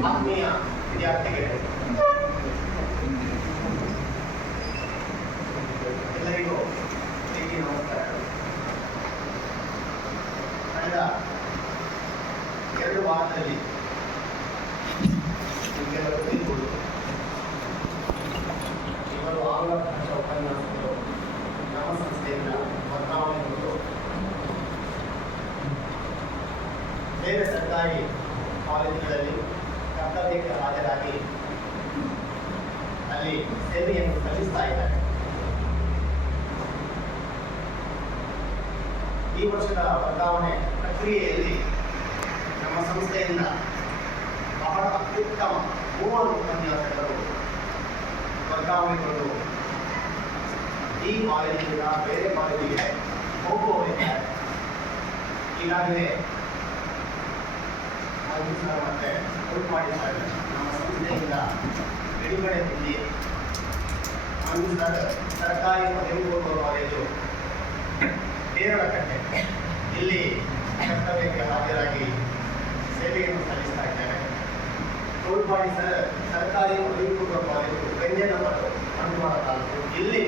ಆತ್ಮೀಯ ವಿದ್ಯಾರ್ಥಿಗಳೇ, ಎಲ್ಲರಿಗೂ ಪ್ರೀತಿ ನಮಸ್ಕಾರಗಳು. ಕಳೆದ 2 ವಾರದಲ್ಲಿ ನಿಮಗೆಲ್ಲ ಗೊತ್ತಿರ್ಬೋದು, ಇವರು ಆಂಗ್ಲ ಭಾಷಾ ಉಪನ್ಯಾಸಕರು ನಮ್ಮ ಸಂಸ್ಥೆಯಿಂದ ವರ್ಗಾವಣೆಗೊಂಡು ಬೇರೆ ಸರ್ಕಾರಿ ಕಾಲೇಜುಗಳಲ್ಲಿ ಕರ್ತವ್ಯಕ್ಕೆ ಹಾಜರಾಗಿ ಅಲ್ಲಿ ಸೇವೆಯನ್ನು ಸಲ್ಲಿಸ್ತಾ ಇದ್ದಾರೆ. ಈ ವರ್ಷದ ವರ್ಗಾವಣೆ ಪ್ರಕ್ರಿಯೆಯಲ್ಲಿ ನಮ್ಮ ಸಂಸ್ಥೆಯಿಂದ ಬಹಳ ಅತ್ಯುತ್ತಮ 3 ಉಪನ್ಯಾಸಕರು ವರ್ಗಾವಣೆಗೊಂಡು ಈ ಕಾಲೇಜಿನಿಂದ ಬೇರೆ ಕಾಲೇಜಿಗೆ ಹೋಗುವವರಿದ್ದಾರೆ. ಈಗಾಗಲೇ ಮತ್ತೆ ಮಾಡಿದ್ದಾರೆ. ನಮ್ಮ ಸಂಸ್ಥೆಯಿಂದ ಬಿಡುಗಡೆ ಹೊಂದಿ ಸರ್ಕಾರಿ ಪದವಿ ಪೂರ್ವ ಕಾಲೇಜು ಕೇರಳಕಟ್ಟೆ ಇಲ್ಲಿ ಕರ್ತವ್ಯಕ್ಕೆ ಹಾಜರಾಗಿ ಸೇವೆಯನ್ನು ಸಲ್ಲಿಸ್ತಾ ಇದ್ದಾರೆ. ತೋಳ್ಪಾಡಿ ಸರ್ಕಾರಿ ಪದವಿ ಪೂರ್ವ ಕಾಲೇಜು ಗಂಜನಪಟ್ಟು ಬಂಟ್ವಾಳ ತಾಲೂಕು ಇಲ್ಲಿ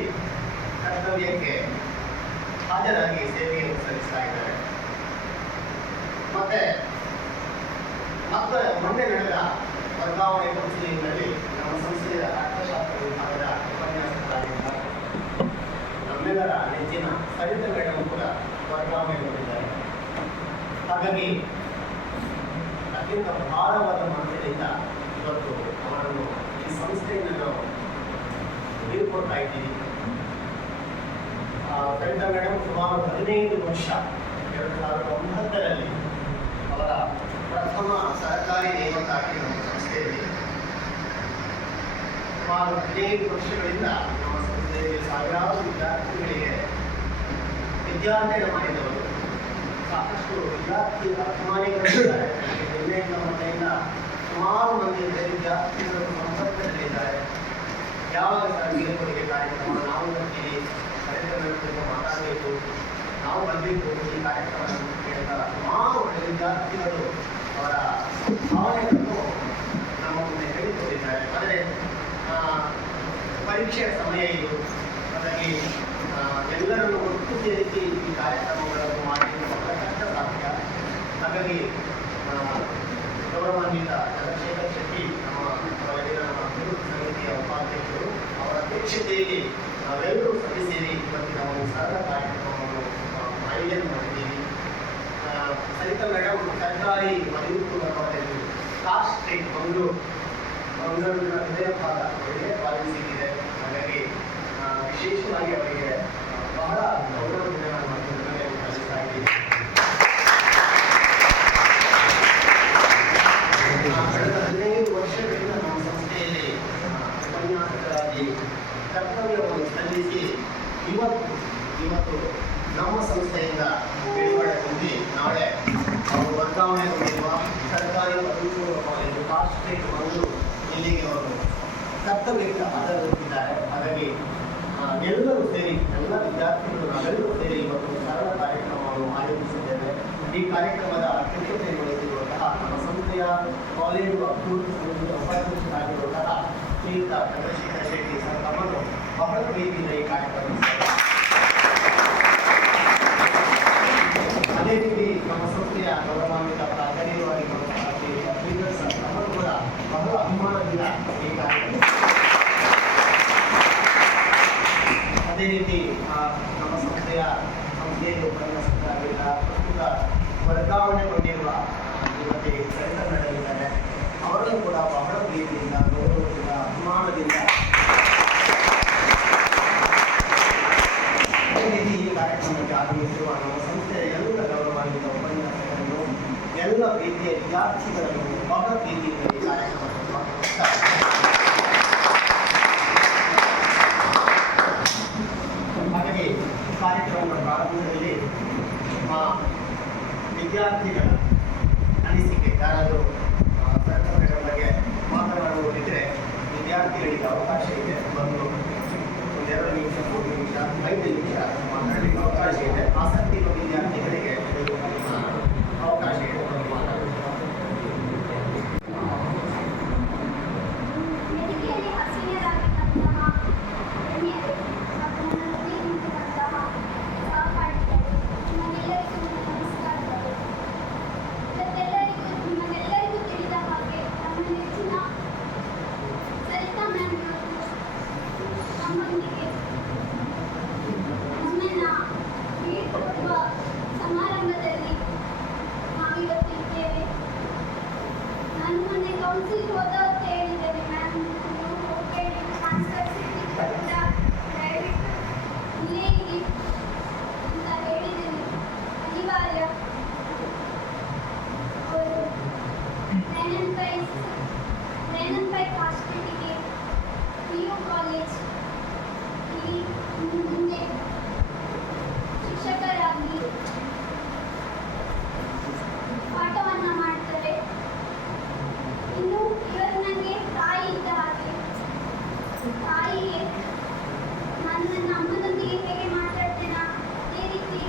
ಕರ್ತವ್ಯಕ್ಕೆ ಹಾಜರಾಗಿ ಸೇವೆಯನ್ನು ಸಲ್ಲಿಸ್ತಾ ಇದ್ದಾರೆ. ಮತ್ತೆ ಮೊನ್ನೆ ನಡೆದ ವರ್ಗಾವಣೆ ಕೌನ್ಸಿಲಿಂಗ್ನಲ್ಲಿ ನಮ್ಮ ಸಂಸ್ಥೆಯ ಅರ್ಥಶಾಸ್ತ್ರ ವಿಭಾಗದ ಉಪನ್ಯಾಸಕರಾಗಿದ್ದ ನಮ್ಮೆಲ್ಲರ ನೆಚ್ಚಿನ ಸರಿತಾ ಮೇಡಮ್ ಕೂಡ ವರ್ಗಾವಣೆಗೊಂಡಿದ್ದಾರೆ. ಹಾಗಾಗಿ ಅತ್ಯಂತ ಭಾರವಾದ ಮನಸ್ಸಿನಿಂದ ಇವತ್ತು ಅವರನ್ನು ಈ ಸಂಸ್ಥೆಯಿಂದ ನಾವು ಬೀಳ್ಕೊಡ್ತಾ ಇದ್ದೀವಿ. ಸರಿತಾ ಮೇಡಮ್ ಸುಮಾರು 15 ವರ್ಷ 2009ರಲ್ಲಿ ಅವರ ಪ್ರಥಮ ಸರ್ಕಾರಿ ನೇಮಕಾತಿ ನಮ್ಮ ಸಂಸ್ಥೆಯಲ್ಲಿ ಸುಮಾರು 15 ವರ್ಷಗಳಿಂದ ನಮ್ಮ ಸಂಸ್ಥೆಯಲ್ಲಿ ಸಾವಿರಾರು ವಿದ್ಯಾರ್ಥಿಗಳಿಗೆ ವಿದ್ಯಾರ್ಥಿಗಳು ಮಾಡಿದವರು. ಸಾಕಷ್ಟು ವಿದ್ಯಾರ್ಥಿ ಅಭಿಮಾನಿಗಳಿದ್ದಾರೆ. ನಿನ್ನೆಯಿಂದ ಮೊನ್ನೆಯಿಂದ ಸುಮಾರು ಮಂದಿ ವಿದ್ಯಾರ್ಥಿಗಳು ಸಂಪರ್ಕದಲ್ಲಿದ್ದಾರೆ. ಯಾವಾಗ ಸರ್ ಬೀಳ್ಕೊಡುಗೆ ಕಾರ್ಯಕ್ರಮ ನಾವು ಬರ್ತೀವಿ, ಕಾರ್ಯಕ್ರಮ ಮಾತಾಡಬೇಕು, ನಾವು ಬರಬೇಕು, ಈ ಕಾರ್ಯಕ್ರಮವನ್ನು ಕೇಳ್ತಾ ಸುಮಾರು ವಿದ್ಯಾರ್ಥಿಗಳು ಅವರ ಭಾವನೆಗಳನ್ನು ನಮ್ಮ ಮುಂದೆ ಹೇಳಿಕೊಂಡಿದ್ದಾರೆ. ಆದರೆ ಪರೀಕ್ಷೆಯ ಸಮಯ ಇದು, ಹಾಗಾಗಿ ಎಲ್ಲರನ್ನು ಒಟ್ಟು ಸೇರಿಸಿ ಈ ಕಾರ್ಯಕ್ರಮಗಳನ್ನು ಮಾಡುವುದು ಬಹಳ ಕಷ್ಟ ಸಾಧ್ಯ. ಹಾಗಾಗಿ ಗೌರವಾನ್ವಿತ ಚಂದ್ರಶೇಖರ್ ಶೆಟ್ಟಿ ನಮ್ಮ ಕಾಲೇಜಿನ ನಮ್ಮ ಅಭಿವೃದ್ಧಿ ಸಮಿತಿಯ ಉಪಾಧ್ಯಕ್ಷರು ಅವರ ಅಧ್ಯಕ್ಷತೆಯಲ್ಲಿ ನಾವೆಲ್ಲರೂ ಸಭೆ ಸೇರಿ ಇವತ್ತಿನ ಒಂದು ಸರಳ ಕಾರ್ಯಕ್ರಮವನ್ನು ಆಯೋಜನೆ ಮಾಡಿದ್ದೀವಿ. ಸರಿತಾ ಮೇಡಮ್ ಸರ್ಕಾರಿ ಪದವಿ ಪೂರ್ವ ಕಾಲೇಜು ಕಾಸ್ಟ್ ಸ್ಟ್ರೀಟ್ ಮಂಗಳೂರಿನ ಹೃದಯ ಭಾಗ ಅವರಿಗೆ ಕಾಲೇಜು ಸಿಕ್ಕಿದೆ. ಹಾಗಾಗಿ ವಿಶೇಷವಾಗಿ ಅವರಿಗೆ ಬಹಳ ಗೌರವದಿಂದ ನಾನು ಸಲ್ಲಿಸ್ತಾ ಇದ್ದೀನಿ. ಕಳೆದ 15 ವರ್ಷಗಳಿಂದ ನಮ್ಮ ಸಂಸ್ಥೆಯಲ್ಲಿ ಉಪನ್ಯಾಸಕರಾಗಿ ಕರ್ತವ್ಯವನ್ನು ಸಲ್ಲಿಸಿ ಇವತ್ತು ನಮ್ಮ ಸಂಸ್ಥೆಯಿಂದ ಬಿಡುಗಡೆ ಹೊಂದಿ ನಾಳೆ ಅವರು ವರ್ಗಾವಣೆಗೊಂಡಿರುವ ಸರ್ಕಾರಿ ಪದವಿ ಪೂರ್ವ ಕಾಲೇಜು ಕಾಸ್ಟ್ ಸ್ಟ್ರೀಟ್ ಮಂಗಳೂರು ಇಲ್ಲಿಗೆ ಅವರು ಕರ್ತವ್ಯಕ್ಕೆ ಹಾಜರಾಗುತ್ತಿದ್ದಾರೆ. ಹಾಗಾಗಿ ಎಲ್ಲರೂ ಸೇರಿ ಎಲ್ಲ ವಿದ್ಯಾರ್ಥಿಗಳು ನಾವೆಲ್ಲರೂ ಸೇರಿ ಇವತ್ತು ಸರಳ ಕಾರ್ಯಕ್ರಮವನ್ನು ಆಯೋಜಿಸಿದ್ದೇವೆ. ಈ ಕಾರ್ಯಕ್ರಮದ ಅಧ್ಯಕ್ಷತೆ ವಹಿಸಿರುವಂತಹ ನಮ್ಮ ಸಂಸ್ಥೆಯ ಕಾಲೇಜು ಅಭಿವೃದ್ಧಿ ಸಮಿತಿಯ ಉಪಾಧ್ಯಕ್ಷರಾಗಿರುವಂತಹ ಶ್ರೀಯುತ ಚಂದ್ರಶೇಖರ್ ಶೆಟ್ಟಿ ಸರ್ ತಮ್ಮನ್ನು ಬಹಳ ಪ್ರೀತಿಯಿಂದ ಈ ಕಾರ್ಯಕ್ರಮ. ಅದೇ ರೀತಿ ನಮ್ಮ ಸಂಸ್ಥೆಯ ಗೌರವಾನ್ವಿತ ಪ್ರಾಚಾರ್ಯರಾಗಿರುವಂತಹ ಶ್ರೀಯುತ ಶ್ರೀಧರ್ ಸರ್ ತಮ್ಮನ್ನು ಕೂಡ ಬಹಳ ಅಭಿಮಾನದಿಂದ ಈ ಕಾರ್ಯಕ್ರಮ. ಅದೇ ರೀತಿ ನಮ್ಮ ಸಂಸ್ಥೆಯಲ್ಲಿ ಉಪನ್ಯಾಸಕರಾಗಿದ್ದ ಪ್ರಸ್ತುತ ವರ್ಗಾವಣೆಗೊಂಡಿರುವ ಯುವತಿ ಸರಿತಾ ಮೇಡಮ್ ಇದ್ದಾರೆ. ಅವರನ್ನು ಕೂಡ ಬಹಳ ಪ್ರೀತಿಯಿಂದ ಗೌರವದಿಂದ ಅಭಿಮಾನದಿಂದ ಅದೇ ರೀತಿ ಈ ಕಾರ್ಯಕ್ರಮಕ್ಕೆ ಆಗಮಿಸಿರುವ ನಮ್ಮ ಸಂಸ್ಥೆಯ ಎಲ್ಲ ಗೌರವಾನ್ವಿತ ಉಪನ್ಯಾಸಕರನ್ನು ಎಲ್ಲ ಕೌನ್ಸಿಲ್ ಹೋದ ಅಂತ ಹೇಳಿದ್ದೇನೆ ಮ್ಯಾಮ್. ಹೋಗಿ ಟ್ರಾನ್ಸ್ಫರ್ ಸಿಕ್ಕಿದ್ದರಿಂದ ದಯವಿಟ್ಟು ಇಲ್ಲೇ ಇರಿ ಅಂತ ಹೇಳಿದ್ದೇನೆ. ಅನಿವಾರ್ಯ. ಅವರು ರೇನನ್ಪೈ ಹಾಸ್ಪಿಟಲ್ಗೆ PU ಕಾಲೇಜ್ ಇಲ್ಲಿ ಮುಂದೆ ಶಿಕ್ಷಕರಾಗಿ ಪಾಠವನ್ನು ಮಾಡ್ತಾರೆ. ಇನ್ನು ಇವರು ನನಗೆ ತಾಯಿ ಇದ್ದ ಹಾಗೆ. ತಾಯಿಗೆ ನಾನು ನನ್ನ ಅಮ್ಮನೊಂದಿಗೆ ಹೇಗೆ ಮಾತಾಡ್ತೇನೆ ಅದೇ ರೀತಿ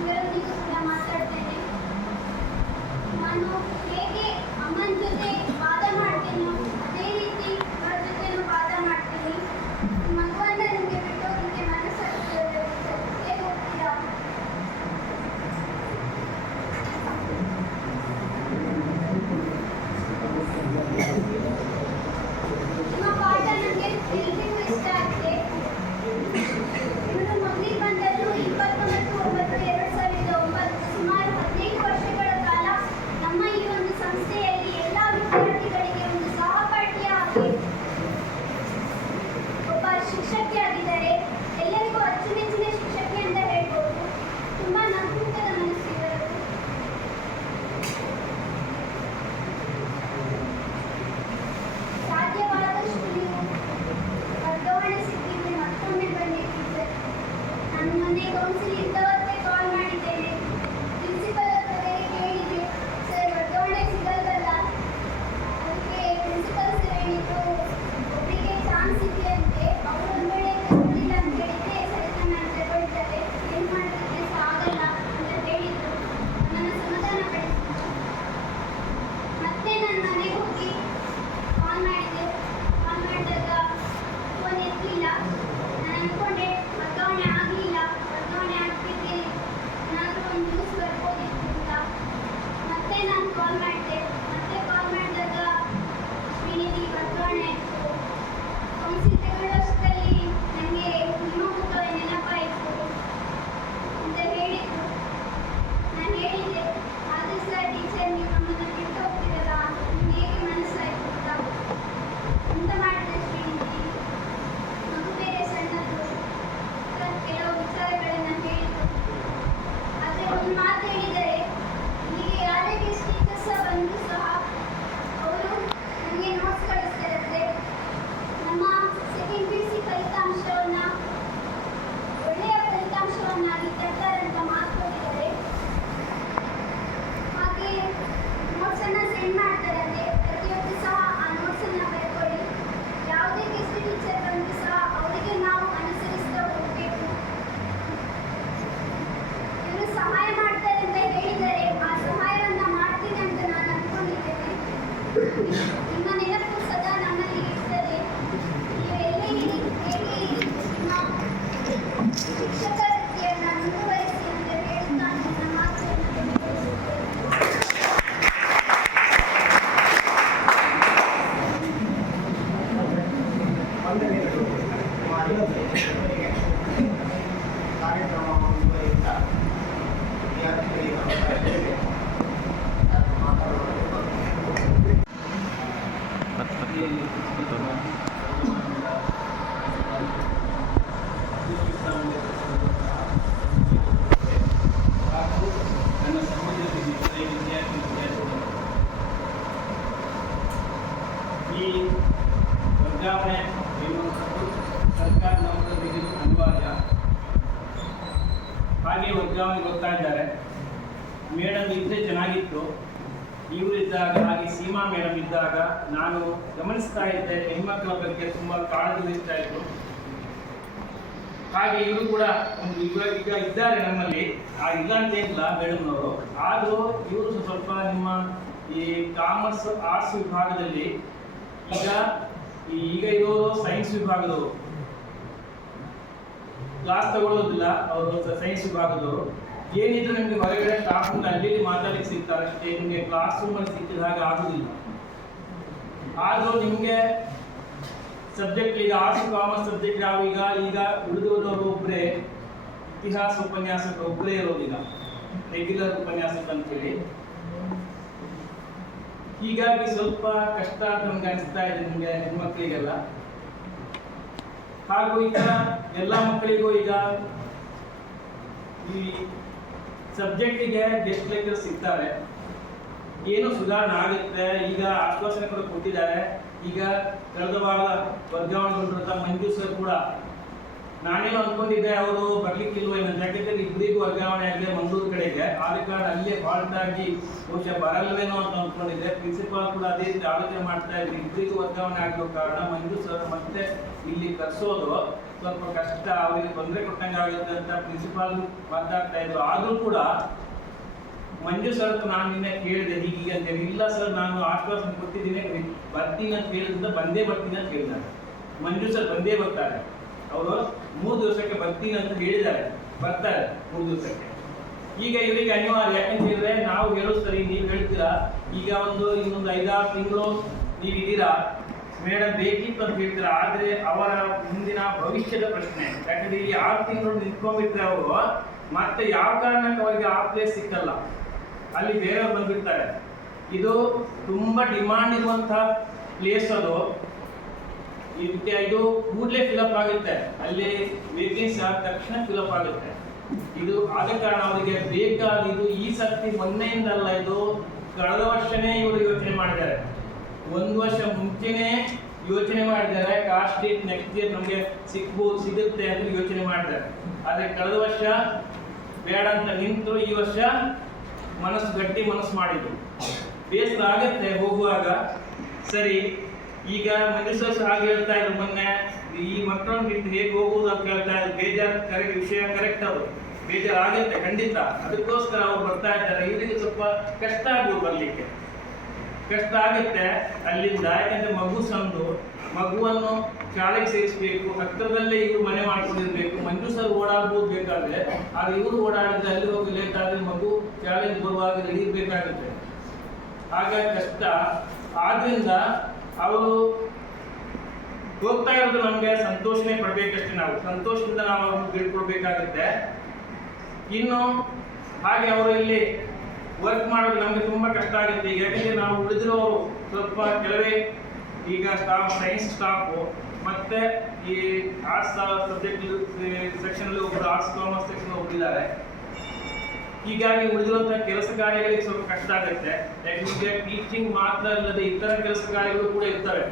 ಇವರೊಂದಿಗೂ ಕೂಡ ಮಾತಾಡ್ತೇನೆ. ನಾನು ಹೇಗೆ ಅಮ್ಮನ ಜೊತೆ ವಾದ ಮಾಡ್ತೇನೋ ಅದೇ ರೀತಿ ಇವರ ಜೊತೆನೂ ವಾದ ಮಾಡ್ತೀನಿ. ಮಗುವನ್ನ ನಿಮಗೆ ಬಿಟ್ಟೋದಕ್ಕೆ ಮನಸ್ಸಾಗ್ತದೆ, ಹೇಗೆ ಹೋಗ್ತೀರಾ? ನಿಮ್ಮ ಪಾಠ ನನಗೆ ಎಲ್ರಿಗೂ ಇಷ್ಟ ಆಗಿದೆ. ಇವರು ಮಗುವಿಗೆ ಬಂದದ್ದು 29/9/2009. ಸುಮಾರು 15 ವರ್ಷಗಳ ಕಾಲ ನಮ್ಮ ಈ ಒಂದು ಸಂಸ್ಥೆಯಲ್ಲಿ ಎಲ್ಲ ವಿದ್ಯಾರ್ಥಿಗಳಿಗೆ ಒಂದು ಸಹಪಾಠಿಯಾಗಿ ಒಬ್ಬ ಶಿಕ್ಷಕಿಯಾಗಿದ್ದಾರೆ. ಎಲ್ಲರಿಗೂ ಅಚ್ಚುಮೆಚ್ಚಿನ ಶಿಕ್ಷಕಿ ಅಂತ ಹೇಳ್ಬೋದು. ತುಂಬಾ ನಗುಮುಖದ ಮನಸ್ಸು ಇವರದು. ಸಾಧ್ಯವಾದಷ್ಟು ನೀವು ವರ್ಗಾವಣೆ ಸಿಕ್ಕಿದ್ರೆ ಮತ್ತೊಮ್ಮೆ ಬನ್ನಿ ಟೀಚರ್. ನಾನು ಮೊನ್ನೆ ಕೌನ್ಸಿಲ್ ಇದ್ದವತ್ತೇ ಕಾಲ್ ಮಾಡಿದ್ದೇನೆ. ಪ್ರಿನ್ಸಿಪಲ್ ಹತ್ರವೇ ಕೇಳಿದೆ, ಸರ್ ವರ್ಗಾವಣೆ ಸಿಗಲ್ವಲ್ಲ. ಅದಕ್ಕೆ ಪ್ರಿನ್ಸಿಪಲ್ ಸರ್ ಹೇಳಿದ್ರು ಒಬ್ಬರಿಗೆ ಚಾನ್ಸ್ ಇದೆಯಂತೆ, ಅವರು ಒಂದು ವೇಳೆ ತಗೊಳ್ಳಿಲ್ಲ ಅಂತ ಹೇಳಿದ್ರೆ ಸರಿತಾ ಮ್ಯಾಮ್ ತಗೊಳ್ತಾರೆ, ಏನು ಮಾಡೋದಕ್ಕೆ ಸಹ ಆಗಲ್ಲ ಅಂತ ಹೇಳಿದ್ರು. ನನ್ನ ಸಮಾಧಾನ ಪಡಿಸಿದ್ರು. ಮತ್ತೆ ನಾನು ಮನೆಗೆ ಹೋಗಿ ಕಾಲ್ ಮಾಡಿದೆ. ಕಾಲ್ ಮಾಡಿದಾಗ ಫೋನ್ ಎತ್ತಲಿಲ್ಲ. ನಾನು ಅಂದ್ಕೊಂಡೆ ವರ್ಗಾವಣೆ ಆಗಲಿಲ್ಲ, ವರ್ಗಾವಣೆ ಆಗ್ತಿದ್ದೆ ಏನಾದರೂ ಒಂದು ನ್ಯೂಸ್ ಬರ್ಬೋದಿತ್ತು ಅಂತ. ಮತ್ತೆ ನಾನು ಕಾಲ್ ಮಾಡಿದೆ. ಮತ್ತೆ ಕಾಲ್ ಮಾಡಿದಾಗ ಅಶ್ವಿನಿಗೆ ವರ್ಗಾವಣೆ ಆಯಿತು. ಕೌನ್ಸಿಲ್ ತಗೊಳ್ಳೋಷ್ಟರಲ್ಲಿ ನನಗೆ ನಿಮ್ಮ ಮುಖ ನೆನಪಾಯಿತು ಅಂತ ಹೇಳಿದ್ರು. ನಾನು ಹೇಳಿದೆ, ಆದರೂ ಸಹ ಟೀಚರ್ ನೀವು ನಮ್ಮನ್ನು ಬಿಟ್ಟು ಹೋಗ್ತಿರಲ್ಲ, ನಿಮ್ಗೆ ಹೇಗೆ ಮನಸ್ಸಾಯಿತು ಅಂತ ಮಾಡಿದೆ. ಶ್ರೀನಿಧಿ ಮಗು ಬೇರೆ ಸಣ್ಣದು ಅಂತ ಕೆಲವು ವಿಚಾರಗಳನ್ನು ಹೇಳಿದ್ರು. ಆದರೆ ಒಂದು ಮಾತು ಹೇಳಿದರೆ, ಇಲ್ಲಿಗೆ ಯಾರೇ ಗೆಸ್ಟ್ ಟೀಚರ್ಸ್ ಬಂದರೂ ಸಹ ಅವರು ನನಗೆ ನೋಟ್ಸ್ ಕಳಿಸ್ತಾರಂತೆ. ನಮ್ಮ ಸೆಕೆಂಡ್ PUC ಫಲಿತಾಂಶವನ್ನು ಒಳ್ಳೆಯ ಫಲಿತಾಂಶವನ್ನಾಗಿ ತರ್ತಾರಂತ ಮಾತು ಕೊಟ್ಟಿದ್ದಾರೆ. ಹಾಗೆ ನೋಟ್ಸನ್ನು ಸೆಂಡ್ ಮಾಡ್ತಾರಂತೆ. ಪ್ರತಿಯೊಬ್ಬರು ಸಹ ಆ ನೋಟ್ಸನ್ನು ಬರ್ಕೊಳ್ಳಿ. ಯಾವುದೇ ಗೆಸ್ಟ್ ಟೀಚರ್ ಬಂದರೂ ಸಹ ಅವರಿಗೆ ನಾವು ಅನುಸರಿಸ್ತಾ ಹೋಗಬೇಕು. ಇವರು ಸಹಾಯ ಮಾಡ್ತಾರೆ ಅಂತ ಹೇಳಿದರೆ ಆ ಸಹಾಯವನ್ನು ಮಾಡ್ತೀನಿ ಅಂತ ನಾನು ಅಂದ್ಕೊಂಡಿದ್ದೇನೆ. ನಿಮ್ಮ ನೆನಪು ಸದಾ ನಮ್ಮಲ್ಲಿ ಇರ್ತದೆ. ನೀವು ಎಲ್ಲೇ ಇರಿ, ಹೇಗೆ ಇರಿ, ನಿಮ್ಮ ಶಿಕ್ಷಕ ವೃತ್ತಿಯನ್ನು ಮುಂದುವರಿಸಿ ಅಂತ ಹೇಳುತ್ತಾ ನನ್ನ ಮಾತನ್ನು ಮುಂದುವರಿಸುತ್ತೇನೆ. ವಂದನೆಗಳು. ಕಾರ್ಯಕ್ರಮ ಮುಂದುವರಿಯುತ್ತಾ ವಿದ್ಯಾರ್ಥಿಗಳಿಗೆ ಅವಕಾಶ ಇದೆ. ಮಾತಾಡೋದು ನನ್ನ ಸಮಾಜದ ವಿದ್ಯಾರ್ಥಿ ಈ ವರ್ಗಾವಣೆ ಎನ್ನುವಂಥದ್ದು ಸರ್ಕಾರ ನೌಕರರಿಗೆ ಅನಿವಾರ್ಯ. ಹಾಗೆ ವರ್ಗಾವಣೆ ಹೋಗ್ತಾ ಇದ್ದಾರೆ. ಮೇಡಮ್ ಇದ್ದರೆ ಚೆನ್ನಾಗಿತ್ತು. ಇವರಿದ್ದಾಗ ಹಾಗೆ ಸೀಮಾ ಮೇಡಮ್ ಇದ್ದಾಗ ನಾನು ಗಮನಿಸ್ತಾ ಇದ್ದೆ, ಹೆಣ್ಮಕ್ಳ ಬಗ್ಗೆ ತುಂಬ ಕಾಳಜಿ ಇರ್ತಾ ಇತ್ತು. ಹಾಗೆ ಇವರು ಕೂಡ ಒಂದು ಈಗ ಇದ್ದಾರೆ ನಮ್ಮಲ್ಲಿ, ಇಲ್ಲ ಅಂತೇನಿಲ್ಲ ಮೇಡಮ್ನವರು. ಆದರೂ ಇವರು ಸ್ವಲ್ಪ ನಿಮ್ಮ ಈ ಕಾಮರ್ಸ್ ಆರ್ಟ್ಸ್ ವಿಭಾಗದಲ್ಲಿ ಈಗ ಇರೋರು ಸೈನ್ಸ್ ವಿಭಾಗದವರು ಕ್ಲಾಸ್ ತಗೊಳ್ಳೋದಿಲ್ಲ. ಅವರು ಸೈನ್ಸ್ ವಿಭಾಗದವರು ಏನಿದ್ರು ನಿಮಗೆ ಹೊರಗಡೆ ಸ್ಟಾಫ್ ಅಲ್ಲಿ ಮಾತಾಡಲಿಕ್ಕೆ ಸಿಗ್ತಾರೆ ಅಷ್ಟೇ. ನಿಮಗೆ ಕ್ಲಾಸ್ ರೂಮಲ್ಲಿ ಸಿಕ್ಕಿದ ಹಾಗೆ ಆಗುದಿಲ್ಲ. ಆದರೂ ನಿಮಗೆ ಸಬ್ಜೆಕ್ಟ್ ಈಗ ಆರ್ಟ್ಸ್ ಕಾಮರ್ಸ್ ಸಬ್ಜೆಕ್ಟ್ ಯಾವ ಈಗ ಉಳಿದವರು ಒಬ್ಬರೇ ಇತಿಹಾಸ ಉಪನ್ಯಾಸಕ ಒಬ್ಬರೇ ಇರೋದಿಲ್ಲ, ರೆಗ್ಯುಲರ್ ಉಪನ್ಯಾಸಕ ಅಂತೇಳಿ. ಹೀಗಾಗಿ ಸ್ವಲ್ಪ ಕಷ್ಟ ಅಂತ ನಮ್ಗೆ ಅನಿಸ್ತಾ ಇದೆ ನಿಮಗೆ ಹೆಣ್ಮಕ್ಳಿಗೆಲ್ಲ. ಹಾಗೂ ಈಗ ಎಲ್ಲ ಮಕ್ಕಳಿಗೂ ಈಗ ಈ ಸಬ್ಜೆಕ್ಟಿಗೆ ಗೆಸ್ಟ್ ಲೆಕ್ಚರ್ ಸಿಗ್ತಾರೆ, ಏನು ಸುಧಾರಣೆ ಆಗುತ್ತೆ. ಈಗ ಆಶ್ವಾಸನೆ ಕೂಡ ಕೊಟ್ಟಿದ್ದಾರೆ. ಈಗ ಕಳೆದ ವಾರ ವರ್ಗಾವಣೆಗೊಂಡಿರುವಂಥ ಮಂಜು ಸರ್ ಕೂಡ ನಾನೇನು ಅನ್ಕೊಂಡಿದ್ದೆ ಅವರು ಬರ್ಲಿಕ್ಕಿಲ್ವ ಏನಂತ, ಯಾಕೆಂದ್ರೆ ಇಬ್ಬರಿಗೂ ವರ್ಗಾವಣೆ ಆಗಿದೆ ಮಂಗಳೂರು ಕಡೆಗೆ, ಆದ ಕಾರಣ ಅಲ್ಲೇ ಫಾಲ್ಟ್ ಆಗಿ ಬಹುಶಃ ಬರಲ್ವೇನೋ ಅಂತ ಅನ್ಕೊಂಡಿದ್ದೆ. ಪ್ರಿನ್ಸಿಪಾಲ್ ಕೂಡ ಅದೇ ರೀತಿ ಆಲೋಚನೆ ಮಾಡ್ತಾ ಇದ್ರು, ಇಬ್ಬರಿಗೂ ವರ್ಗಾವಣೆ ಆಗಿರೋ ಕಾರಣ ಮಂಜು ಸರ್ ಮತ್ತೆ ಇಲ್ಲಿ ಕರ್ಸೋದು ಸ್ವಲ್ಪ ಕಷ್ಟ, ಅವರಿಗೆ ತೊಂದರೆ ಕೊಟ್ಟಂಗೆ ಆಗುತ್ತೆ ಅಂತ ಪ್ರಿನ್ಸಿಪಾಲ್ ಮಾತಾಡ್ತಾ ಇದ್ರು. ಆದ್ರೂ ಕೂಡ ಮಂಜು ಸರ್ ನಾನು ನಿನ್ನೆ ಕೇಳಿದೆ ಹೀಗೀಗೆ ಅಂತ ಹೇಳಿ, ಇಲ್ಲ ಸರ್ ನಾನು ಆಶ್ವಾಸನೆ ಕೊಟ್ಟಿದ್ದೀನಿ ಬರ್ತೀನಿ ಅಂತ ಹೇಳಿದ್ರಿಂದ ಬಂದೇ ಬರ್ತೀನಿ ಅಂತ ಹೇಳಿದ್ದಾರೆ. ಮಂಜು ಸರ್ ಬಂದೇ ಬರ್ತಾರೆ, ಅವರು 3 ದಿವಸಕ್ಕೆ ಬರ್ತೀನಿ ಅಂತ ಹೇಳಿದ್ದಾರೆ, ಬರ್ತಾರೆ 3 ದಿವಸಕ್ಕೆ. ಈಗ ಇವರಿಗೆ ಅನಿವಾರ್ಯ, ಯಾಕಂತ ಹೇಳಿದ್ರೆ ನಾವು ಹೇಳೋದು ಸರಿ, ನೀವು ಹೇಳ್ತೀರಾ ಈಗ ಇನ್ನೊಂದು 5-6 ತಿಂಗಳು ನೀವು ಇದ್ದೀರಾ ಮೇಡಮ್ ಬೇಕಿತ್ತು ಅಂತ ಹೇಳ್ತೀರಾ, ಆದ್ರೆ ಅವರ ಮುಂದಿನ ಭವಿಷ್ಯದ ಪ್ರಶ್ನೆ. ಯಾಕಂದ್ರೆ ಈ 6 ತಿಂಗಳು ನಿಂತ್ಕೊಂಡ್ಬಿಟ್ರೆ ಅವರು ಮತ್ತೆ ಯಾವ ಕಾರಣಕ್ಕೆ ಅವರಿಗೆ ಆ ಪ್ಲೇಸ್ ಸಿಕ್ಕಲ್ಲ, ಅಲ್ಲಿ ಬೇರೆಯವ್ರು ಬಂದ್ಬಿಡ್ತಾರೆ. ಇದು ತುಂಬಾ ಡಿಮಾಂಡ್ ಇರುವಂತಹ ಪ್ಲೇಸ್, ಅದು ಇದಕ್ಕೆ ಇದು ಕೂಡಲೇ ಫಿಲಪ್ ಆಗುತ್ತೆ, ಅಲ್ಲಿ ವೇಕೆನ್ಸಿ ಆದ ತಕ್ಷಣ ಫಿಲಪ್ ಆಗುತ್ತೆ. ಇದು ಆದ ಕಾರಣ ಅವರಿಗೆ ಬೇಕಾಗಿದ್ದು ಈ ಸರ್ತಿ ಮೊನ್ನೆಯಿಂದಲ್ಲ, ಇದು ಕಳೆದ ವರ್ಷನೇ ಇವರು ಯೋಚನೆ ಮಾಡಿದ್ದಾರೆ, 1 ವರ್ಷ ಮುಂಚೆನೆ ಯೋಚನೆ ಮಾಡಿದ್ದಾರೆ. ಕಾಸ್ಟ್ ಡೇಟ್ ನೆಕ್ಸ್ಟ್ ಇಯರ್ ನಮಗೆ ಸಿಗುತ್ತೆ ಅಂತ ಯೋಚನೆ ಮಾಡಿದ್ದಾರೆ. ಆದ್ರೆ ಕಳೆದ ವರ್ಷ ಬೇಡ ಅಂತ ನಿಂತು ಈ ವರ್ಷ ಗಟ್ಟಿ ಮನಸ್ಸು ಮಾಡಿದ್ರು. ಬೇಸರ ಆಗತ್ತೆ ಹೋಗುವಾಗ. ಸರಿ, ಈಗ ಮಂಜುಸರ್ ಹಾಗೆ ಹೇಳ್ತಾ ಇದ್ರು ಮೊನ್ನೆ, ಈ ಮಕ್ಕಳನ್ನ ಬಿಟ್ಟು ಹೇಗೆ ಹೋಗುವುದು ಅಂತ ಹೇಳ್ತಾ ಇದ್ರು. ಬೇಜಾರು ವಿಷಯ ಕರೆಕ್ಟ್, ಅವರು ಬೇಜಾರು ಆಗತ್ತೆ ಖಂಡಿತ, ಅದಕ್ಕೋಸ್ಕರ ಅವ್ರು ಬರ್ತಾ ಇದ್ದಾರೆ. ಇವರಿಗೆ ಸ್ವಲ್ಪ ಕಷ್ಟ ಆಗ್ಬೋದು, ಬರ್ಲಿಕ್ಕೆ ಕಷ್ಟ ಆಗುತ್ತೆ ಅಲ್ಲಿಂದ. ಯಾಕಂದ್ರೆ ಮಗುವನ್ನು ಶಾಲೆಗೆ ಸೇರಿಸಬೇಕು, ಹತ್ತಿರದಲ್ಲೇ ಇವರು ಮನೆ ಮಾಡ್ಕೊಂಡಿರ್ಬೇಕು. ಮಂಜು ಸರ್ ಓಡಾಡ್ಬೋದು ಬೇಕಾದ್ರೆ, ಆದ್ರೆ ಇವರು ಓಡಾಡಿದ್ರೆ ಅಲ್ಲಿ ಹೋಗಿ ಲೇಟ್ ಆದ್ರೆ ಮಗು ಶಾಲೆಗೆ ಬರುವಾಗ ಇರ್ಬೇಕಾಗುತ್ತೆ, ಹಾಗಾಗಿ ಕಷ್ಟ. ಆದ್ರಿಂದ ಅವರು ಹೋಗ್ತಾ ಇರೋದು ನಮ್ಗೆ ಸಂತೋಷನೇ ಪಡ್ಬೇಕಷ್ಟೇ, ನಾವು ಸಂತೋಷದಿಂದ ನಾವು ಅವ್ರನ್ನ ಬೀಳ್ಕೊಡ್ಬೇಕಾಗುತ್ತೆ. ಇನ್ನು ಹಾಗೆ ಅವರು ಇಲ್ಲಿ ವರ್ಕ್ ಮಾಡೋದು ನಮ್ಗೆ ತುಂಬಾ ಕಷ್ಟ ಆಗುತ್ತೆ. ಈಗ ಯಾಕಂದ್ರೆ ನಾವು ಉಳಿದಿರೋರು ಸ್ವಲ್ಪ ಕೆಲವೇ ಈಗ ಸ್ಟಾಫ್, ಸೈನ್ಸ್ ಸ್ಟಾಫ್ ಮತ್ತೆ ಈ ಆರ್ಟ್ಸ್ ಸಬ್ಜೆಕ್ಟ್ ಸೆಕ್ಷನ್ ಅಲ್ಲಿ ಒಬ್ಬರು, ಆರ್ಟ್ಸ್ ಕಾಮರ್ಸ್ ಸೆಕ್ಷನ್ ಒಬ್ಬರಿದ್ದಾರೆ. ಹೀಗಾಗಿ ಉಳಿದಿರುವಂತಹ ಕೆಲಸ ಕಾರ್ಯಗಳಿಗೆ ಸ್ವಲ್ಪ ಕಷ್ಟ ಆಗುತ್ತೆ. ಯಾಕಂದ್ರೆ ಟೀಚಿಂಗ್ ಮಾತ್ರ ಅಲ್ಲದೆ ಇತರ ಕೆಲಸ ಕಾರ್ಯಗಳು ಕೂಡ ಇರ್ತವೆ,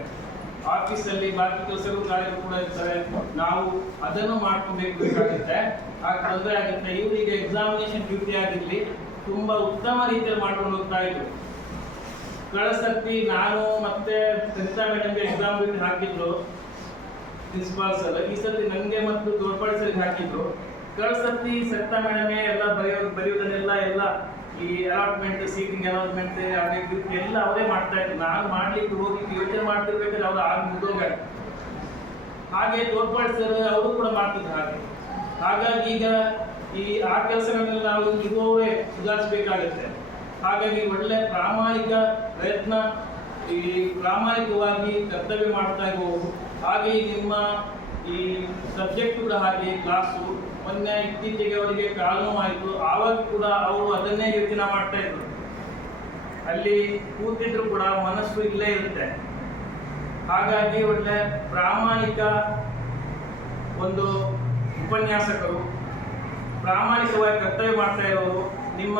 ಆಫೀಸಲ್ಲಿ ಬಾಕಿ ಕೆಲಸಗಳು ಕಾರ್ಯಗಳು ಕೂಡ ಇರ್ತವೆ. ನಾವು ಅದನ್ನು ಮಾಡ್ಕೊಬೇಕಾಗುತ್ತೆ, ಆಗ ತೊಂದರೆ ಆಗುತ್ತೆ. ಇವರಿಗೆ ಎಕ್ಸಾಮಿನೇಷನ್ ಡ್ಯೂಟಿ ಆಗಿರ್ಲಿ ತುಂಬಾ ಉತ್ತಮ ರೀತಿಯಲ್ಲಿ ಮಾಡ್ಕೊಂಡು ಹೋಗ್ತಾ ಇದ್ರು. ಕಳೆದ ಸರ್ತಿ ನಾನು ಮತ್ತೆ ಸರಿತಾ ಮೇಡಮ್ಗೆ ಎಕ್ಸಾಮ್ ಡ್ಯೂಟಿ ಹಾಕಿದ್ರು ಪ್ರಿನ್ಸಿಪಾಲ್ ಸರ್, ಈ ಸರ್ತಿ ನನಗೆ ಮತ್ತು ತೋರ್ಪಾಡಿ ಸರ್ ಹಾಕಿದ್ರು. ಕಳೆದ ಸರ್ತಿ ಸರಿತಾ ಮೇಡಮೇ ಎಲ್ಲ ಬರೆಯೋದನ್ನೆಲ್ಲ ಎಲ್ಲ ಈ ಅಲಾಟ್ಮೆಂಟ್, ಸೀಟಿಂಗ್ ಅಲಾಟ್ಮೆಂಟ್ ಎಲ್ಲ ಅವರೇ ಮಾಡ್ತಾ ಇದ್ರು. ನಾನು ಮಾಡ್ಲಿಕ್ಕೆ ಹೋಗಿ ಯೋಚನೆ ಮಾಡ್ತಿರ್ಬೇಕಾದ್ರೆ ಅವ್ರು ಆಗ ಮುಗಿದೋಗ. ಹಾಗೆ ತೋರ್ಪಾಡಿ ಸರ್ ಅವರು ಕೂಡ ಮಾಡ್ತಿದ್ರು ಹಾಗೆ. ಹಾಗಾಗಿ ಈಗ ಆ ಕೆಲಸಗಳನ್ನೆಲ್ಲ ನಾವು ಇರುವವರೇ ಸುಧಾರಿಸಬೇಕಾಗುತ್ತೆ. ಹಾಗಾಗಿ ಒಳ್ಳೆ ಪ್ರಾಮಾಣಿಕ ಪ್ರಯತ್ನ, ಈ ಪ್ರಾಮಾಣಿಕವಾಗಿ ಕರ್ತವ್ಯ ಮಾಡ್ತಾ ಇರುವವರು. ಹಾಗೆ ನಿಮ್ಮ ಈ ಸಬ್ಜೆಕ್ಟ್ ಕೂಡ ಹಾಗೆ ಕ್ಲಾಸು, ಮೊನ್ನೆ ಇತ್ತೀಚೆಗೆ ಅವರಿಗೆ ಕಾಲು ನೋವಾಯಿತು, ಆವಾಗ ಕೂಡ ಅವರು ಅದನ್ನೇ ಯೋಚನೆ ಮಾಡ್ತಾ ಇದ್ರು. ಅಲ್ಲಿ ಕೂತಿದ್ರು ಕೂಡ ಮನಸ್ಸು ಇಲ್ಲೇ ಇರುತ್ತೆ. ಹಾಗಾಗಿ ಒಳ್ಳೆ ಪ್ರಾಮಾಣಿಕ ಒಂದು ಉಪನ್ಯಾಸಕರು, ಪ್ರಾಮಾಣಿಕವಾಗಿ ಕರ್ತವ್ಯ ಮಾಡ್ತಾ ಇರೋರು. ನಿಮ್ಮ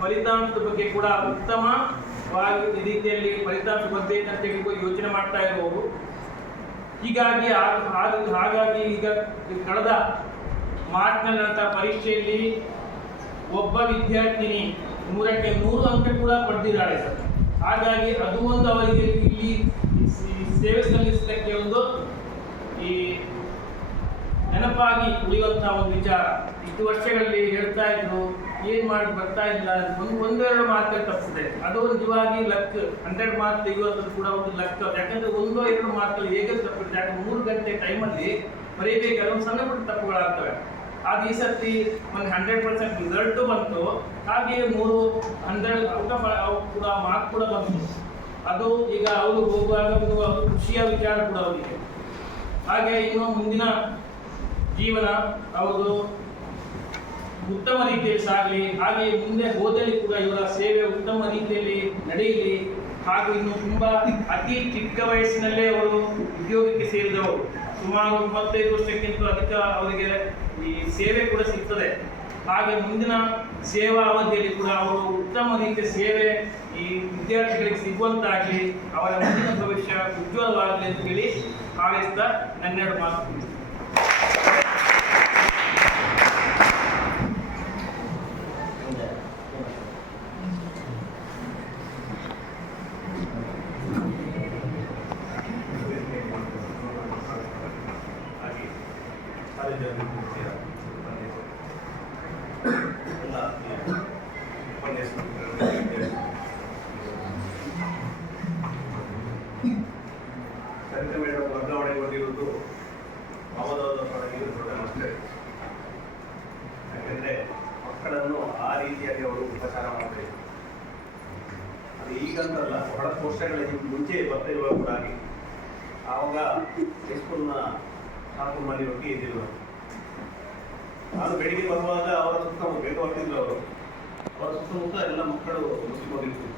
ಫಲಿತಾಂಶದ ಬಗ್ಗೆ ಕೂಡ ಉತ್ತಮವಾಗಿ ರೀತಿಯಲ್ಲಿ ಫಲಿತಾಂಶ ಬರ್ಬೇಕಂತ ಹೇಳಿ ಯೋಚನೆ ಮಾಡ್ತಾ ಇರುವವರು. ಹಾಗಾಗಿ ಈಗ ಕಳೆದ ಮಾರ್ಚ್ನಲ್ಲಿ ನಡೆದ ಪರೀಕ್ಷೆಯಲ್ಲಿ ಒಬ್ಬ ವಿದ್ಯಾರ್ಥಿನಿ 100ಕ್ಕೆ 100 ಅಂಕ ಕೂಡ ಪಡೆದಿದ್ದಾಳೆ ಸರ್. ಹಾಗಾಗಿ ಅದು ಒಂದು ಅವರಿಗೆ ಇಲ್ಲಿ ಸೇವೆ ಸಲ್ಲಿಸಲಿಕ್ಕೆ ಒಂದು ಈ ನೆನಪಾಗಿ ಉಳಿಯುವಂತಹ ಒಂದು ವಿಚಾರ. ಇಷ್ಟು ವರ್ಷಗಳಲ್ಲಿ ಹೇಳ್ತಾ ಇದ್ರು, ಏನ್ ಮಾಡಿ ಬರ್ತಾ ಇಲ್ಲ, ಒಂದೆರಡು ಮಾರ್ಕ್ ತಪ್ಪಿಸಿದೆ, ಅದು ನಿಜವಾಗಿ ಲಕ್. 100 ಮಾರ್ಕ್ ತೆಗೆಯುವಂಥದ್ದು ಕೂಡ ಒಂದು ಲಕ್. ಯಾಕಂದ್ರೆ 1-2 ಮಾರ್ಕಲ್ಲಿ ಹೇಗೆ ತಪ್ಪಿದೆ, ಯಾಕಂದ್ರೆ 3 ಗಂಟೆ ಟೈಮಲ್ಲಿ ಬರೀಬೇಕಾದ್ರೆ ಒಂದು ಸಣ್ಣ ಪುಟ್ಟ ತಪ್ಪುಗಳಾಗ್ತವೆ. ಅದು ಈ ಸರ್ತಿ ಒಂದು 100% ರಿಸಲ್ಟ್ ಬಂತು, ಹಾಗೆ 100 ಔಟ್ ಆಫ್ ಕೂಡ ಮಾರ್ಕ್ ಕೂಡ ಬಂತು. ಅದು ಈಗ ಅವರು ಹೋಗುವಾಗ ಅದು ಖುಷಿಯ ವಿಚಾರ ಕೂಡ ಅವರಿಗೆ. ಹಾಗೆ ಇನ್ನು ಮುಂದಿನ ಜೀವನ ಅವರು ಉತ್ತಮ ರೀತಿಯಲ್ಲಿ ಸಾಗಲಿ, ಹಾಗೆ ಮುಂದೆ ಹೋದಲ್ಲಿ ಕೂಡ ಇವರ ಸೇವೆ ಉತ್ತಮ ರೀತಿಯಲ್ಲಿ ನಡೆಯಲಿ. ಹಾಗೂ ಇನ್ನು ತುಂಬಾ ಅತಿ ಚಿಕ್ಕ ವಯಸ್ಸಿನಲ್ಲೇ ಅವರು ಉದ್ಯೋಗಕ್ಕೆ ಸೇರಿದವರು. ಸುಮಾರು 35 ವರ್ಷಕ್ಕಿಂತ ಅಧಿಕ ಅವರಿಗೆ ಈ ಸೇವೆ ಕೂಡ ಸಿಗ್ತದೆ. ಹಾಗೆ ಮುಂದಿನ ಸೇವಾ ಅವಧಿಯಲ್ಲಿ ಕೂಡ ಅವರು ಉತ್ತಮ ರೀತಿಯ ಸೇವೆ ಈ ವಿದ್ಯಾರ್ಥಿಗಳಿಗೆ ಸಿಗುವಂತಾಗಲಿ, ಅವರ ಮುಂದಿನ ಭವಿಷ್ಯ ಉಜ್ವಲವಾಗಲಿ ಅಂತ ಹೇಳಿ ಹಾರೈಸ್ತಾ ನನ್ನೆರಡು ಮಾತು. ಸರಿತಾ ಮೇಡಮ್ ವರ್ಗಾವಣೆಗೊಂಡಿರುವುದು ಅವಧದ ಪರವಾಗಿ ದೊಡ್ಡ ನಷ್ಟ. ಯಾಕೆಂದರೆ ಮಕ್ಕಳನ್ನು ಆ ರೀತಿಯಾಗಿ ಅವರು ಉಪಚಾರ ಮಾಡಬೇಕು. ಅದು ಈಗಂತಲ್ಲ, ಬಹಳಷ್ಟು ವರ್ಷಗಳ ಮುಂಚೆ ಬರ್ತಿರುವ ಕೂಡ ಆಗಿ ಆವಾಗ ಹೈಸ್ಕೂಲ್ನ ಶಾಪುರ್ನಲ್ಲಿ ಒಟ್ಟಿಗೆ ಇದ್ದಿಲ್ಲ. ನಾನು ಬೆಳಿಗ್ಗೆ ಬರುವಾಗ ಅವರ ಸುತ್ತಮುತ್ತ ಬೇಗ ಬರ್ತಿದ್ರು. ಅವರ ಸುತ್ತಮುತ್ತ ಎಲ್ಲ ಮಕ್ಕಳು ಮುಗಿಸಿಕೊಂಡಿರ್ತಿದ್ರು.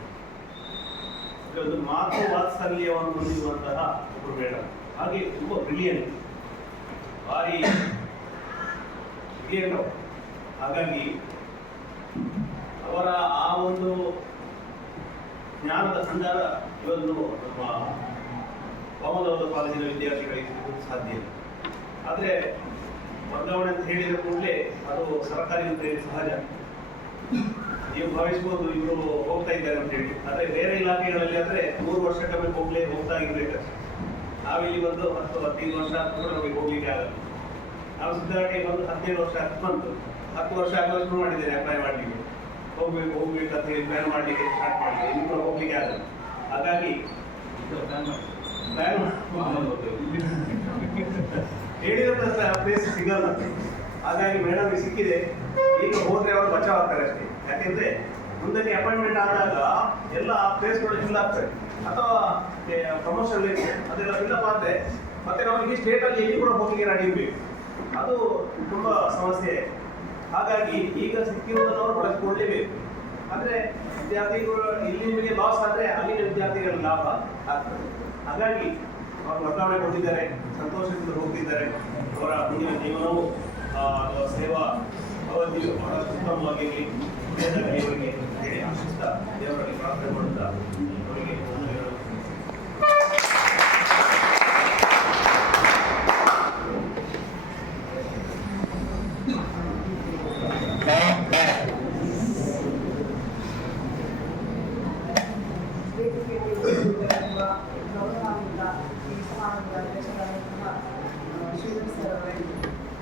ಒಂದು ಮಾತು ವಾತ್ಸಲ್ಯವನ್ನು ಹೊಂದಿರುವಂತಹ ಒಬ್ಬರು ಮೇಡಮ್. ಹಾಗೆ ತುಂಬ ಬ್ರಿಲಿಯಂಟ್, ಭಾರಿ ಬ್ರಿಲಿಯಂಟ್ ಅವರು. ಹಾಗಾಗಿ ಅವರ ಆ ಒಂದು ಜ್ಞಾನದ ಭಂಡಾರ ಇವತ್ತು ನಮ್ಮ ವಾಮನವರ ಕಾಲೇಜಿನ ವಿದ್ಯಾರ್ಥಿಗಳಿಗೆ ಸಿಗುವುದು ಸಾಧ್ಯ ಇಲ್ಲ. ಆದರೆ ವರ್ಗಾವಣೆ ಅಂತ ಹೇಳಿದ ಕೂಡಲೇ ಅದು ಸರ್ಕಾರಿ ಉದ್ಯೋಗ ಸಹಜ. ನೀವು ಭಾವಿಸ್ಬೋದು ಇವರು ಹೋಗ್ತಾ ಇದ್ದಾರೆ ಅಂತ ಹೇಳಿ. ಆದರೆ ಬೇರೆ ಇಲಾಖೆಗಳಲ್ಲಿ ಆದರೆ 3 ವರ್ಷಕ್ಕೊಮ್ಮೆ ಹೋಗ್ತಾ ಇರ್ಬೇಕು. ನಾವಿಲ್ಲಿ ಬಂದು 10-15 ವರ್ಷ ಕೂಡ ನಮಗೆ ಹೋಗ್ಲಿಕ್ಕೆ ಆಗಲ್ಲ. ನಾವು ಸಿದ್ಧಾರ್ಥಿ ಬಂದು 17 ವರ್ಷ ಬಂತು. 10 ವರ್ಷ ಆಗೋಷ್ಟು ಮಾಡಿದ್ದೇನೆ ಅಪ್ಲೈ ಮಾಡಲಿಕ್ಕೆ. ಹೋಗ್ಬೇಕು ಅಂತ ಹೇಳಿ ಪ್ಲಾನ್ ಮಾಡಲಿಕ್ಕೆ ಸ್ಟಾರ್ಟ್ ಮಾಡಿದೆ. ಇನ್ನು ಕೂಡ ಹೋಗ್ಲಿಕ್ಕೆ ಆಗಲ್ಲ. ಹಾಗಾಗಿ ಪ್ಲಾನ್ ಹೇಳಿದ ಪ್ಲೇಸ್ ಸಿಗಲ್ಲ. ಹಾಗಾಗಿ ಮೇಡಮ್ ಸಿಕ್ಕಿದೆ. ಈಗ ಹೋದ್ರೆ ಅವರು ಬಚಾವ್ ಆಗ್ತಾರೆ ಅಷ್ಟೇ. ಯಾಕೆಂದ್ರೆ ಮುಂದಕ್ಕೆ ಅಪಾಯಿಂಟ್ಮೆಂಟ್ ಆದಾಗ ಎಲ್ಲ ಪ್ಲೇಸ್ಗಳು ಫಿಲ್ ಆಗ್ತವೆ, ಅಥವಾ ಪ್ರಮೋಷನ್ ಅದೆಲ್ಲ ಫಿಲ್ಲಪ್ ಆದರೆ ಮತ್ತೆ ನಮಗೆ ಸ್ಟೇಟಲ್ಲಿ ಎಲ್ಲಿ ಕೂಡ ಹೋಗಲಿಕ್ಕೆ ರೆಡಿ ಇರಬೇಕು. ಅದು ತುಂಬ ಸಮಸ್ಯೆ. ಹಾಗಾಗಿ ಈಗ ಸಿಕ್ಕಿರುವುದನ್ನು ಅವರು ಬಳಸಿಕೊಳ್ಳಲೇಬೇಕು. ಆದರೆ ವಿದ್ಯಾರ್ಥಿಗಳು ಇಲ್ಲಿ ನಿಮಗೆ ಲಾಸ್ ಆದರೆ ಅಲ್ಲಿನ ವಿದ್ಯಾರ್ಥಿಗಳ ಲಾಭ ಆಗ್ತದೆ. ಹಾಗಾಗಿ ಅವರು ವರ್ಗಾವಣೆ ಕೊಟ್ಟಿದ್ದಾರೆ, ಸಂತೋಷದಿಂದ ಹೋಗ್ತಿದ್ದಾರೆ. ಅವರ ಮುಂದಿನ ಜೀವನವು ಸೇವಾ ಅವಧಿಯು ಬಹಳ ಉತ್ತಮವಾಗಿರಲಿ, ಒಳ್ಳೆಯದಾಗಲಿ ಹೇಳಿ ಆಶಿಸ್ತಾ ದೇವರಲ್ಲಿ ಪ್ರಾರ್ಥನೆ ಮಾಡುತ್ತಾ ಅವರಿಗೆ ವಂದನೆಗಳು.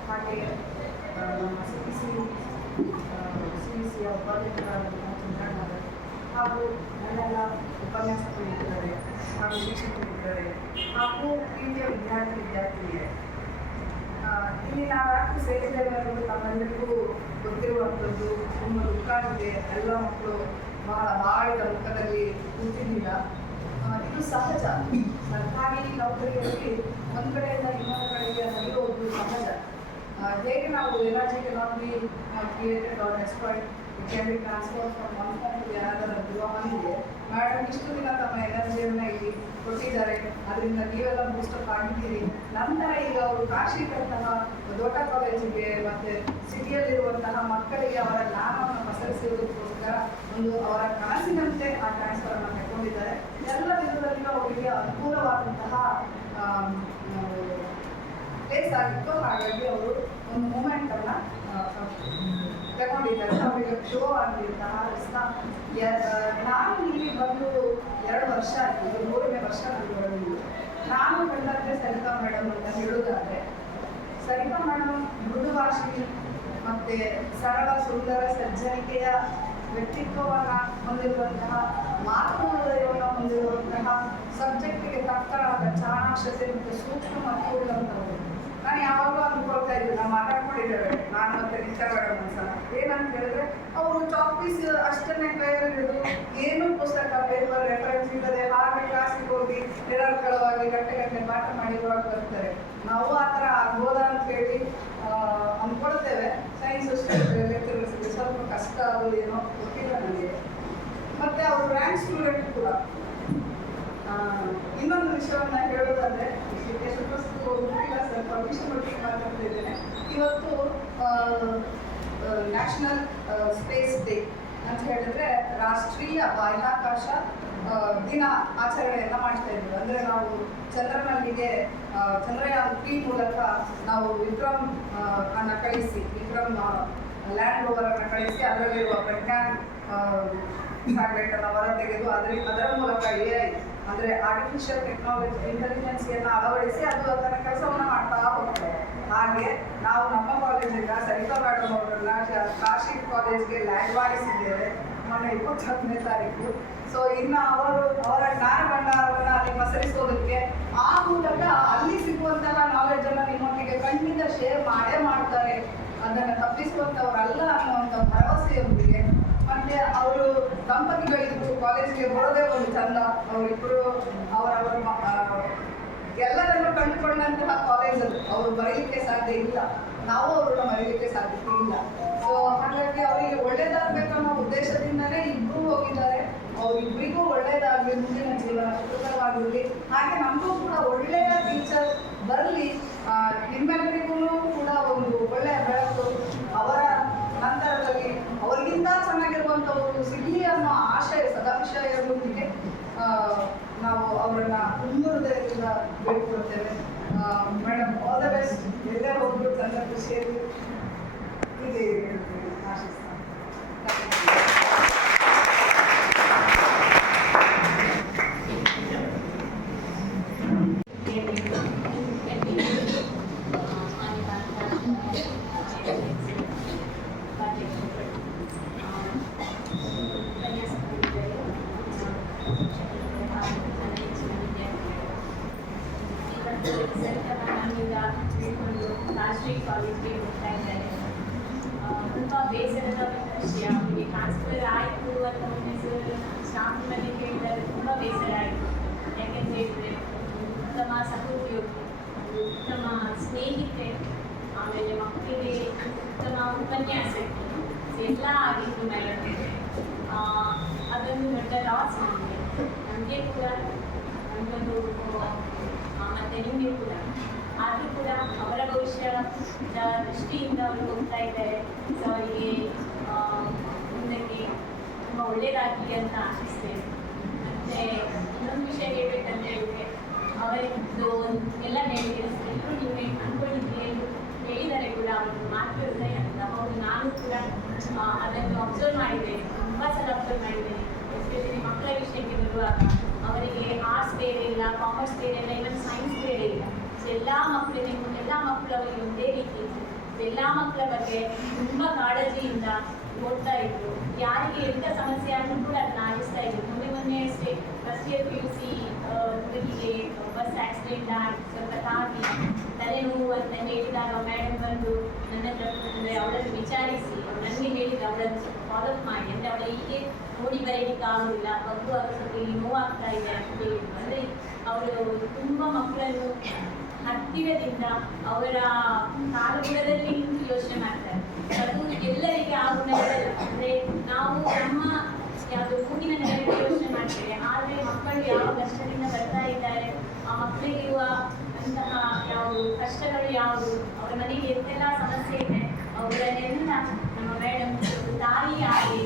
ಹಾಗೆ ನಮ್ಮ CEC ಉಪಾಧ್ಯಕ್ಷರಾದಂತಹ ಚಂದ್ರಣ್ಣವರು ಹಾಗೂ ನನ್ನೆಲ್ಲ ಉಪನ್ಯಾಸಕರಿದ್ದಾರೆ ಹಾಗೂ ಶಿಕ್ಷಕರಿದ್ದಾರೆ ಹಾಗೂ ಪ್ರೀತಿಯ ವಿದ್ಯಾರ್ಥಿನಿಯರೇ, ಇಲ್ಲಿ ನಾವು ಯಾಕೆ ಸೇರಿದ್ದೇವೆ ಅನ್ನೋದು ತಮ್ಮೆಲ್ಲರಿಗೂ ಗೊತ್ತಿರುವಂಥದ್ದು. ತುಂಬ ದುಃಖ ಆಗಿದೆ. ಎಲ್ಲ ಮಕ್ಕಳು ಬಹಳ ಬಾಳಿದ ದುಃಖದಲ್ಲಿ ಕೂತಿದ್ದಿಲ್ಲ. ಇದು ಸಹಜ. ಸರ್ಕಾರಿ ನೌಕರಿಯಲ್ಲಿ ಒಂದು ಕಡೆಯಿಂದ ಇನ್ನೊಂದು ಕಡೆಗೆ ನಡೆಯೋದು ಸಹಜ. ಹೇಗೆ ನಾವು energy cannot be created or destroyed, it can be transferred from one form to the another ಅನ್ನುವ ಹಾಗೆ ಮೇಡಮ್ ಇಷ್ಟು ದಿನ ತಮ್ಮ ಎನರ್ಜಿಯನ್ನು ಇಲ್ಲಿ ಕೊಟ್ಟಿದ್ದಾರೆ. ಅದರಿಂದ ನೀವೆಲ್ಲ ಬೂಸ್ಟಪ್ ಆಗಿದ್ದೀರಿ. ನಂತರ ಈಗ ಅವರು ಕಾಶಿದಂತಹ ದೊಡ್ಡ ಕಾಲೇಜಿಗೆ ಮತ್ತು ಸಿಟಿಯಲ್ಲಿರುವಂತಹ ಮಕ್ಕಳಿಗೆ ಅವರ ಜ್ಞಾನವನ್ನು ಪಸರಿಸುವುದಕ್ಕೋಸ್ಕರ ಒಂದು ಅವರ ಕನಸಿನಂತೆ ಆ ಟ್ರಾನ್ಸ್ಫರನ್ನು ತಗೊಂಡಿದ್ದಾರೆ. ಎಲ್ಲ ವಿಧದಲ್ಲಿಯೂ ಅವರಿಗೆ ಅನುಕೂಲವಾದಂತಹ ಪ್ಲೇಸ್ ಆಗಿತ್ತು. ಹಾಗಾಗಿ ಅವರು ಒಂದು ಮೂಮೆಂಟನ್ನು ತಗೊಂಡಿದ್ದಾರೆ. ಅವರಿಗೆ ಶೋ ಆಗಿರುವಂತಹ ನಾನು ಇಲ್ಲಿ ಬಂದು 2 ವರ್ಷ ಆಯಿತು. 3ನೇ ವರ್ಷ ನಾನು ಬಂದಿದ್ದು. ನಾನು ಕಂಡಂತೆ ಸರಿತಾ ಮೇಡಮ್ ಅಂತ ಹೇಳೋದಾದರೆ, ಸರಿತಾ ಮೇಡಮ್ ಮೃದು ಭಾಷೆ ಮತ್ತು ಸರಳ ಸುಂದರ ಸಜ್ಜನಿಕೆಯ ವ್ಯಕ್ತಿತ್ವವನ್ನು ಹೊಂದಿರುವಂತಹ, ಮಾತೃಹೃದಯವನ್ನು ಹೊಂದಿರುವಂತಹ, ಸಬ್ಜೆಕ್ಟಿಗೆ ತಕ್ಕನಾದ ಚಾಣಾಕ್ಷತೆ ಮತ್ತು ಸೂಕ್ಷ್ಮ ಮತಿ ಉಳ್ಳಂಥವರು. ನಾನು ಯಾವಾಗಲೂ ಅಂದ್ಕೊಳ್ತಾ ಇದ್ದೀನಿ, ನಾವು ಮಾತಾಡ್ಕೊಂಡಿದ್ದೇವೆ ನಾನು ಮತ್ತೆ ನಿತ್ಯ ಮೇಡಮ್ ಒಂದ್ಸಲ. ಏನಂತ ಹೇಳಿದ್ರೆ, ಅವರು ಚಾಪೀಸ್ ಅಷ್ಟನ್ನೇ ಕೈಯಲ್ಲಿ ಹಿಡಿದು ಏನೂ ಪುಸ್ತಕ ಪೇಪರ್ ರೆಫರೆನ್ಸ್ ಇಲ್ಲದೆ ಹಾಗೆ ಕ್ಲಾಸಿಗೆ ಹೋಗಿ ನಿರರ್ಗಳವಾಗಿ ಗಂಟೆ ಪಾಠ ಮಾಡಿರುವಾಗ ಬರ್ತಾರೆ. ನಾವು ಆ ಥರ ಆಗ್ಬೋದಾ ಅಂತ ಹೇಳಿ ಅಂದ್ಕೊಳ್ತೇವೆ. ಸೈನ್ಸ್ ಲೆಕ್ಚರರ್ಸ್ಗೆ ಸ್ವಲ್ಪ ಕಷ್ಟ ಆಗೋದು ಏನೋ ಗೊತ್ತಿಲ್ಲ ನನಗೆ. ಮತ್ತು ಅವರು ರ್ಯಾಂಕ್ ಸ್ಟೂಡೆಂಟ್ ಕೂಡ ವಿಷಯವನ್ನ ಹೇಳೋದಾದ್ರೆ ಎಷ್ಟು ಗೊತ್ತಿಲ್ಲ ಸರ್, ಪರ್ಮಿಷನ್ ಒಟ್ಟಿಗೆ ಮಾತಾಡ್ತಾ ಇದ್ದೇನೆ. ಇವತ್ತು ನ್ಯಾಷನಲ್ ಸ್ಪೇಸ್ ಡೇ ಅಂತ ಹೇಳಿದ್ರೆ ರಾಷ್ಟ್ರೀಯ ಬಾಹ್ಯಾಕಾಶ ದಿನ ಆಚರಣೆಯನ್ನ ಮಾಡ್ತಾ ಇದ್ವಿ. ಅಂದ್ರೆ ನಾವು ಚಂದ್ರನಲ್ಲಿಗೆ ಚಂದ್ರಯಾನ್ 3 ಮೂಲಕ ನಾವು ವಿಕ್ರಮ್ ಅನ್ನ ಕಳಿಸಿ, ವಿಕ್ರಮ್ ಲ್ಯಾಂಡ್ ರೋವರ್ ಅನ್ನ ಕಳಿಸಿ ಅದರಲ್ಲಿರುವ ಪ್ರಜ್ಞಾನ್ ಸ್ಯಾಟಲೈಟ್ ಅನ್ನ ಹೊರ ತೆಗೆದು ಅದರ ಮೂಲಕ AI ಅಂದ್ರೆ ಆರ್ಟಿಫಿಷಿಯಲ್ ಟೆಕ್ನಾಲಜಿ ಇಂಟೆಲಿಜೆನ್ಸಿಯನ್ನ ಅಳವಡಿಸಿ ಅದು ಅದರ ಕೆಲಸವನ್ನ ಮಾಡ್ತಾ ಹೋಗ್ತದೆ. ಹಾಗೆ ನಾವು ನಮ್ಮ ಕಾಲೇಜಿಂದ ಸರಿತಾ ಮೇಡಮ್ ಅವರನ್ನ ಕಾಶಿ ಕಾಲೇಜ್ಗೆ ಲ್ಯಾಂಡ್ ಮಾಡಿಸಿದ್ದೇವೆ ಮೊನ್ನೆ 27ನೇ ತಾರೀಕು. ಸೊ ಇನ್ನು ಅವರ ಜ್ಞಾನ ಭಂಡಾರವನ್ನ ಅಲ್ಲಿ ಪಸರಿಸೋದಕ್ಕೆ ಆ ಮೂಲಕ ಅಲ್ಲಿ ಸಿಗುವಂತಹ ನಾಲೆಡ್ಜ್ ಅನ್ನ ನಿಮ್ಮೊಟ್ಟಿಗೆ ಖಂಡಿತ ಶೇರ್ ಮಾಡೇ ಮಾಡ್ತಾರೆ, ಅದನ್ನ ತಪ್ಪಿಸುವಂತವರಲ್ಲ ಅನ್ನುವಂಥ ಭರವಸೆಯೊಂದಿಗೆ. ಮತ್ತೆ ಅವರು ದಂಪತಿಗಳಿಗೂ ಕಾಲೇಜಿಗೆ ಬರೋದೇ ಒಂದು ಚಂದ. ಅವರಿಬ್ಬರು ಅವರವರ ಎಲ್ಲರನ್ನು ಕಂಡುಕೊಂಡಂತಹ ಕಾಲೇಜ್ ಅದು. ಅವರು ಬರೀಲಿಕ್ಕೆ ಸಾಧ್ಯ ಇಲ್ಲ, ನಾವು ಅವ್ರನ್ನ ಮರೀಲಿಕ್ಕೆ ಸಾಧ್ಯತೆ ಇಲ್ಲ. ಸೊ ಹಾಗಾಗಿ ಅವರಿಗೆ ಒಳ್ಳೇದಾಗಬೇಕನ್ನೋ ಉದ್ದೇಶದಿಂದಲೇ ಇಬ್ಬರು ಹೋಗಿದ್ದಾರೆ. ಅವರಿಬ್ಬರಿಗೂ ಒಳ್ಳೇದಾಗಲಿ, ಮುಂದಿನ ಜೀವನ ಸುಖಕರವಾಗಿರಲಿ. ಹಾಗೆ ನಮಗೂ ಕೂಡ ಒಳ್ಳೆಯ ಟೀಚರ್ ಬರಲಿ, ನಿಮ್ಮೆಲ್ಲರಿಗೂ ಕೂಡ ಒಂದು ಒಳ್ಳೆಯ ಬೆಳಕು ಅವರ ನಂತರದಲ್ಲಿ ಅವರಿಗಿಂತ ಚೆನ್ನಾಗಿರುವಂಥವರು ಸಿಗಲಿ ಅನ್ನೋ ಆಶಯ ಸದಾಶಯದೊಂದಿಗೆ ನಾವು ಅವರನ್ನ ಹೃದಯದಿಂದ ಬೇಡ್ಕೊಳ್ತೇವೆ. Madam, all the best. ಎಲ್ಲೇ ಹೋಗ್ಬಿಟ್ಟು ನನ್ನ ಖುಷಿಯಲ್ಲಿ ಹೀಗೆ ಆಶಿಸ್ತಾನೆ. ರಾಷ್ಟ್ರೀಯ ಕಾಲೇಜ್ಗೆ ಹೋಗ್ತಾ ಇದ್ದಾರೆ. ತುಂಬ ಬೇಸರದ ವಿಷಯ, ಅವರಿಗೆ ಟ್ರಾನ್ಸ್ಫರ್ ಆಯಿತು ಅಂತ ಒಂದು ಹೆಸರು ಸ್ಟಾಫ್ ಮನೆ ಕೇಳಿದರೆ ತುಂಬ ಬೇಸರ ಆಯಿತು. ಯಾಕೆಂತ ಹೇಳಿದರೆ ಉತ್ತಮ ಸಹೋದ್ಯೋಗಿ, ಉತ್ತಮ ಸ್ನೇಹಿತೆ, ಆಮೇಲೆ ಮಕ್ಕಳಿಗೆ ಉತ್ತಮ ಉಪನ್ಯಾಸಕಿ ಎಲ್ಲ ಆಗಿತ್ತು ಮೇಡಮ್. ಅದೊಂದು ದೊಡ್ಡ ಲಾಸ್ ನಮಗೆ ಕೂಡ, ನಮಗೊಂದು ಮತ್ತು ನಿಮಗೆ ಕೂಡ. ಆದರೂ ಕೂಡ ಅವರ ಭವಿಷ್ಯದ ದೃಷ್ಟಿಯಿಂದ ಅವರು ಹೋಗ್ತಾ ಇದ್ದಾರೆ. ಸೊ ಅವರಿಗೆ ಮುಂದಕ್ಕೆ ತುಂಬ ಒಳ್ಳೆಯದಾಗಲಿ ಅಂತ ಆಶಿಸ್ತೇನೆ. ಮತ್ತು ಇನ್ನೊಂದು ವಿಷಯ ಹೇಳಬೇಕಂತ ಹೇಳಿದರೆ, ಅವರಿದ್ದು ಎಲ್ಲ ಹೇಳಿದರೆ ಎಲ್ಲರೂ ನೀವು ಅಂದ್ಕೊಂಡಿದ್ದೀರಿ ಹೇಳಿದರೆ ಕೂಡ ಅವರದ್ದು ಮಾತು ಹೃದಯ ಅಂತ. ಹೌದು, ನಾನು ಕೂಡ ಅದನ್ನು ಅಬ್ಸರ್ವ್ ಮಾಡಿದ್ದೇನೆ, ತುಂಬ ಸಲ ಅಬ್ಸರ್ವ್ ಮಾಡಿದ್ದೇನೆ. ಎಸ್ಪೆಷಲಿ ಮಕ್ಕಳ ವಿಷಯಕ್ಕೆ ಬರುವಾಗ ಅವರಿಗೆ ಆರ್ಟ್ಸ್ ಬೇರೆ ಇಲ್ಲ, ಕಾಮರ್ಸ್ ಬೇರೆ ಇಲ್ಲ, ಇವನ್ ಸೈನ್ಸ್ ಬೇರೆ ಇಲ್ಲ. ಎಲ್ಲ ಮಕ್ಕಳು ಅವರಿಗೆ ಒಂದೇ ರೀತಿ ಇತ್ತು. ಎಲ್ಲ ಮಕ್ಕಳ ಬಗ್ಗೆ ತುಂಬ ಕಾಳಜಿಯಿಂದ ಓದ್ತಾ ಇದ್ರು. ಯಾರಿಗೆ ಎಂಥ ಸಮಸ್ಯೆ ಆದರೂ ಕೂಡ ಅದನ್ನ ಆಲಿಸ್ತಾ ಇದ್ರು. ಮೊನ್ನೆ ಅಷ್ಟೇ ಫಸ್ಟ್ ಇಯರ್ PUC ಹುಡುಗಿಗೆ ಬಸ್ ಆಕ್ಸಿಡೆಂಟ್ ಆಗಿ ಸ್ವಲ್ಪ ತಾಗಿ ತಲೆನೋವು ಅಂತ ಹೇಳಿದಾಗ ಮೇಡಮ್ ಬಂದು ನನ್ನ ಹತ್ರ ಅಂದರೆ ಅವಳನ್ನು ವಿಚಾರಿಸಿ ನನಗೆ ಹೇಳಿದ್ರು ಅವಳನ್ನು ಸ್ವಲ್ಪ ಫಾಲೋಅಪ್ ಮಾಡಿ, ಅಂದರೆ ಅವಳ ಹೀಗೆ ನೋಡಿ ಬರೀಲಿಕ್ಕೆ ಆಗೋದಿಲ್ಲ, ಮಗು ಅವರು ಸ್ವಲ್ಪ ಇಲ್ಲಿ ನೋವಾಗ್ತಾ ಇದೆ ಅಂತ ಹೇಳಿದ್ರು. ಅಂದರೆ ಅವರು ತುಂಬ ಮಕ್ಕಳನ್ನು ಹತ್ತಿರದಿಂದ ಅವರ ಕಾಲುಗುಣದಲ್ಲಿ ನಿಂತು ಯೋಚನೆ ಮಾಡ್ತಾರೆ. ಅದು ಎಲ್ಲರಿಗೆ ಆಗುಣಗಳಲ್ಲ. ಅಂದರೆ ನಾವು ನಮ್ಮ ಯಾವುದು ಮೂಗಿನ ನೆಲೆಯಲ್ಲಿ ಯೋಚನೆ ಮಾಡ್ತೇವೆ, ಆದರೆ ಮಕ್ಕಳು ಯಾವ ಕಷ್ಟದಿಂದ ಬರ್ತಾ ಇದ್ದಾರೆ, ಆ ಮಕ್ಕಳಿಗಿರುವ ಅಂತಹ ಯಾವುದು ಕಷ್ಟಗಳು ಯಾವುದು, ಅವರ ಮನೆಗೆ ಎಂತೆಲ್ಲ ಸಮಸ್ಯೆ ಇದೆ, ಅವುಗಳನ್ನೆಲ್ಲ ನಮ್ಮ ಮೇಡಮ್ ತಾಯಿಯಾಗಿ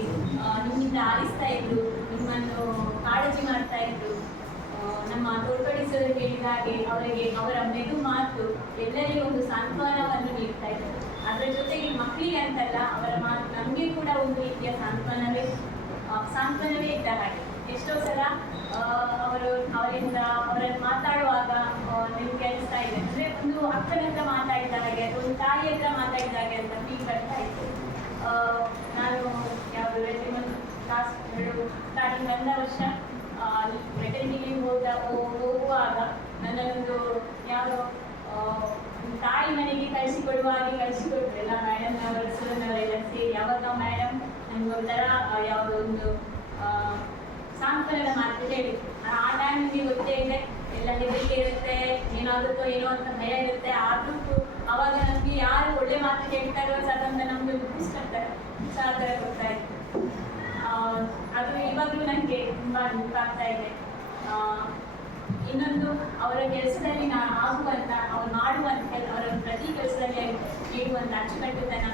ನಿಮ್ಮಿಂದ ಆಲಿಸ್ತಾ ಇದ್ರು, ನಿಮ್ಮನ್ನು ಕಾಳಜಿ ಮಾಡ್ತಾ ಇದ್ರು. ನಮ್ಮ ತೋರ್ಪಡಿಸಲು ಹೇಳಿದ ಹಾಗೆ ಅವರಿಗೆ ಅವರ ಮೆದು ಮಾತು ಎಲ್ಲರಿಗೂ ಒಂದು ಸಾಂತ್ವನವನ್ನು ನೀಡ್ತಾ ಇದ್ದಾರೆ. ಅದರ ಜೊತೆಗೆ ಮಕ್ಕಳಿಗೆ ಅಂತಲ್ಲ, ಅವರ ಮಾತು ನಮಗೆ ಕೂಡ ಒಂದು ರೀತಿಯ ಸಾಂತ್ವನವೇ ಇದ್ದ ಹಾಗೆ. ಎಷ್ಟೋ ಸಲ ಅವರನ್ನು ಮಾತಾಡುವಾಗ ನಿಮ್ಗೆ ಅನಿಸ್ತಾ ಇದೆ, ಅಂದರೆ ಒಂದು ಅಕ್ಕನ ಹತ್ರ ಮಾತಾಡಿದ ಹಾಗೆ ಅಥವಾ ಒಂದು ತಾಯಿ ಹತ್ರ ಮಾತಾಡಿದ ಹಾಗೆ ಅಂತ ಫೀಲ್ ಬರ್ತಾ ಇತ್ತು. ನಾನು ಯಾವುದು ಕ್ಲಾಸ್ ಸ್ಟಾರ್ಟಿಂಗ್ ಬಂದ ವರ್ಷ ವೆಟರ್ನಿಗೆ ಹೋಗುವಾಗ ನನ್ನೊಂದು ಯಾವುದೋ ತಾಯಿ ಮನೆಗೆ ಕಳಿಸಿಕೊಟ್ರೆಲ್ಲ ಮೇಡಮ್ ಅವರ ಸುರನವರೆಲ್ಲ ಸೇರಿ. ಯಾವಾಗ ಮೇಡಮ್ ನನಗೆ ಒಂಥರ ಯಾವುದೋ ಒಂದು ಸಾಂತ್ವನದ ಮಾತು ಹೇಳಿದ್ರು. ಆ ಟೈಮ್ ನಿಮಗೆ ಗೊತ್ತೇ ಇದೆ, ಎಲ್ಲ ಹೆದರಿಕೆ ಇರುತ್ತೆ, ಏನಾಗುತ್ತೋ ಏನೋ ಅಂತ ಭಯ ಇರುತ್ತೆ. ಆದರೂ ಅವಾಗ ನಮಗೆ ಯಾರು ಒಳ್ಳೆ ಮಾತು ಹೇಳ್ತಾರೋ ಅದನ್ನು ನಮಗೆ ಗುರುತಿಸ್ಕೊಳ್ತಾರೆ. ಸೊ ಆ ಥರ ಗೊತ್ತಾಯಿತು. ಅದು ಇವಾಗಲೂ ನನಗೆ ತುಂಬ ನೆನಪಾಗ್ತಾ ಇದೆ. ಇನ್ನೊಂದು ಅವರ ಕೆಲಸದಲ್ಲಿ ಆಗುವಂಥ ಅವ್ರು ಮಾಡುವಂಥ ಅವರ ಪ್ರತಿ ಕೆಲಸದಲ್ಲಿ ನೀಡುವಂಥ ಅಚ್ಚುಕಟ್ಟುತನ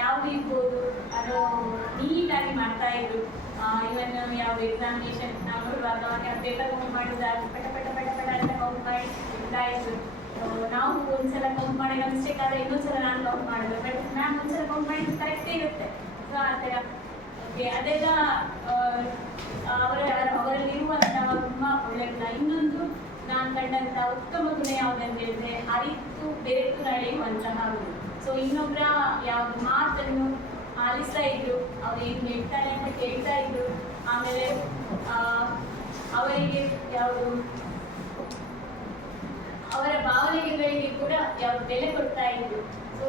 ಯಾವುದು ಇರ್ಬೋದು ಅದು ನೀಟಾಗಿ ಮಾಡ್ತಾ ಇದ್ರು. ಇವನ್ ಯಾವ ಎಕ್ಸಾಮಿನೇಷನ್ ನಾವು ನೋಡುವಾಗ ಪೇಪರ್ ಕೌಂಟ್ ಮಾಡೋದಾದ್ರೆ ಪಟ ಪಟ ಪಟ ಪಟ ಅಂತ ಕೌಂಟ್ ಮಾಡಿ ಇಡ್ತಾ ಇದ್ರು. ನಾವು ಒಂದ್ಸಲ ಕೌಂಟ್ ಮಾಡಿ ಮಿಸ್ಟೇಕ್ ಆದರೆ ಇನ್ನೊಂದ್ಸಲ ನಾನು ಕೌಂಟ್ ಮಾಡಿದ್ರು, ಬಟ್ ನಾನು ಒಂದ್ಸಲ ಕೌಂಟ್ ಮಾಡಿದ್ದು ಕರೆಕ್ಟೇ ಇರುತ್ತೆ. ಸೊ ಆ ಥರ ಓಕೆ ಅದೆಲ್ಲ ಅವರಲ್ಲಿರುವಂತಹ ತುಂಬ ಒಳ್ಳೆಯಲ್ಲ. ಇನ್ನೊಂದು ನಾನು ಕಂಡಂಥ ಉತ್ತಮ ಗುಣ ಯಾವುದಂತ ಹೇಳಿದ್ರೆ ಅರಿತು ಬೆರೆತು ನಡೆಯುವಂತಹವರು. ಸೊ ಇನ್ನೊಬ್ಬರ ಯಾವ್ದು ಮಾತನ್ನು ಆಲಿಸ್ತಾ ಇದ್ರು, ಅವ್ರು ಏನು ಹೇಳ್ತಾರೆ ಅಂತ ಕೇಳ್ತಾ ಇದ್ರು. ಆಮೇಲೆ ಅವರಿಗೆ ಯಾವುದು ಅವರ ಭಾವನೆಗಳಿಗೆ ಕೂಡ ಯಾವ್ದು ಬೆಲೆ ಕೊಡ್ತಾ ಇದ್ರು. ಸೊ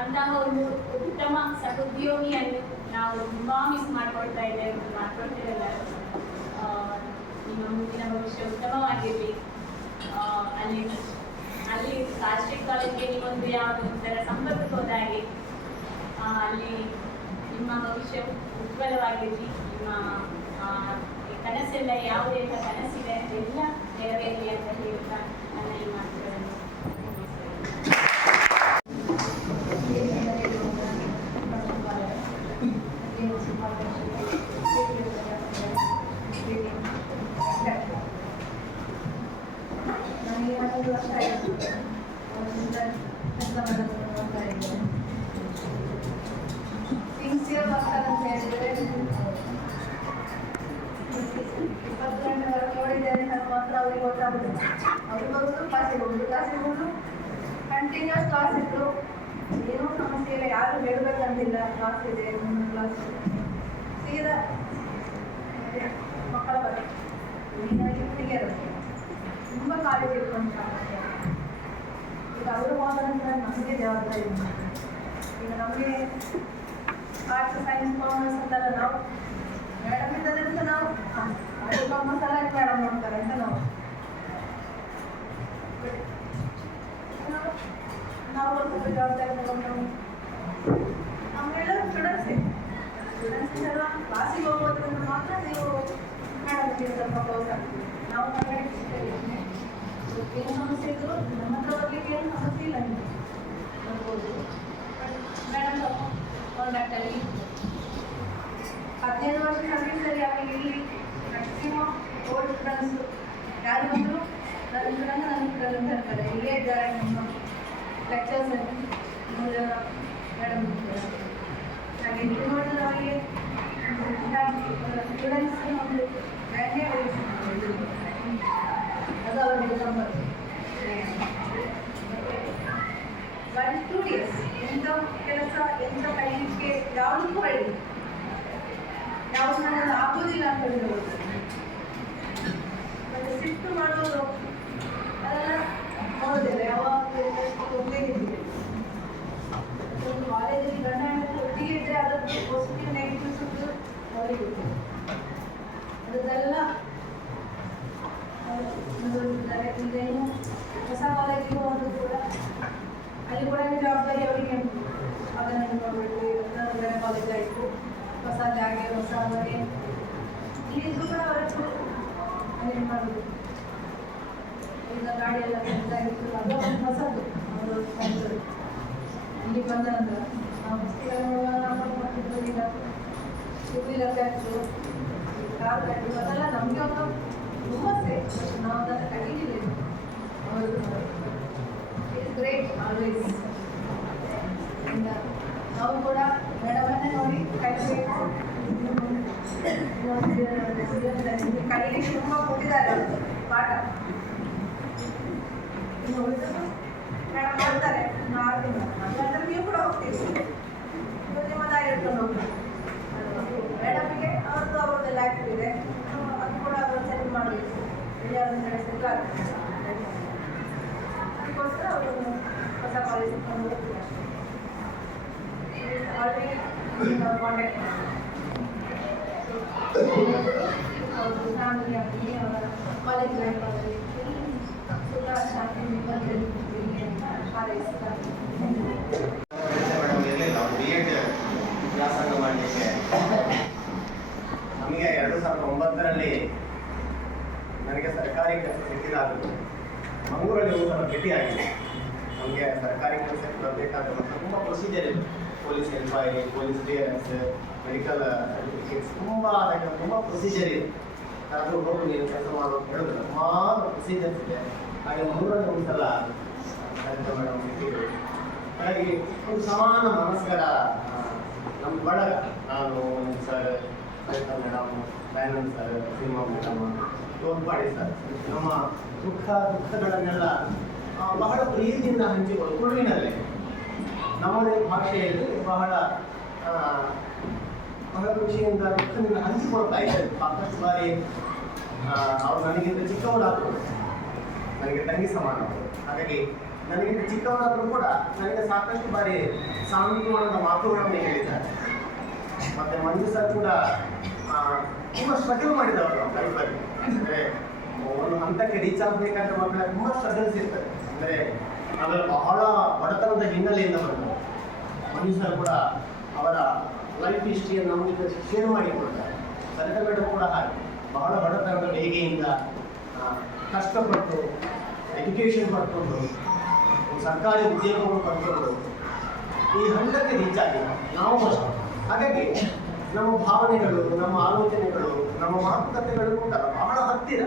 ಅಂತಹ ಒಂದು ಉತ್ತಮ ಸಹೋದ್ಯೋಗಿಯನ್ನು ನಾವು ತುಂಬಾ ಮಿಸ್ ಮಾಡ್ಕೊಳ್ತಾ ಇದ್ದೇವೆ, ಮಾಡ್ಕೊಳ್ತಿರಲ್ಲ. ನಿಮ್ಮ ಮುಂದಿನ ಭವಿಷ್ಯ ಉತ್ತಮವಾಗಿರಲಿ. ಅಲ್ಲಿ ರಾಷ್ಟ್ರೀಯ ಕಾಲೇಜ್ಗೆ ನೀವೊಂದು ಯಾವುದೋ ಒಂಥರ ಸಂಪರ್ಕಕ್ಕೆ ಹೋದಾಗೆ ಅಲ್ಲಿ ನಿಮ್ಮ ಭವಿಷ್ಯ ಉಜ್ವಲವಾಗಿರಲಿ. ನಿಮ್ಮ ಕನಸೆಲ್ಲ ಯಾವುದೆಲ್ಲ ಕನಸಿದೆ ಅದೆಲ್ಲ ನೆರವೇರಲಿ ಅಂತ ಹೇಳ್ತಾ ನನ್ನ ಈ ಮಾತುಗಳನ್ನು ನನಗೆ 11 ವರ್ಷ ಆಯಿತು ಕೆಲಸ ಮಾಡೋದನ್ನು ನೋಡ್ತಾ ಇದ್ದೇನೆ. ಸಿನ್ಸಿಯರ್ ವರ್ಕರ್ ಅಂತ ಹೇಳಿದರೆ 20 ಗಂಟೆವರೆಗೆ ನೋಡಿದ್ದೇನೆ ನಾನು ಮಾತ್ರ ಅವ್ರಿಗೆ ಗೊತ್ತಾಗುದಿಲ್ಲ. ಅವ್ರಿಗೆ ಬರುವುದು ಕ್ಲಾಸಿಗೆ ಹೋಗುದು ಕಂಟಿನ್ಯೂಸ್ ಕ್ಲಾಸ್ ಇತ್ತು. ಏನೂ ಸಮಸ್ಯೆ ಇಲ್ಲ, ಯಾರು ಹೇಳಬೇಕಂತಿಲ್ಲ. ಕ್ಲಾಸ್ ಇದೆ, ಕ್ಲಾಸ್ ಸೀದಾ ಮಕ್ಕಳ ಬಗ್ಗೆ ನನಗೆ ಹುಡುಗಿಯರ ಬಗ್ಗೆ ತುಂಬ ಕಾಳಜಿ ಇಟ್ಕೊಂಡು ಈಗ ಅವರು ಹೋದ ನಂತರ ನಮಗೆ ಜವಾಬ್ದಾರಿ ಉಂಟು. ಈಗ ನಮಗೆ ಆರ್ಟ್ಸ್ ಸೈನ್ಸ್ ಕಾಮರ್ಸ್ ಅಂತೆಲ್ಲ ನಾವು ಮೇಡಮ್ ಇದ್ದದೆ ಅಂತ ನಾವು ಆರ್ಟ್ಸ್ ಕಾಮರ್ಸ್ ಎಲ್ಲ ಮೇಡಮ್ ನೋಡ್ತಾರೆ ಅಂತ ನಾವು ಒಂದು ಸ್ವಲ್ಪ ಜವಾಬ್ದಾರಿ ತಗೊಂಡು ನಮ್ಮೆಲ್ಲರೂ ಸ್ಟೂಡೆಂಟ್ಸ್ ಎಲ್ಲ ಕ್ಲಾಸಿಗೆ ಹೋಗೋದ್ರಿಂದ ಮಾತ್ರ ನೀವು ಮೇಡಮ್ಗೆ ಸ್ವಲ್ಪ ಕ್ಲೋಸ್ ಆಗ್ತೀವಿ. ನಾವು ಏನು ಸಮಸ್ಯೆ ಇದ್ರು ನಮ್ಮ ಹತ್ರ ಬರ್ಲಿಕ್ಕೆ ಏನು ಸಮಸ್ಯೆ ಇಲ್ಲ ನಿಮಗೆ ಬರ್ಬೋದು. ಮೇಡಮ್ ಕಾಂಟ್ಯಾಕ್ಟಲ್ಲಿ 15 ವರ್ಷ ಸರ್ವಿಸಲ್ಲಿ ಆಮೇಲೆ ಇಲ್ಲಿ ಮ್ಯಾಕ್ಸಿಮಮ್ ಓಲ್ಡ್ ಸ್ಟೂಡೆಂಟ್ಸು ಯಾರು ಬಂದರು ನನ್ನ ಸ್ಟೂಡೆಂಟ್ ಅಂತ ಹೇಳ್ತಾರೆ. ಇಲ್ಲೇ ಇದ್ದಾರೆ ನಮ್ಮ ಲೆಕ್ಚರ್ಸಲ್ಲಿ 3 ಜನ ಮೇಡಮ್ ಇದ್ದಾರೆ. ಹಾಗೆ ಇದು ನೋಡಿದ್ರೆ ಅವರಿಗೆ ಸ್ಟೂಡೆಂಟ್ಸ್ ಒಂದು ಬ್ಯಾಂಡೇ ಅದು ಅವರಿಗೆ ಸಂಬಂಧ ವೆರಿ ಸ್ಟೂಡಿಯಸ್. ಎಂಥ ಕೆಲಸ ಎಂಥ ಕಲಿಕೆ ಯಾವುದಕ್ಕೂ ಹೇಳಿ ಯಾವುದು ನನ್ನಲ್ಲಿ ಆಗೋದಿಲ್ಲ ಅಂತ ಹೇಳ್ಬೋದು. ಮತ್ತು ಸಿಟ್ಟು ಮಾಡೋದು ಅದೆಲ್ಲ ನೋಡೋದಿಲ್ಲ. ಯಾವಾಗ ಒಬ್ಬೇ ಇದ್ದೀವಿ ಒಂದು ಕಾಲೇಜಲ್ಲಿ ಗಂಡ ಹೆಣ್ಣು ಒಟ್ಟಿಗೆ ಇದ್ದರೆ ಅದರದ್ದು ಪಾಸಿಟಿವ್ ನೆಗೆಟಿವ್ಸ್ ಉಂಟು ಅವರಿಗೆ ಗೊತ್ತಿದೆ. ಅದನ್ನೆಲ್ಲ ಇದೇನು ಹೊಸ ಕಾಲೇಜಿಗೆ ಹೋಗೋದು ಕೂಡ ಅಲ್ಲಿ ಕೂಡ ಜವಾಬ್ದಾರಿ ಅವರಿಗೆ ಉಂಟು. ಅದನ್ನು ನೋಡಬೇಕು. ಇವತ್ತು ಬೇರೆ ಕಾಲೇಜ್ ಆಯಿತು, ಹೊಸ ಜಾಗ ಹೊಸ ಮನೆ ಇಲ್ಲಿದ್ದು ಕೂಡ ಅವರಷ್ಟು ಅದೇನು ಮಾಡೋದು. ಈಗ ಗಾಡಿ ಎಲ್ಲ ಇದಾಗಿತ್ತು, ಅದು ಒಂದು ಹೊಸದು ಅವರು ಕಲಿತರು. ಇಲ್ಲಿ ಬಂದ ನಂತರ ನಾವು ಪುಸ್ತಕ ನೋಡುವಾಗ ನಾವು ಮಾಡ್ತಿದ್ದು ಈಗ 2 ವೀಲರ್ ಬ್ಯಾಗ್ಸು ಕಾರ್ ಬ್ಯಾಗ್ಸು ಅದೆಲ್ಲ ನಮಗೆ ಒಂದು ಹುಮ್ಮಸ್ಸೆ. ನಾವು ಅದನ್ನು ಕಲಿತಿದ್ದೇವೆ. ಅವರು ಇಟ್ಸ್ ಗ್ರೇಟ್ ಆಲ್ವೇಸ್. ನಾವು ಕೂಡ ಮೇಡಮನ್ನೇ ನೋಡಿ ಕಲಿಬೇಕು. ಕಲಿಲಿಕ್ಕೆ ತುಂಬ ಕೊಟ್ಟಿದ್ದಾರೆ ಪಾಠ. ಇನ್ನು ಉಳಿದದ್ದು ಮೇಡಮ್ ಮಾಡ್ತಾರೆ 6 ದಿನ. ಅಲ್ಲಂದ್ರೆ ನೀವು ಕೂಡ ಹೋಗ್ತೀವಿ, ನಿಮ್ಮದಾಗಿ ಇಟ್ಕೊಂಡು ಹೋಗ್ತೀವಿ. ಮೇಡಮ್ಗೆ ಅವ್ರದ್ದೆಲ್ಲ ಆಗ್ತಿದೆ, ಅದು ಕೂಡ ಅವರು ಸೆಟ್ ಮಾಡಬೇಕು. ಯಾರು ಸೆಟ್ ಆಗ್ತದೆ ಅದಕ್ಕೋಸ್ಕರ ಅವರು ಹೊಸ ಕಾಲೇಜ್ ಇಟ್ಕೊಂಡು ಹೋಗ್ತೀವಿ. ಆಲ್ರೆಡಿ ನಾವು ಕಾಂಟ್ಯಾಕ್ಟ್ ಅವರು ಫ್ಯಾಮಿಲಿ ಆಗಲಿ ಅವರ ಕಾಲೇಜ್ ಲೈಫಲ್ಲಿ ಸುಖ ಶಾಂತಿ ನಿಮ್ಮಲ್ಲಿ ಹಾರೈಸ್ತಾರೆ. ನಾವು B.Ed ವ್ಯಾಸಂಗ ಮಾಡಲಿಕ್ಕೆ ನಮಗೆ 2009ರಲ್ಲಿ ನನಗೆ ಸರ್ಕಾರಿ ಕೆಲಸ ಸಿಕ್ಕಿದಾಗಲೂ ಮಂಗಳೂರಲ್ಲಿ ಒಂದು ಸಲ ಭೇಟಿಯಾಗಿದೆ. ನಮಗೆ ಸರ್ಕಾರಿ ಕೆಲಸಕ್ಕೆ ಬರಬೇಕಾದ್ರೆ ತುಂಬ ಪ್ರೊಸೀಜರ್ ಇದೆ. Police enquiry, police clearance, medical certificates, ಅದಕ್ಕೆ ತುಂಬ ಪ್ರೊಸೀಜರ್ ಇದೆ. ಅದು ಹೋಗಿ ನೀವು ಕೆಲಸ ಮಾಡೋದು ಹೇಳಿದ್ರೆ ಸುಮಾರು ಪ್ರೊಸೀಜರ್ಸ್ ಇದೆ. ಹಾಗೆ ಮಂಗಳೂರಲ್ಲಿ ಒಂದು ಸಲ ಮೇಡಮ್ ಸಿಕ್ಕಿದ್ರು. ಹಾಗಾಗಿ ಒಂದು ಸಮಾನ ಮನಸ್ಕರ ನಮ್ಮ ಬಳಗ, ನಾನು sir, Sarita madam, Dayanand sir, ಸಿನಿಮಾ ಮೇಡಮ್, ತೋರ್ಪಾಡಿ ಸರ್, ನಮ್ಮ ದುಃಖಗಳನ್ನೆಲ್ಲ ಬಹಳ ಪ್ರೀತಿಯಿಂದ ಹಂಚಿಕೊಳ್ಳು ತುಳುವಿನಲ್ಲೇ ನಮ್ಮದೇ ಭಾಷೆಯಲ್ಲಿ ಬಹಳ ಖುಷಿಯಿಂದ ದುಃಖದಿಂದ ಹಂಚಿಕೊಳ್ತಾ ಇದ್ದಾರೆ. ಸಾಕಷ್ಟು ಬಾರಿ ಅವ್ರು ನನಗಿಂತ ಚಿಕ್ಕವರಾದರು, ನನಗೆ ತಂಗಿ ಸಮಾನ ಅವರು. ಹಾಗಾಗಿ ನನಗಿಂತ ಚಿಕ್ಕವರಾದರೂ ಕೂಡ ನನಗೆ ಸಾಕಷ್ಟು ಬಾರಿ ಸಾಂತ್ವನದ ಮಾತುಗಳನ್ನು ಹೇಳಿದ್ದಾರೆ. ಮತ್ತು ಮಂಜು ಸರ್ ಕೂಡ ತುಂಬ ಸ್ಟ್ರಗಲ್ ಮಾಡಿದವರು ನಮ್ಮ ಲೈಫಲ್ಲಿ. ಅಂದರೆ ಒಂದು ಹಂತಕ್ಕೆ ರೀಚ್ ಆಗಬೇಕಾದ್ರೆ ಮಕ್ಕಳ ತುಂಬ ಸ್ಟ್ರಗಲ್ಸ್ ಇರ್ತದೆ. ಅಂದರೆ ನಾವೆಲ್ಲ ಬಹಳ ಬಡತನದ ಹಿನ್ನೆಲೆಯಿಂದ ಬಂದರು. ಮಂಜು ಸರ್ ಕೂಡ ಅವರ ಲೈಫ್ ಹಿಸ್ಟ್ರಿಯನ್ನು ನಮ್ಮ ಜೊತೆ ಶೇರ್ ಮಾಡಿಕೊಡ್ತಾರೆ. ಸರಿತಾ ಮೇಡಮ್ ಕೂಡ ಹಾಗೆ ಬಹಳ ಬಡತನದ ಬೇಗೆಯಿಂದ ಕಷ್ಟಪಟ್ಟು ಎಜುಕೇಷನ್ ಪಡ್ಕೊಂಡು ಸರ್ಕಾರಿ ಉದ್ಯೋಗವನ್ನು ಪಡ್ಕೊಂಡು ಈ ಹಂತಕ್ಕೆ ರೀಚ್ ಆಗಿಲ್ಲ ನಾವು ಅಷ್ಟೇ. ಹಾಗಾಗಿ ನಮ್ಮ ಭಾವನೆಗಳು, ನಮ್ಮ ಆಲೋಚನೆಗಳು, ನಮ್ಮ ಮಾತುಕತೆಗಳು ಕೂಡ ಬಹಳ ಹತ್ತಿರ.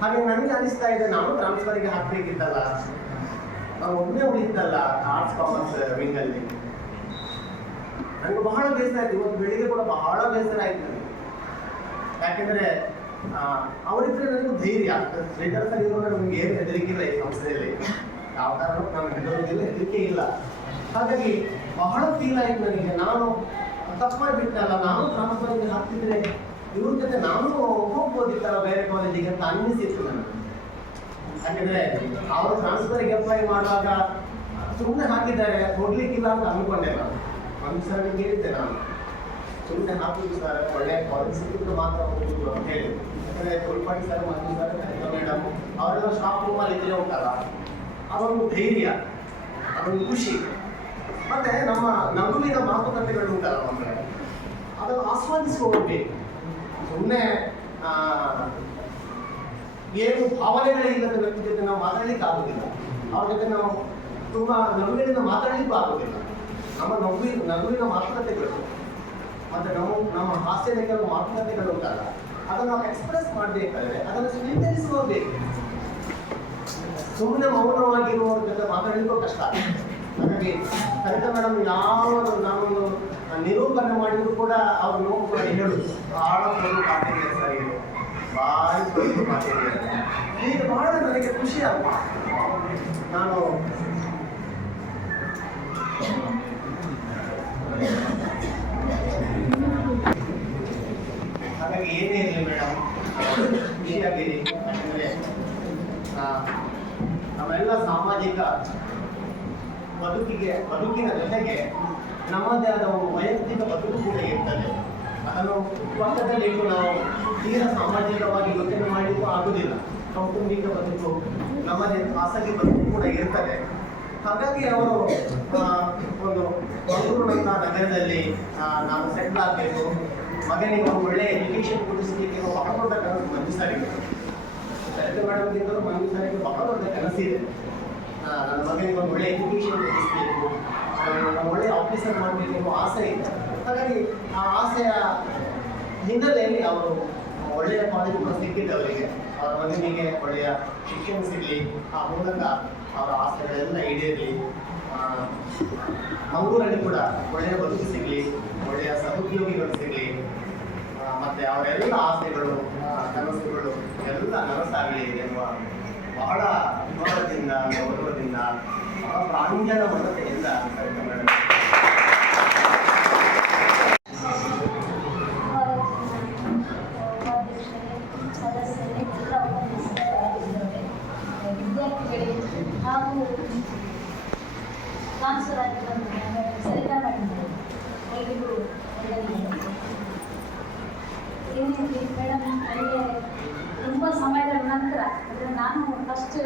ಹಾಗೆ ನನಗೆ ಅನಿಸ್ತಾ ಇದೆ, ನಾನು ಟ್ರಾನ್ಸ್ಫರಿಗೆ ಹಾಕಬೇಕಿತ್ತಲ್ಲ, ನಾವು ಒಮ್ಮೆ ಉಳಿತಲ್ಲ ಆರ್ಟ್ಸ್ ಕಾಮರ್ಸ್ ವಿಂಗಲ್ಲಿ. ನನಗೆ ಬಹಳ ಬೇಸರ ಆಯ್ತು. ಇವತ್ತು ಬೆಳಿಗ್ಗೆ ಕೂಡ ಬಹಳ ಬೇಸರ ಆಯ್ತು ನನಗೆ. ಯಾಕೆಂದರೆ ಅವರಿದ್ರೆ ನನಗೂ ಧೈರ್ಯ. ಶ್ರೀಧರಸಲ್ಲಿ ಇರುವಾಗ ನಮಗೆ ಏನು ಹೆದರಿಕೆ ಇಲ್ಲ ಈ ಸಂಸ್ಥೆಯಲ್ಲಿ. ಯಾವ ಕಾರಣಕ್ಕೂ ನಾನು ಹೆದರಿಕೆಲ್ಲ ಹೆದರಿಕೆ ಇಲ್ಲ. ಹಾಗಾಗಿ ಬಹಳ ಫೀಲ್ ಆಯ್ತು ನನಗೆ. ನಾನು ತಪ್ಪು ಮಾಡಿಬಿಟ್ಟಲ್ಲ, ನಾನು ಟ್ರಾನ್ಸ್ಫರ್ಗೆ ಹಾಕ್ತಿದ್ರೆ ಇವ್ರ ಜೊತೆ ನಾನು ಹೋಗ್ಬೋದಿತ್ತಲ್ಲ ಬೇರೆ ಕಾಲೇಜಿಗೆ ಅಂತ ಅನ್ನಿಸಿತ್ತು ನನಗೆ. ಯಾಕೆಂದರೆ ಅವರು ಟ್ರಾನ್ಸ್ಫರ್ಗೆ ಅಪ್ಲೈ ಮಾಡುವಾಗ ಸುಮ್ಮನೆ ಹಾಕಿದ್ದಾರೆ, ಹೋಗ್ಲಿಕ್ಕಿಲ್ಲ ಅಂತ ಅಂದ್ಕೊಂಡೆ ನಾನು. ಒಂದು ಸಲ ಕೇಳಿದ್ದೆ ನಾನು, ಸುಮ್ಮನೆ ಹಾಕುದು ಸರ್, ಒಳ್ಳೆ ಕಾಲೇಜ್ ಸಿಕ್ಕಿದ್ರು ಮಾತ್ರ ಹೋಗುದು ಅಂತ ಹೇಳಿ. ಯಾಕಂದರೆ ತೋಳ್ಪಾಡಿ ಸರ್, ಮಂಜು ಸರ್, ಸರಿತಾ ಮೇಡಮ್ ಅವರೆಲ್ಲ ಸ್ಟಾಫ್ ರೂಮಲ್ಲಿ ಇದ್ರೆ ಉಂಟಲ್ಲ, ಅದೊಂದು ಧೈರ್ಯ, ಅದೊಂದು ಖುಷಿ. ಮತ್ತೆ ನಮ್ಮ ನಗುವಿನ ಮಾತುಕತೆಗಳು ಉಂಟಲ್ಲ ನಮಗೆ, ಅದನ್ನು ಆಸ್ವಾದಿಸಿಕೊಳ್ಳಬೇಕು. ಸುಮ್ಮನೆ ಏನು ಭಾವನೆಗಳಿಲ್ಲದ ವ್ಯಕ್ತಿ ಜೊತೆ ನಾವು ಮಾತಾಡಲಿಕ್ಕೆ ಆಗೋದಿಲ್ಲ. ಅವ್ರ ಜೊತೆ ನಾವು ತುಂಬ ನಗುವಿನಿಂದ ಮಾತಾಡಲಿಕ್ಕೂ ಆಗೋದಿಲ್ಲ. ನಮ್ಮ ನಗುವಿನ ಮಾತುಕತೆಗಳು ಮತ್ತು ನಮ್ಮ ಹಾಸ್ಯದ ಕೆಲವು ಮಾತುಕತೆಗಳು ಉಂಟಲ್ಲ, ಅದನ್ನು ನಾವು ಎಕ್ಸ್ಪ್ರೆಸ್ ಮಾಡಬೇಕಾದ್ರೆ ಅದನ್ನು ಸ್ವೀಕರಿಸುವಬೇಕು. ಸುಮ್ಮನೆ ಮೌನವಾಗಿರುವವ್ರ ಜೊತೆ ಮಾತಾಡಲಿಕ್ಕೂ ಕಷ್ಟ. ಹಾಗಾಗಿ ಸರಿತಾ ಮೇಡಮ್ ಯಾವುದು ನಾನೊಂದು ನಿರೂಪಣೆ ಮಾಡಿದ್ರು ಕೂಡ ಅವ್ರು ನೋವು ಕೂಡ ಹೇಳುದು, ಬಹಳ ಒಂದು ಮಾತಾಡಿದೆ ಸರ್, ಇದು ಭಾರಿ ಒಂದು ಮಾತಾಡಿದೆ. ಈಗ ಬಹಳ ನನಗೆ ಖುಷಿ ಆಗುತ್ತೆ. ನಾನು ಹಾಗಾಗಿ ಏನೇ ಇರಲಿ ಮೇಡಮ್, ಖುಷಿಯಾಗಿರಿ. ಯಾಕಂದರೆ ನಮ್ಮೆಲ್ಲ ಸಾಮಾಜಿಕ ಬದುಕಿನ ಜೊತೆಗೆ ನಮ್ಮದೇ ಆದ ಒಂದು ವೈಯಕ್ತಿಕ ಬದುಕು ಕೂಡ ಇರ್ತದೆ. ಅದನ್ನು ಪಕ್ಕದಲ್ಲಿಟ್ಟು ನಾವು ತೀರ ಸಾಮಾಜಿಕವಾಗಿ ಯೋಚನೆ ಮಾಡಲಿಕ್ಕೂ ಆಗುವುದಿಲ್ಲ. ಕೌಟುಂಬಿಕ ಬದುಕು, ನಮ್ಮದೇ ಖಾಸಗಿ ಬದುಕು ಕೂಡ ಇರ್ತದೆ. ಹಾಗಾಗಿ ಅವರು ಒಂದು ಮಂಗಳೂರಿನಂಥ ನಗರದಲ್ಲಿ ನಾನು ಸೆಟ್ಲ್ ಆಗಬೇಕು, ಮಗನಿಗೆ ಒಂದು ಒಳ್ಳೆಯ ಎಜುಕೇಷನ್ ಕೊಡಿಸಲಿಕ್ಕೆ ಬಹಳ ದೊಡ್ಡ ಕನಸು ಮಂಜು ಸರಿಗೆ. ಸರಿತಾ ಮೇಡಮ್ಗಿಂತಲೂ ಮಂಜು ಸರಿಗೆ ಬಹಳ ದೊಡ್ಡ ಕನಸಿದೆ. ನನ್ನ ಮಗನಿಗೆ ಒಂದು ಒಳ್ಳೆಯ ಎಜುಕೇಷನ್ ಕೊಡಿಸಬೇಕು, ಒಳ್ಳೆಯ ಆಫೀಸರ್ ಮಾಡಬೇಕು ಆಸೆ ಇದೆ. ಹಾಗಾಗಿ ಆ ಆಸೆಯ ಹಿನ್ನೆಲೆಯಲ್ಲಿ ಅವರು ಒಳ್ಳೆಯ ಕಾಲೇಜ್ ಕೂಡ ಸಿಕ್ಕಿದೆ ಅವರಿಗೆ. ಅವರ ಮಗನಿಗೆ ಒಳ್ಳೆಯ ಶಿಕ್ಷಣ ಸಿಗಲಿ, ಆ ಮೂಲಕ ಅವರ ಆಸೆಗಳೆಲ್ಲ ಈಡೇರಲಿ. ಮಂಗಳೂರಲ್ಲಿ ಕೂಡ ಒಳ್ಳೆಯ ಬದುಕು ಸಿಗಲಿ, ಒಳ್ಳೆಯ ಸಹೋದ್ಯೋಗಿಗಳು ಸಿಗಲಿ, ಮತ್ತು ಅವರೆಲ್ಲ ಆಸೆಗಳು, ಕನಸುಗಳು ಎಲ್ಲ ನನಸಾಗಲಿ ಎನ್ನುವ ಬಹಳ ಅಭಿಮಾನದಿಂದ, ಗೌರವದಿಂದ, ಬಹಳ ಪ್ರಾಂಜಲ ಮನತೆಯಿಂದ ಸರಿತಾ ಮೇಡಮ್ ಹಾಗೂ ಟ್ರಾನ್ಸ್ಫರ್ ಆಗಿರೋ ಸರಿತಾ ಮೇಡಮ್ ಎಲ್ರಿಗೂ ಏನೇನು ಮೇಡಮ್ ನನಗೆ ತುಂಬ ಸಮಯದ ನಂತರ ಅಂದರೆ ನಾನು ಫಸ್ಟ್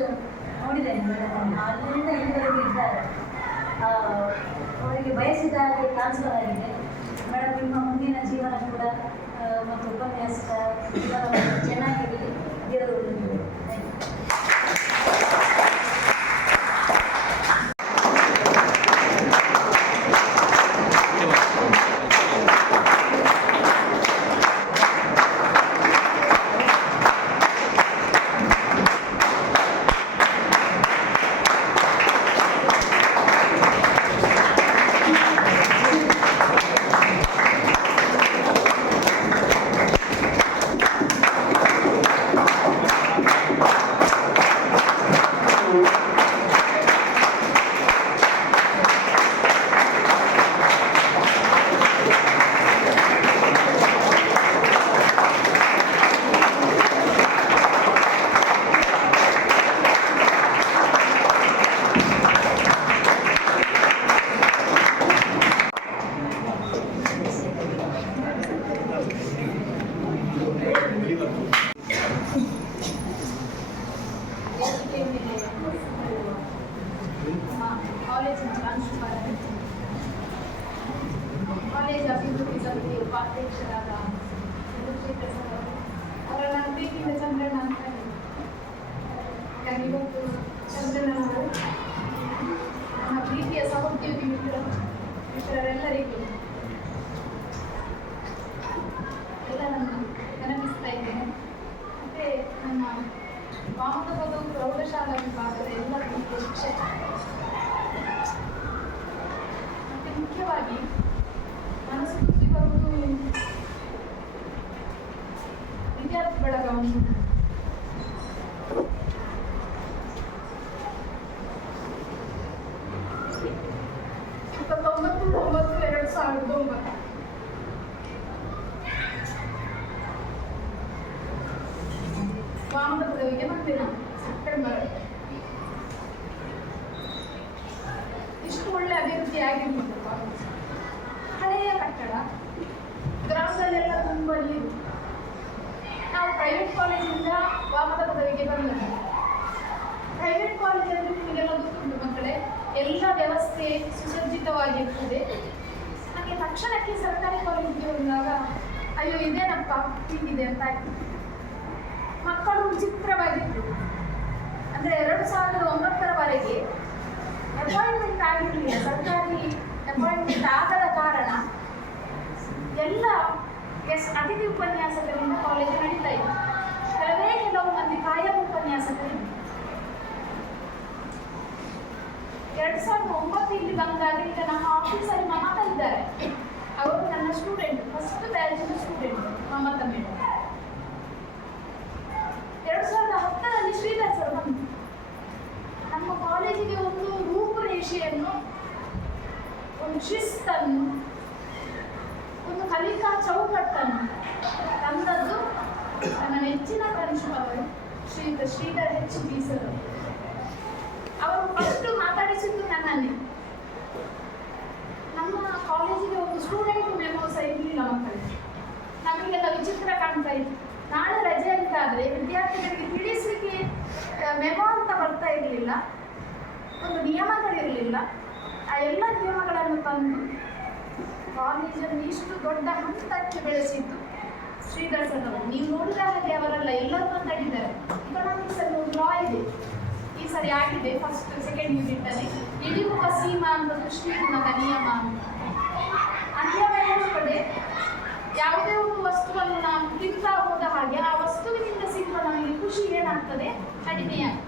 ನೋಡಿದ್ದೇನೆ ಮೇಡಮ್, ಅಲ್ಲಿಂದ ಇಲ್ಲಿವರೆಗೂ ಇದ್ದಾರೆ. ಅವರಿಗೆ ಬಯಸಿದ ಹಾಗೆ ಟ್ರಾನ್ಸ್ಫರ್ ಆಗಿದೆ. ಮೇಡಮ್ ನಿಮ್ಮ ಮುಂದಿನ ಜೀವನ ಕೂಡ ಮತ್ತು ಉಪನ್ಯಾಸ ಜೀವನ ಚೆನ್ನಾಗಿರಲಿ, ಇದರ ಉಪಾಧ್ಯಕ್ಷರಾದ ಚಂದ್ರಶೇಖರ್ ಸರ್ ಅವರು ಅವರ ನಾನು ಪ್ರೀತಿಯಿಂದ ಚಂದ್ರಣ್ಣ ಅಂತ ಹೇಳಿ. ಹಾಗಾಗಿ ಇವತ್ತು ಚಂದ್ರಣ್ಣನವರು ನನ್ನ ಪ್ರೀತಿಯ ಸಹೋದ್ಯೋಗಿ ಮಿತ್ರರೆಲ್ಲರಿಗೂ ಎಲ್ಲ ನಾನು ನೆನಪಿಸ್ತಾ ಇದ್ದೇನೆ. ಮತ್ತು ನನ್ನ ವಾಮನಪದ ಪ್ರೌಢಶಾಲಾ ವಿಭಾಗದ ಎಲ್ಲ ಪ್ರೀತಿಯ ಶಿಕ್ಷಕ ಮತ್ತು ಮುಖ್ಯವಾಗಿ ಮನಸ್ಫೂರ್ತಿ ಬರುವುದು ವಿದ್ಯಾರ್ಥಿ ಬಳಗ ಒಂದು 29/9/2009 ವಾಮನ ಪದವಿಗೆ ಬಂದೆ ನಾನು ಸೆಪ್ಟೆಂಬರ್. ಇಷ್ಟು ಒಳ್ಳೆ ಅಭಿವೃದ್ಧಿ ಆಗಿರ್ಬೋದು. ಹಳೆಯ ಕಟ್ಟಡ, ಗ್ರೌಂಡಲ್ಲೆಲ್ಲ ತುಂಬ ನೀರು. ನಾವು ಪ್ರೈವೇಟ್ ಕಾಲೇಜಿಂದ ವಾಮನ ಪದವಿಗೆ ಬಂದದ್ದು. ಪ್ರೈವೇಟ್ ಕಾಲೇಜಲ್ಲಿ ನಿಮಗೆಲ್ಲ ಗೊತ್ತುಂಟು ಮಕ್ಕಳೇ, ಎಲ್ಲ ವ್ಯವಸ್ಥೆ ಸುಸಜ್ಜಿತವಾಗಿರ್ತದೆ. ಹಾಗೆ ತಕ್ಷಣಕ್ಕೆ ಸರ್ಕಾರಿ ಕಾಲೇಜಿಗೆ ಬಂದಾಗ ಅಯ್ಯೋ ಇದೇನಪ್ಪ ಹೀಗಿದೆ ಅಂತ ಆಯ್ತು. ಮಕ್ಕಳು ವಿಚಿತ್ರವಾಗಿತ್ತು. ಅಂದರೆ 2009ರವರೆಗೆ ಅಪಾಯಿಂಟ್ಮೆಂಟ್ ಆಗಿರಲಿಲ್ಲ. ಸರ್ಕಾರಿ ಅಪಾಯಿಂಟ್ಮೆಂಟ್ ಆಗದ ಕಾರಣ ಎಲ್ಲ ಅತಿಥಿ ಉಪನ್ಯಾಸಕರಿಂದ ಕಾಲೇಜು ನಡೀತಾ ಇತ್ತು. ಕೆಲವು ಮಂದಿ ಕಾಯಂ ಉಪನ್ಯಾಸಕರಿದ್ದು. 2009 ಇಲ್ಲಿ ಬಂದಾಗ ಈಗ ನಮ್ಮ ಆಫೀಸಲ್ಲಿ ಮಮತಾ ಇದ್ದಾರೆ. ಅವರು ನನ್ನ ಸ್ಟೂಡೆಂಟ್, ಫಸ್ಟ್ ಬ್ಯಾಚಿನ ಸ್ಟೂಡೆಂಟ್ ಮಮತಾ ಮೇಡಮ್. 2010ರಲ್ಲಿ ಶ್ರೀಧರ್ ಸರ್ ಬಂದು ನಮ್ಮ ಕಾಲೇಜಿಗೆ ಒಂದು ರೂಪುರೇಷೆಯನ್ನು, ಒಂದು ಶಿಸ್ತನ್ನು, ಒಂದು ಕಲಿಕಾ ಚೌಕಟ್ಟನ್ನು ತಂದದ್ದು ನನ್ನ ನೆಚ್ಚಿನ ಪ್ರಾಂಶುಪಾಲರು ಶ್ರೀಧರ್ HB ಸರ್. ಅವರು ಫಸ್ಟ್ ಮಾತಾಡಿಸಿದ್ದು ನನ್ನನ್ನೇ. ನಮ್ಮ ಕಾಲೇಜಿಗೆ ಒಂದು ಸ್ಟೂಡೆಂಟ್ ಮೆಮೋ ಸಹ ಇರಲಿಲ್ಲ ಮಕ್ಕಳಿಗೆ. ನಮಗೆಲ್ಲ ವಿಚಿತ್ರ ಕಾಣ್ತಾ ಇತ್ತು. ನಾಳೆ ರಜೆ ಅಂತಾದರೆ ವಿದ್ಯಾರ್ಥಿಗಳಿಗೆ ತಿಳಿಸಲಿಕ್ಕೆ ಮೆಮೋ ಅಂತ ಬರ್ತಾ ಇರಲಿಲ್ಲ, ಒಂದು ನಿಯಮಗಳಿರಲಿಲ್ಲ. ಆ ಎಲ್ಲ ನಿಯಮಗಳನ್ನು ತಂದು ಕಾಲೇಜನ್ನು ಇಷ್ಟು ದೊಡ್ಡ ಹಂತಕ್ಕೆ ಬೆಳೆಸಿದ್ದು ಶ್ರೀಧರ್ ಸರ್ ಅವರು. ನೀವು ನೋಡಿದ ಹಾಗೆ ಅವರೆಲ್ಲ ಎಲ್ಲರೂ ಮಾತಾಡಿದ್ದಾರೆ. ಇಕನಾಮಿಕ್ಸ್ ಅಲ್ಲಿ ಒಂದು ಲಾ ಇದೆ, ಈ ಸರಿ ಆಗಿದೆ ಫಸ್ಟ್ ಸೆಕೆಂಡ್ ಯೂನಿಟಲ್ಲಿ. ಇಳಿಯುವ ಸೀಮಾ ಅಂತ ದೃಷ್ಟಿಯಿಂದ ನಿಯಮ ಅಂತ. ಅನ್ಯಾಯ ಕಡೆ ಯಾವುದೇ ಒಂದು ವಸ್ತುವನ್ನು ನಾವು ತಿಂತಾ ಹೋದ ಹಾಗೆ ಆ ವಸ್ತುವಿನಿಂದ ಸಿಗುವ ನಮಗೆ ಖುಷಿ ಏನಾಗ್ತದೆ, ಕಡಿಮೆಯಾಗ್ತದೆ.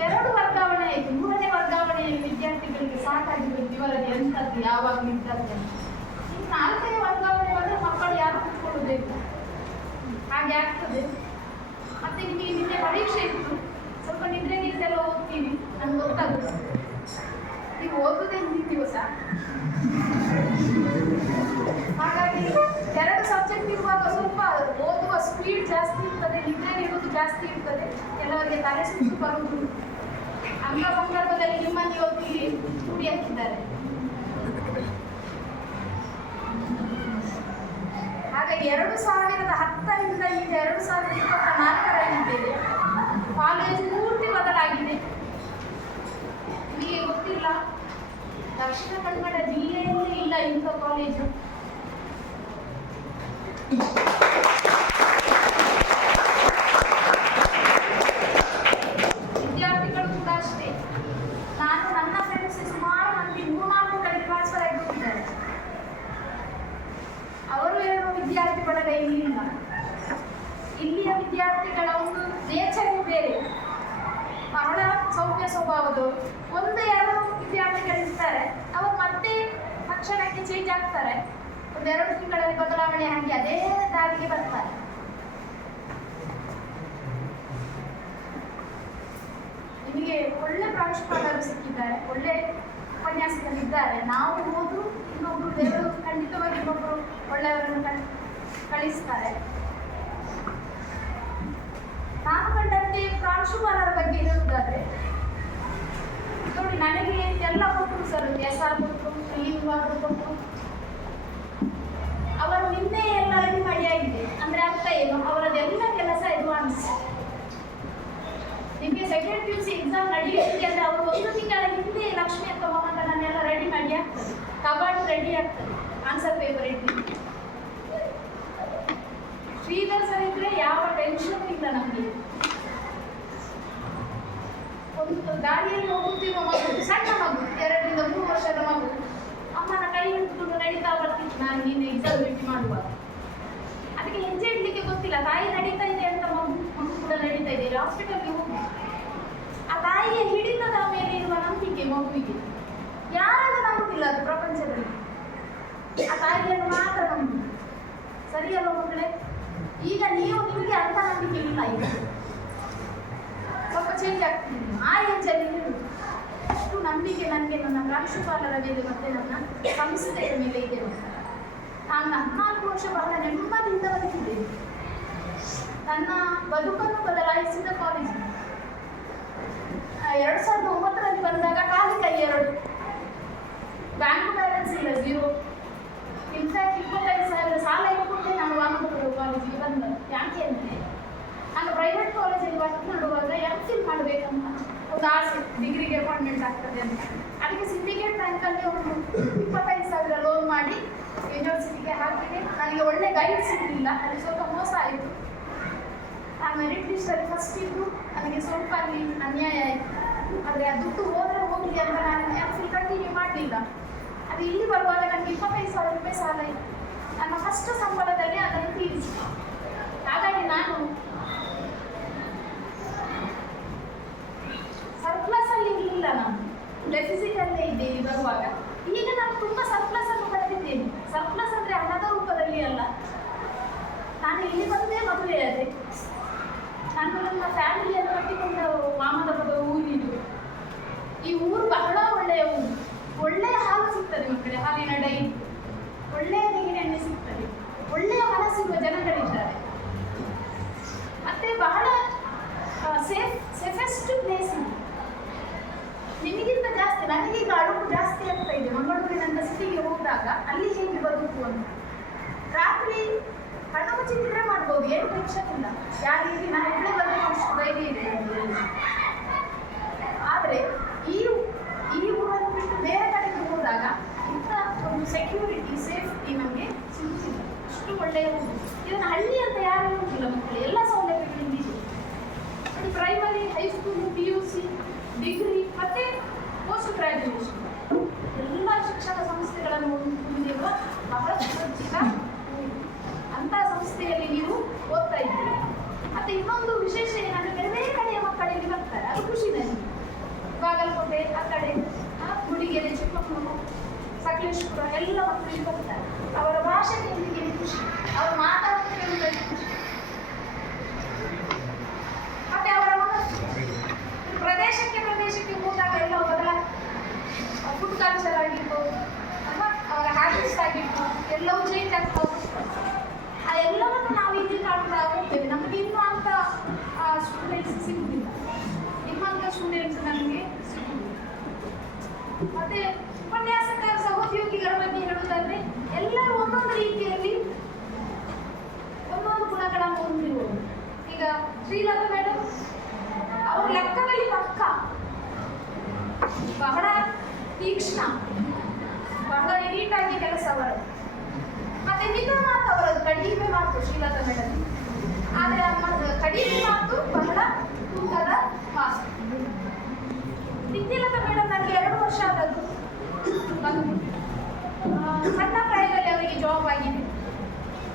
2 ವರ್ಗಾವಣೆ ಆಯಿತು. 3ನೇ ವರ್ಗಾವಣೆಯಲ್ಲಿ ವಿದ್ಯಾರ್ಥಿಗಳಿಗೆ ಸಾಕಾಗಿರುತ್ತೆ ಇವರಲ್ಲಿ ಎಂಥದ್ದು ಯಾವಾಗಲೂ ಇದ್ದದ್ದು. ಇನ್ನು 4ನೇ ವರ್ಗಾವಣೆ ಬಂದರೆ ಮಕ್ಕಳು ಯಾರು ಕೂತ್ಕೊಳ್ಳೋದಿಲ್ಲ, ಹಾಗೆ ಆಗ್ತದೆ. ಮತ್ತೆ ನಿಮಗೆ ನಿನ್ನೆ ಪರೀಕ್ಷೆ ಇತ್ತು, ಸ್ವಲ್ಪ ನಿದ್ರೆ ನಿದ್ದೆಲ್ಲ ಓದ್ತೀವಿ, ನಮ್ಗೆ ಗೊತ್ತಾಗುತ್ತೆ. ನೀವು ಓದುವುದೇ ಹಿಂದಿನ ದಿವಸ, ಹಾಗಾಗಿ 2 ಸಬ್ಜೆಕ್ಟ್ ಇರುವಾಗ ಸ್ವಲ್ಪ ಓದುವ ಸ್ಪೀಡ್ ಜಾಸ್ತಿ ಇರ್ತದೆ, ನಿದ್ರೆ ನೀಡುವುದು ಜಾಸ್ತಿ ಇರ್ತದೆ, ಕೆಲವರಿಗೆ ತಲೆ ಸುತ್ತು ಬರುವುದು. ಅಂಥ ಸಂದರ್ಭದಲ್ಲಿ ನಿಮ್ಮನ್ನು ಇವತ್ತು ಇಲ್ಲಿ ಕೂಡಿ ಹಾಕಿದ್ದಾರೆ. ಹಾಗಾಗಿ 2010ರಿಂದ ಈಗ 2024ರಲ್ಲಿದ್ದೇವೆ. ಕಾಲೇಜು ಪೂರ್ತಿ ಬದಲಾಗಿದೆ. ನಿಮಗೆ ಗೊತ್ತಿಲ್ಲ, ದಕ್ಷಿಣ ಕನ್ನಡ ಜಿಲ್ಲೆಯಲ್ಲೇ ಇಲ್ಲ ಇಂಥ ಕಾಲೇಜು. ವಿದ್ಯಾರ್ಥಿಗಳು ಕೂಡ ಅಷ್ಟೇ. ನಾನು ನನ್ನ ಫ್ರೆಂಡ್ಸ್ ಸುಮಾರು ಮಂದಿ 3-4 ಕಡೆ ಟ್ರಾನ್ಸ್ಫರ್ ಆಗಿ ಹೋಗಿದ್ದಾರೆ. ಅವರು ಹೇಳುವ ವಿದ್ಯಾರ್ಥಿ ಬಳಗ ಇಲ್ಲಿಲ್ಲ. ಇಲ್ಲಿಯ ವಿದ್ಯಾರ್ಥಿಗಳ ಒಂದು ನೇಚರೇ ಬೇರೆ, ಬಹಳ ಸೌಮ್ಯ ಸ್ವಭಾವದವರು. 1-2 ವಿದ್ಯಾರ್ಥಿಗಳಿರ್ತಾರೆ, ಅವರು ಮತ್ತೆ ತಕ್ಷಣಕ್ಕೆ ಚೇಂಜ್ ಆಗ್ತಾರೆ. 1-2 ತಿಂಗಳಲ್ಲಿ ಬದಲಾವಣೆ ಹಾಗೆ ಅದೇ ದಾರಿಗೆ ಬರ್ತಾರೆ. ನಿಮಗೆ ಒಳ್ಳೆ ಪ್ರಾಂಶುಪಾಲರು ಸಿಕ್ಕಿದ್ದಾರೆ, ಒಳ್ಳೆ ಉಪನ್ಯಾಸಕರಿದ್ದಾರೆ. ನಾವು ಹೋದ್ರು ಇನ್ನೊಬ್ರು ದೇವರು ಖಂಡಿತವಾಗಿ ಇನ್ನೊಬ್ರು ಒಳ್ಳೆಯವರನ್ನು ಕಳಿಸ್ತಾರೆ. ನಾನು ಕಂಡಂತೆ ಪ್ರಾಂಶುಪಾಲರ ಬಗ್ಗೆ ಹೇಳುವುದಾದ್ರೆ ನೋಡಿ, ನನಗೆ ಎಲ್ಲ ಕೊಟ್ಟರು ಸರ್, SR ಕೊಟ್ಟರು, ಕೊಟ್ಟರು. ಅವರು ನಿನ್ನೆ ಎಲ್ಲ ರೆಡಿ ಮಾಡಿ ಆಗಿದೆ. ಅಂದರೆ ಅರ್ಥ ಏನು, ಅವರದೆಲ್ಲ ಕೆಲಸ ಅಡ್ವಾನ್ಸ್. ನಿಮಗೆ ಸೆಕೆಂಡ್ PUC ಎಕ್ಸಾಮ್ ನಡೆಯುತ್ತೆ ಅಂದರೆ ಅವರು 1 ತಿಂಗಳ ಹಿಂದೆ ಲಕ್ಷ್ಮಿ ಅಥವಾ ಮಮತನನ್ನೆಲ್ಲ ರೆಡಿ ಮಾಡಿ ಆಗ್ತದೆ. ಕಬಾರ್ಡ್ ರೆಡಿ ಆಗ್ತದೆ, ಆನ್ಸರ್ ಪೇಪರ್ ಒಂದು ಗಾಡಿಯಲ್ಲಿ ಹೋಗುತ್ತಿರುವ ಮಗು, ಸಣ್ಣ ಮಗು, 2 ರಿಂದ 3 ವರ್ಷದ ಮಗು ಅಮ್ಮನ ಕೈ ಹಿಡಿದುಕೊಂಡು ನಡೀತಾ ಬರ್ತಿತ್ತು. ನಾನು ನೀನು ಎಕ್ಸಾಮ್ ಭೇಟಿ ಮಾಡುವಾಗ ಅದಕ್ಕೆ ಹೆಜ್ಜೆ ಇಡ್ಲಿಕ್ಕೆ ಗೊತ್ತಿಲ್ಲ. ತಾಯಿ ನಡೀತಾ ಇದೆ ಅಂತ ಮಗು ಕೂಡ ನಡೀತಾ ಇದೆ. ಹಾಸ್ಪಿಟಲ್ಗೆ ಹೋಗಿ ಆ ತಾಯಿಯ ಹಿಡಿತದ ಮೇಲೆ ಇರುವ ನಂಬಿಕೆ ಮಗುವಿಗೆ ಯಾರನ್ನು ನಂಬುದಿಲ್ಲ. ಅದು ಪ್ರಪಂಚದಲ್ಲಿ ಆ ತಾಯಿಯನ್ನು ಮಾತ್ರ ನಂಬುದು. ಸರಿಯಲ್ಲ ಮಕ್ಕಳೇ? ಈಗ ನಿಮಗೆ ಅಂತ ನಂಬಿಕೆ ಇಲ್ಲ. ಈಗ ಸ್ವಲ್ಪ ಚೇಂಜ್ ಆಗ್ತಿದೆ. ಆ ಏಜಲ್ಲಿ ಅಷ್ಟು ನಂಬಿಕೆ ನನಗೆ ನನ್ನ ಪ್ರಾಂಶುಪಾಲರ ಮೇಲೆ ಮತ್ತೆ ನನ್ನ ಸಂಸ್ಥೆಯ ಮೇಲೆ ಇದೆ. ನಾನು 14 ವರ್ಷ ಬಹಳ ನೆಮ್ಮದಿಯಿಂದ ಬದುಕಿದ್ದೇನೆ. ನನ್ನ ಬದುಕನ್ನು ಬದಲಾಯಿಸಿದ ಕಾಲೇಜ್ 2009ರಲ್ಲಿ ಬಂದಾಗ ಖಾಲಿ ಕೈ 2, ಬ್ಯಾಂಕ್ ಬ್ಯಾಲೆನ್ಸ್ ಇಲ್ಲ, 0. ಇನ್ಫ್ಯಾಕ್ಟ್ 25,000 ಸಾಲ ಇಟ್ಕೊಂಡೆ ನಾನು ವಾಮಪುರದ ಕಾಲೇಜಿಗೆ ಬಂದ. ಯಾಕೆ ಅಂದರೆ ನಾನು ಪ್ರೈವೇಟ್ ಕಾಲೇಜಲ್ಲಿ ವರ್ಕ್ ಮಾಡುವಾಗ MPhil ಮಾಡಬೇಕಂತ ಒಂದು ಆಸೆ, ಡಿಗ್ರಿಗೆ ಅಪಾಯಿಂಟ್ಮೆಂಟ್ ಆಗ್ತದೆ ಅಂತ. ಅದಕ್ಕೆ ಸಿಂಡಿಕೇಟ್ ಬ್ಯಾಂಕಲ್ಲಿ ಒಂದು 25,000 ಲೋನ್ ಮಾಡಿ ಯೂನಿವರ್ಸಿಟಿಗೆ ಹಾಕಿದೆ. ನನಗೆ ಒಳ್ಳೆ ಗೈಡ್ ಸಿಗಲಿಲ್ಲ, ಅಲ್ಲಿ ಸ್ವಲ್ಪ ಮೋಸ ಆಯಿತು. ಆ ಮೆರಿಟ್ ಲಿಸ್ಟಲ್ಲಿ ಫಸ್ಟ್ ಇದ್ದು ನನಗೆ ಸ್ವಲ್ಪ ಅಲ್ಲಿ ಅನ್ಯಾಯ ಆಯಿತು. ಆದರೆ ಆ ದುಡ್ಡು ಹೋದರೆ ಹೋಗಲಿ ಅಂತ ನಾನು MPhil ಕಂಟಿನ್ಯೂ ಮಾಡಲಿಲ್ಲ. ಅದು ಇಲ್ಲಿ ಬರುವಾಗ ನನಗೆ 25,000 ರೂಪಾಯಿ ಸಾಲ ಇತ್ತು. ನನ್ನ ಫಸ್ಟ್ ಸಂಬಳದಲ್ಲಿ ಅದನ್ನು ತೀರಿಸಿ. ಹಾಗಾಗಿ ನಾನು ಸರ್ಪ್ಲಸ್ ಅಲ್ಲಿ ಇರಲಿಲ್ಲ, ನಾನು ಡೆಫಿಸಿಟ್ ಅಲ್ಲೇ ಇದ್ದೇನೆ ಬರುವಾಗ. ಈಗ ನಾನು ತುಂಬ ಸರ್ಪ್ಲಸ್ ಅನ್ನು ಪಡೆದಿದ್ದೇನೆ. ಸರ್ಪ್ಲಸ್ ಅಂದರೆ ಹಣದ ರೂಪದಲ್ಲಿ ಅಲ್ಲ. ನಾನು ಇಲ್ಲಿ ಬಂದೇ ಮದುವೆ ಆದೆ. ನಾನು ನನ್ನ ಫ್ಯಾಮಿಲಿಯನ್ನು ಕಟ್ಟಿಕೊಂಡ ವಾಮದಪದ ಊರಿದು. ಈ ಊರು ಬಹಳ ಒಳ್ಳೆಯ ಊರು. ಒಳ್ಳೆಯ ಹಾಲು ಸಿಗ್ತದೆ ಮಕ್ಕಳೇ, ಹಾಲಿನ ಡೈರಿ, ಒಳ್ಳೆಯ ನೀರಿನೆಣ್ಣೆ ಸಿಗ್ತದೆ, ಒಳ್ಳೆಯ ಮನಸ್ಸಿರುವ ಜನಗಳಿದ್ದಾರೆ. ಮತ್ತೆ ಬಹಳ ಸೇಫೆಸ್ಟ್ ಪ್ಲೇಸ್ ಇದೆ. ನಿಮಗಿಂತ ಜಾಸ್ತಿ ನನಗೀಗ ಅಡುಗು ಜಾಸ್ತಿ ಆಗ್ತಾ ಇದೆ. ಮಂಗಳೂರಿನಂತ ಸಿಟಿಗೆ ಹೋದಾಗ ಅಲ್ಲಿ ಹೇಗೆ ಬದುಕು ಅಂತ ರಾತ್ರಿ ಕಣ್ಣು ಮುಚ್ಚಿ ನಿದ್ರೆ ಮಾಡ್ಬೋದು, ಏನು ಟೆನ್ಷನ್ ಇಲ್ಲ. ಯಾರಿಗೆ ನಾನು ಒಳ್ಳೆ ಬಂದರೆ ಅಷ್ಟು ಧೈರ್ಯ ಇದೆ. ಆದರೆ ಈ ಊರನ್ನು ಬಿಟ್ಟು ಬೇರೆ ಕಡೆಗೆ ಹೋದಾಗ ಇಂಥ ಒಂದು ಸೆಕ್ಯೂರಿಟಿ, ಸೇಫ್ಟಿ ನಮಗೆ ಸಿಗುತ್ತಿಲ್ಲ. ಅಷ್ಟು ಒಳ್ಳೆಯ ಊರು. ಇದನ್ನು ಹಳ್ಳಿ ಅಂತ ಯಾರು ಹೋಗಿಲ್ಲ ಮಕ್ಕಳು, ಎಲ್ಲ ಸೌಲಭ್ಯಗಳಿಂದ ಇದೆ. ಅದು ಪ್ರೈಮರಿ, ಹೈಸ್ಕೂಲು, PUC, ಡಿಗ್ರಿ ಮತ್ತು ಪೋಸ್ಟ್ ಗ್ರ್ಯಾಜುಯೇಷನ್ ಎಲ್ಲ ಶಿಕ್ಷಣ ಸಂಸ್ಥೆಗಳನ್ನು ಹೊಂದಿರುವ ಬಹಳ ಸುಸಜ್ಜಿತ ಅಂಥ ಸಂಸ್ಥೆಯಲ್ಲಿ ನೀವು ಓದ್ತಾ ಇದ್ದೀರಿ. ಮತ್ತು ಇನ್ನೊಂದು ವಿಶೇಷ ಏನಂದರೆ ಬೇರೆ ಬೇರೆ ಕಡೆಯ ಮಕ್ಕಳಿಗೆ ಬರ್ತಾರೆ, ಅದು ಖುಷಿ ನನಗೆ. ಬಾಗಲಕೋಟೆ ಆ ಕಡೆ, ಗುಡಿಗೆರೆ, ಚಿಕ್ಕಮಗಳೂರು, ಸಕಲೇಶ್ಪುರ ಎಲ್ಲ ಮಕ್ಕಳಿಗೆ ಬರ್ತಾರೆ. ಅವರ ಭಾಷೆ ಕೇಳಲಿಕ್ಕೆ ಖುಷಿ, ಅವರು ಮಾತಾಡೋದು ಕೇಳಲಿಕ್ಕೆ ಖುಷಿ. ಮತ್ತೆ ಅವರ ಪ್ರದೇಶಕ್ಕೆ ಹೋದಾಗ ಎಲ್ಲ ಬದಲ ಫುಡ್ ಕಲ್ಚರ್ ಆಗಿರ್ಬೋದು ಅಥವಾ ಅವರ ಹ್ಯಾಬಿಟ್ಸ್ ಆಗಿರ್ಬೋದು ಎಲ್ಲವೂ ಚೇಂಜ್ ಆಗ್ತಾ ಹೋಗ್ತದೆ. ಆ ಎಲ್ಲವನ್ನು ನಾವು ಇಲ್ಲಿ ಕಾಣ್ತಾ ಹೋಗ್ತೇವೆ. ನಮಗೆ ಇನ್ನೂ ಅಂತ ಸ್ಟೂಡೆಂಟ್ಸ್ ಸಿಗುವುದಿಲ್ಲ, ನಿಮ್ಮಂಥ ಸ್ಟೂಡೆಂಟ್ಸ್ ನಮಗೆ ಸಿಗುವುದಿಲ್ಲ. ಮತ್ತೆ ಉಪನ್ಯಾಸಕರ ಸಹೋದ್ಯೋಗಿಗಳ ಬಗ್ಗೆ ಹೇಳುವುದಾದ್ರೆ ಎಲ್ಲರೂ ಒಂದೊಂದು ರೀತಿಯಲ್ಲಿ ಒಂದೊಂದು ಗುಣಗಳನ್ನು ಹೊಂದಿರುವುದು. ಈಗ ಶ್ರೀಲತಾ ಮೇಡಮ್ ಅವರು ಲೆಕ್ಕದಲ್ಲಿ ಪಕ್ಕ, ಬಹಳ ತೀಕ್ಷ್ಣ, ಬಹಳ ನೀಟಾಗಿ ಕೆಲಸ ಅವರದು. ಮತ್ತೆ ನಿಧಾನ ಅವರದ್ದು ಕಡಿಮೆ ಮಾತು ಶ್ರೀಲತಾ ಮೇಡಮ್, ಆದರೆ ಕಡಿಮೆ ಮಾತು ಬಹಳ ತೂಕದ ಮಾತು. ನಿತ್ಯಲತಾ ಮೇಡಮ್ ನನಗೆ 2 ವರ್ಷ ಆದದ್ದು ಬಂದು ಸಣ್ಣ ಪ್ರಾಯದಲ್ಲಿ ಅವರಿಗೆ ಜಾಬ್ ಆಗಿದೆ.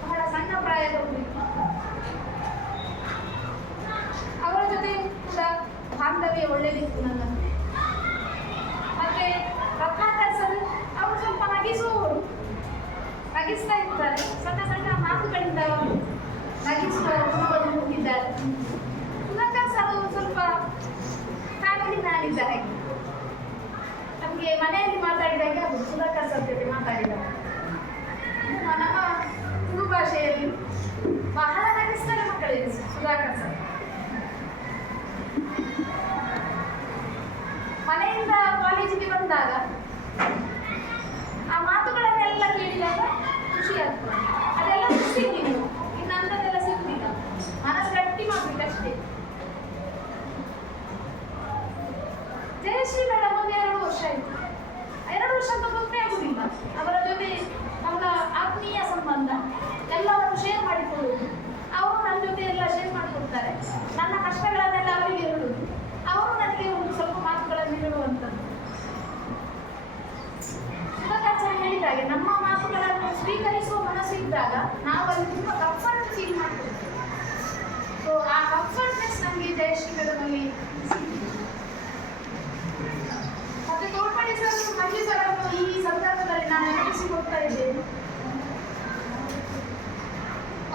ಬಹಳ ಸಣ್ಣ ಪ್ರಾಯದವರಿಗೆ ಅವರ ಜೊತೆ ಕೂಡ ಬಾಂಧವ್ಯ ಒಳ್ಳೆಯದಿತ್ತು ನನ್ನದು. ಮತ್ತೆ ರತ್ನಾಕರ್ ಸರ್ ಅವರು ಸ್ವಲ್ಪ ನಗಿಸುವವರು, ನಗಿಸ್ತಾ ಇರ್ತಾರೆ. ಸಣ್ಣ ಸಣ್ಣ ಮಾತುಗಳಿಂದ ಅವರು ನಗಿಸುವ ಗುಣವನ್ನು ಹೊಂದಿದ್ದಾರೆ. ಸುಧಾಕರ್ ಸರ್ ಸ್ವಲ್ಪ ಫ್ಯಾಮಿಲಿ ಮ್ಯಾನ್ ಇದ್ದಾರೆ. ನಮಗೆ ಮನೆಯಲ್ಲಿ ಮಾತಾಡಿದಾಗ ಅದು ಸುಧಾಕರ್ ಸರ್ ಜೊತೆ ಮಾತಾಡಿದಾಗ ನಮ್ಮ ತುಳು ಭಾಷೆಯಲ್ಲಿ ಬಹಳ ನಗಿಸ್ತಾರೆ ಮಕ್ಕಳಿಗೆ ಸುಧಾಕರ್ ಸರ್. ಮನೆಯಿಂದ ಕಾಲೇಜಿಗೆ ಬಂದಾಗ ಆ ಮಾತುಗಳನ್ನೆಲ್ಲ ಕೇಳಿದಾಗ ಖುಷಿ ಆಗ್ತದೆ. ಅದೆಲ್ಲ ಸಿಗ್ಲಿ ನೀವು ಇನ್ನು ಅಂಥದ್ದೆಲ್ಲ ಸಿಗ್ಲಿಲ್ಲ, ಮನಸ್ಸು ಗಟ್ಟಿ ಮಾಡ್ಬೇಕಷ್ಟೇ. ಜಯಶ್ರೀ ಮೇಡಮ್ ಒಂದು 2 ವರ್ಷ ಆಯಿತು. 2 ವರ್ಷ ಅಂತ ಗೊತ್ತೇ ಆಗುದಿಲ್ಲ. ಅವರ ಜೊತೆ ಅವರ ಆತ್ಮೀಯ ಸಂಬಂಧ ಎಲ್ಲವನ್ನು ಶೇರ್ ಮಾಡಿಕೊಳ್ಳುವುದು. ಅವರು ನನ್ನ ಜೊತೆ ಎಲ್ಲ ಶೇರ್ ಮಾಡಿಕೊಡ್ತಾರೆ. ಇದ್ದಾಗ ನಾವು ಅಲ್ಲಿ ತುಂಬ ಕಂಫರ್ಟ್ ಫೀಲ್ ಮಾಡ್ತೇವೆ. ಸೊ ಆ ಕಂಫರ್ಟ್ನೆಸ್ ನನಗೆ ಜಯಶ್ರೀ ಮೇಡಮಲ್ಲಿ ಸಿಕ್ಕಿತು. ಮತ್ತೆ ತೋಳ್ಪಡಿ ಸರ್ ಮಂಜು ಸರ್ ಅವರು ಈ ಸಂದರ್ಭದಲ್ಲಿ ನಾನು ನೆನಪಿಸಿಕೊಳ್ತಾ ಇದ್ದೇನೆ.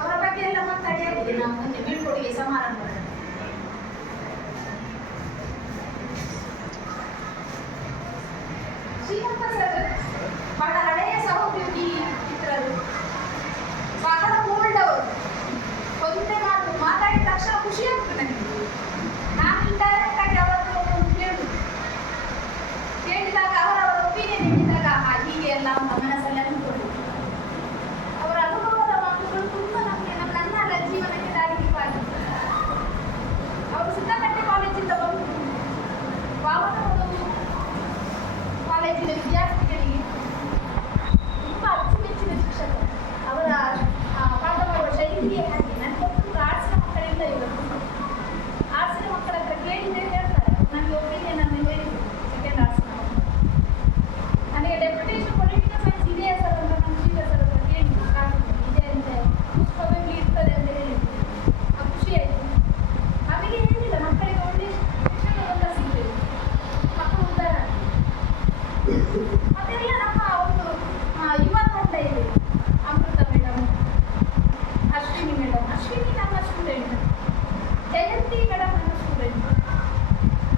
ಅವರ ಬಗ್ಗೆ ಎಲ್ಲ ಮಾತಾಡಿಯಾಗಿದೆ ನಾವು ಮೊನ್ನೆ ಬೀಳ್ಕೊಡುಗೆ ಸಮಾರಂಭದಲ್ಲಿ. ಶ್ರೀಮಂತ ಸರ್ ಬಹಳ ಹಳೆಯ ಸಹೋದ್ಯೋಗಿ ಚಿತ್ರರು, ಬಹಳ ಓಲ್ಡ್ ಅವರು. ಒಂದೇ ಮಾತು ಮಾತಾಡಿದ ತಕ್ಷಣ ಖುಷಿ ಆಗ್ತದೆ ನನಗೆ. ನಾನು ಇಂಡೈರೆಕ್ಟ್ ಆಗಿ ಅವರನ್ನು ಕೇಳಿದಾಗ ಅವರವರ ಒಪಿನಿಯನ್ ಹೇಳಿದಾಗ ಹೀಗೆ ಎಲ್ಲ ಅಂತ ಮನಸ್ಸಲ್ಲಿ ಅಂದ್ಕೊಂಡು ಅವರ ಅನುಭವದ ಮಾತುಗಳು ತುಂಬ ನಮಗೆ ನನ್ನೆಲ್ಲ ಜೀವನಕ್ಕೆ ದಾರಿದೀಪಾಗಿದೆ. ಅವರು ಸಿದ್ದಕಟ್ಟೆ ಕಾಲೇಜಿಂದ ಬಂದು ವಾಮನಮುಡವು ಕಾಲೇಜಿನ ವಿದ್ಯಾರ್ಥಿಗಳಿಗೆ ತುಂಬ ಅಚ್ಚುಮೆಚ್ಚಿನ ಶಿಕ್ಷಕರು. ಅವರ ಪಾಠ ಮಾಡುವ ಶೈಲಿಯೇ ಹಾಗೆ. ನನಗೊಬ್ಬರು ಆರ್ಟ್ಸ್ನ ಮಕ್ಕಳಿಂದ ಇವರು ಆರ್ಟ್ಸ್ನ ಮಕ್ಕಳ ಹತ್ರ ಕೇಳಿದ್ರೆ ಹೇಳ್ತಾರೆ, ನನಗೆ ಒಪಿನಿಯನ್ ಅನ್ನು ಹೇಳಿದ್ರು ಸೆಕೆಂಡ್ ಆರ್ಟ್ಸ್ನ ನನಗೆ ಡೆಪ್ಯುಟೇಷನ್ ಪೊಲಿಟಿಕಲ್ ಸೈನ್ಸ್ ಇದೆಯಾ ಸರ್ ಅಂತ ನಾನು ಶ್ರೀಧರ್ ಸರ್ ಹತ್ರ ಕೇಳಿದ್ರು. ಇದೆ ಅಂತೆ ಪುಷ್ಪವಾಗಿ ಇರ್ತದೆ ಅಂತ ಹೇಳಿದ್ರು. ಖುಷಿ ಆಯಿತು. ನಮಗೆ ಏನಿಲ್ಲ, ಮಕ್ಕಳಿಗೆ ಒಳ್ಳೆ ಶಿಕ್ಷಕರೆಲ್ಲ ಸಿಗಬೇಕು, ಮಕ್ಕಳು ಉದ್ದಾರ. ಮತ್ತೆಲ್ಲ ನಮ್ಮ ಒಂದು ಯುವ ತಂಡ ಇದೆ. ಅಮೃತ ಮೇಡಮ್, ಅಶ್ವಿನಿ ಮೇಡಮ್, ಅಶ್ವಿನಿ ನಮ್ಮ ಸ್ಟೂಡೆಂಟ್, ಜಯಂತಿ ಮೇಡಮ್ ನನ್ನ ಸ್ಟೂಡೆಂಟ್,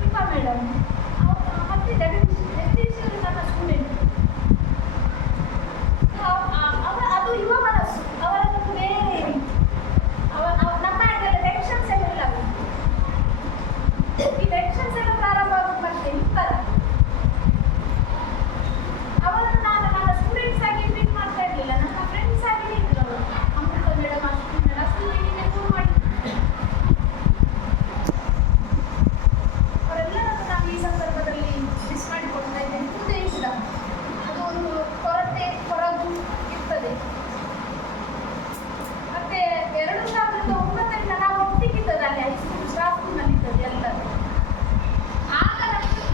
ದೀಪಾ ಮೇಡಮ್, ಮತ್ತೆ ಜಗದೀಶ್ ನನ್ನ ಸ್ಟೂಡೆಂಟ್. ಅದು ಯುವ ಮನಸ್ಸು ಅವರನ್ನು ಬೇರೆ ನಮ್ಮ ಟೆನ್ಷನ್ಸ್ ಎಲ್ಲ ಈ ಟೆನ್ಷನ್ಸ್ ಎಲ್ಲ ಪ್ರಾರಂಭ ಆಗೋದು ಮತ್ತೆ ಇರ್ತಾರೆ. ಅವರನ್ನು ನಾನು ನನ್ನ ಸ್ಟೂಡೆಂಟ್ಸ್ ಆಗಿ ಟ್ರೀಟ್ ಮಾಡ್ತಾ ಇರಲಿಲ್ಲ, ನನ್ನ ಫ್ರೆಂಡ್ಸ್ ಆಗಿ ಇದ್ರು ಅವರು. ಅಮೃತ ಮೇಡಮ್, ಅಶ್ವಿನಿ ಮೇಡಮ್, ಅಶ್ವಿನಿಗೆ ಫೋನ್ ಮಾಡಿ ಅವರೆಲ್ಲರನ್ನು ನಾನು ಈ ಸಂದರ್ಭದಲ್ಲಿ ಮಿಸ್ ಮಾಡಿಕೊಳ್ತಾ ಇದ್ದೇನೆ. ಉದ್ದೇಶದ ಅದು ಒಂದು ಕೊರತೆ ಕೊರಗು ಇರ್ತದೆ. ಮತ್ತೆ 2009ರಿಂದ ನಾವು ಒಟ್ಟಿಗಿದ್ದದ್ದು ಅಲ್ಲಿ ಹೈಸ್ಕೂಲ್ ಸ್ಟಾಫ್ ರೂಮ್ನಲ್ಲಿದ್ದದ್ದು ಎಲ್ಲರೂ. ಆಗ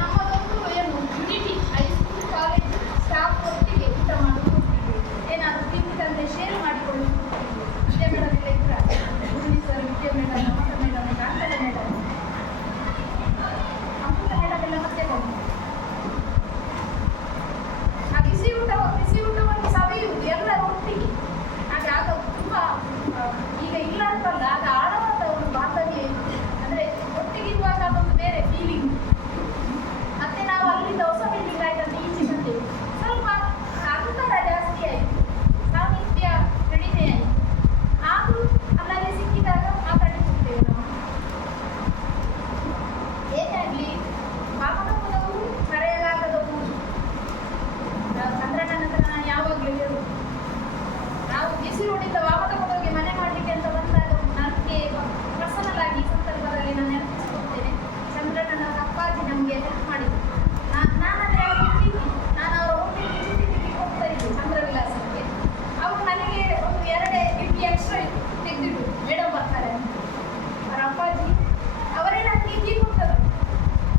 ನಮ್ಮದೊಂದು ಏನು ಯುನಿಟಿ, ಹೈಸ್ಕೂಲ್ ಕಾಲೇಜ್ ಸ್ಟಾಫ್ ಒಟ್ಟಿಗೆ ಊಟ ಮಾಡೋದು, ಒಟ್ಟಿಗೆ ಏನಾದರೂ ತಿಂದಿದ್ದಂತೆ ಶೇರ್ ಮಾಡಿಕೊಳ್ಳೋದು. ವಿದ್ಯಾ ಮೇಡಮ್ ಎಲ್ಲ ಇದ್ದಾರೆ, ಗುರುಳಿ ಸರ್, ವಿದ್ಯಾ ಮೇಡಮ್, ಅಮೃತ ಮೇಡಮ್, ಕಾಂತಲ ಮೇಡಮ್, ಅಮೃತ ಮೇಡಮ್ ಎಲ್ಲ ಮತ್ತೆ ಬಂದು ಆ ಬಿಸಿ ಊಟವನ್ನು ಸವಿಯುವುದು ಎಲ್ಲರೂ ಒಟ್ಟಿಗೆ. ಹಾಗೆ ಆಗ ತುಂಬ ಈಗ ಇಲ್ಲ ಅಂತಲ್ಲ, ಆಗ ಆಳವಾದ ಒಂದು ಬಾಂಧವ್ಯ ಇತ್ತು. ಅಂದರೆ ಒಟ್ಟಿಗಿರುವಾಗ ಅದೊಂದು ಬೇರೆ ಫೀಲಿಂಗ್. ಮತ್ತೆ ನಾವು ಅಲ್ಲಿಂದ ಹೊಸ ಬಿಲ್ಡಿಂಗ್ ಆಯ್ತಂತ ಈಚೆ ಬಂದೆವು. ಸ್ವಲ್ಪ ಅಂತರ ಜಾಸ್ತಿ ಆಯಿತು, ಸಾಮೀಪ್ಯ ಕಡಿಮೆ ಆಯಿತು. ಆದರೂ ಅಲ್ಲಲ್ಲಿ ಸಿಕ್ಕಿದಾಗ ಮಾತಾಡಿಸುತ್ತೇವೆ ನಾವು. ಏನಾಗಲಿ ವಾಮನಮುಡವು ಮರೆಯಲಾಗದ ಊರು. ಚಂದ್ರನ ನಂತರ ನಾನು ಯಾವಾಗಲೂ ಹೇಳುವುದು, ನಾವು ಬಿಸಿ ರೋಡಿಂದ ವಾಮನಮುಡವಿಗೆ ಮನೆ ಮಾಡಲಿಕ್ಕೆ ಅಂತ ಬಂದಾಗ ನನಗೆ ಪರ್ಸನಲ್ ಆಗಿ ಈ ಸಂದರ್ಭದಲ್ಲಿ ನಾನು ನೆನಪಿಸಿಕೊಳ್ತೇನೆ. ಚಂದ್ರನ ಅಪ್ಪಾಜಿ ನಮಗೆ ಹೆಲ್ಪ್ ಮಾಡಿದ್ರು. ನಾನಂದರೆ ಅವರ ಪ್ರೀತಿ, ನಾನು ಅವರ ಹೋಟೆಲ್ಗೆ ತಿಂಡಿಗೆ ಹೋಗ್ತಾ ಇದ್ದೆ ಚಂದ್ರವಿಲಾಸಕ್ಕೆ. ಅವರು ನನಗೆ ಒಂದು 2 ಇಡ್ಲಿ ಎಕ್ಸ್ಟ್ರಾ ತೆಗೆದಿಟ್ಟು ಮೇಡಮ್ ಬರ್ತಾರೆ ಅಂತ. ಅವರ ಅಪ್ಪಾಜಿ ಅವರೇ ನನಗೆ ಕೀ ಕೊಟ್ಟರು.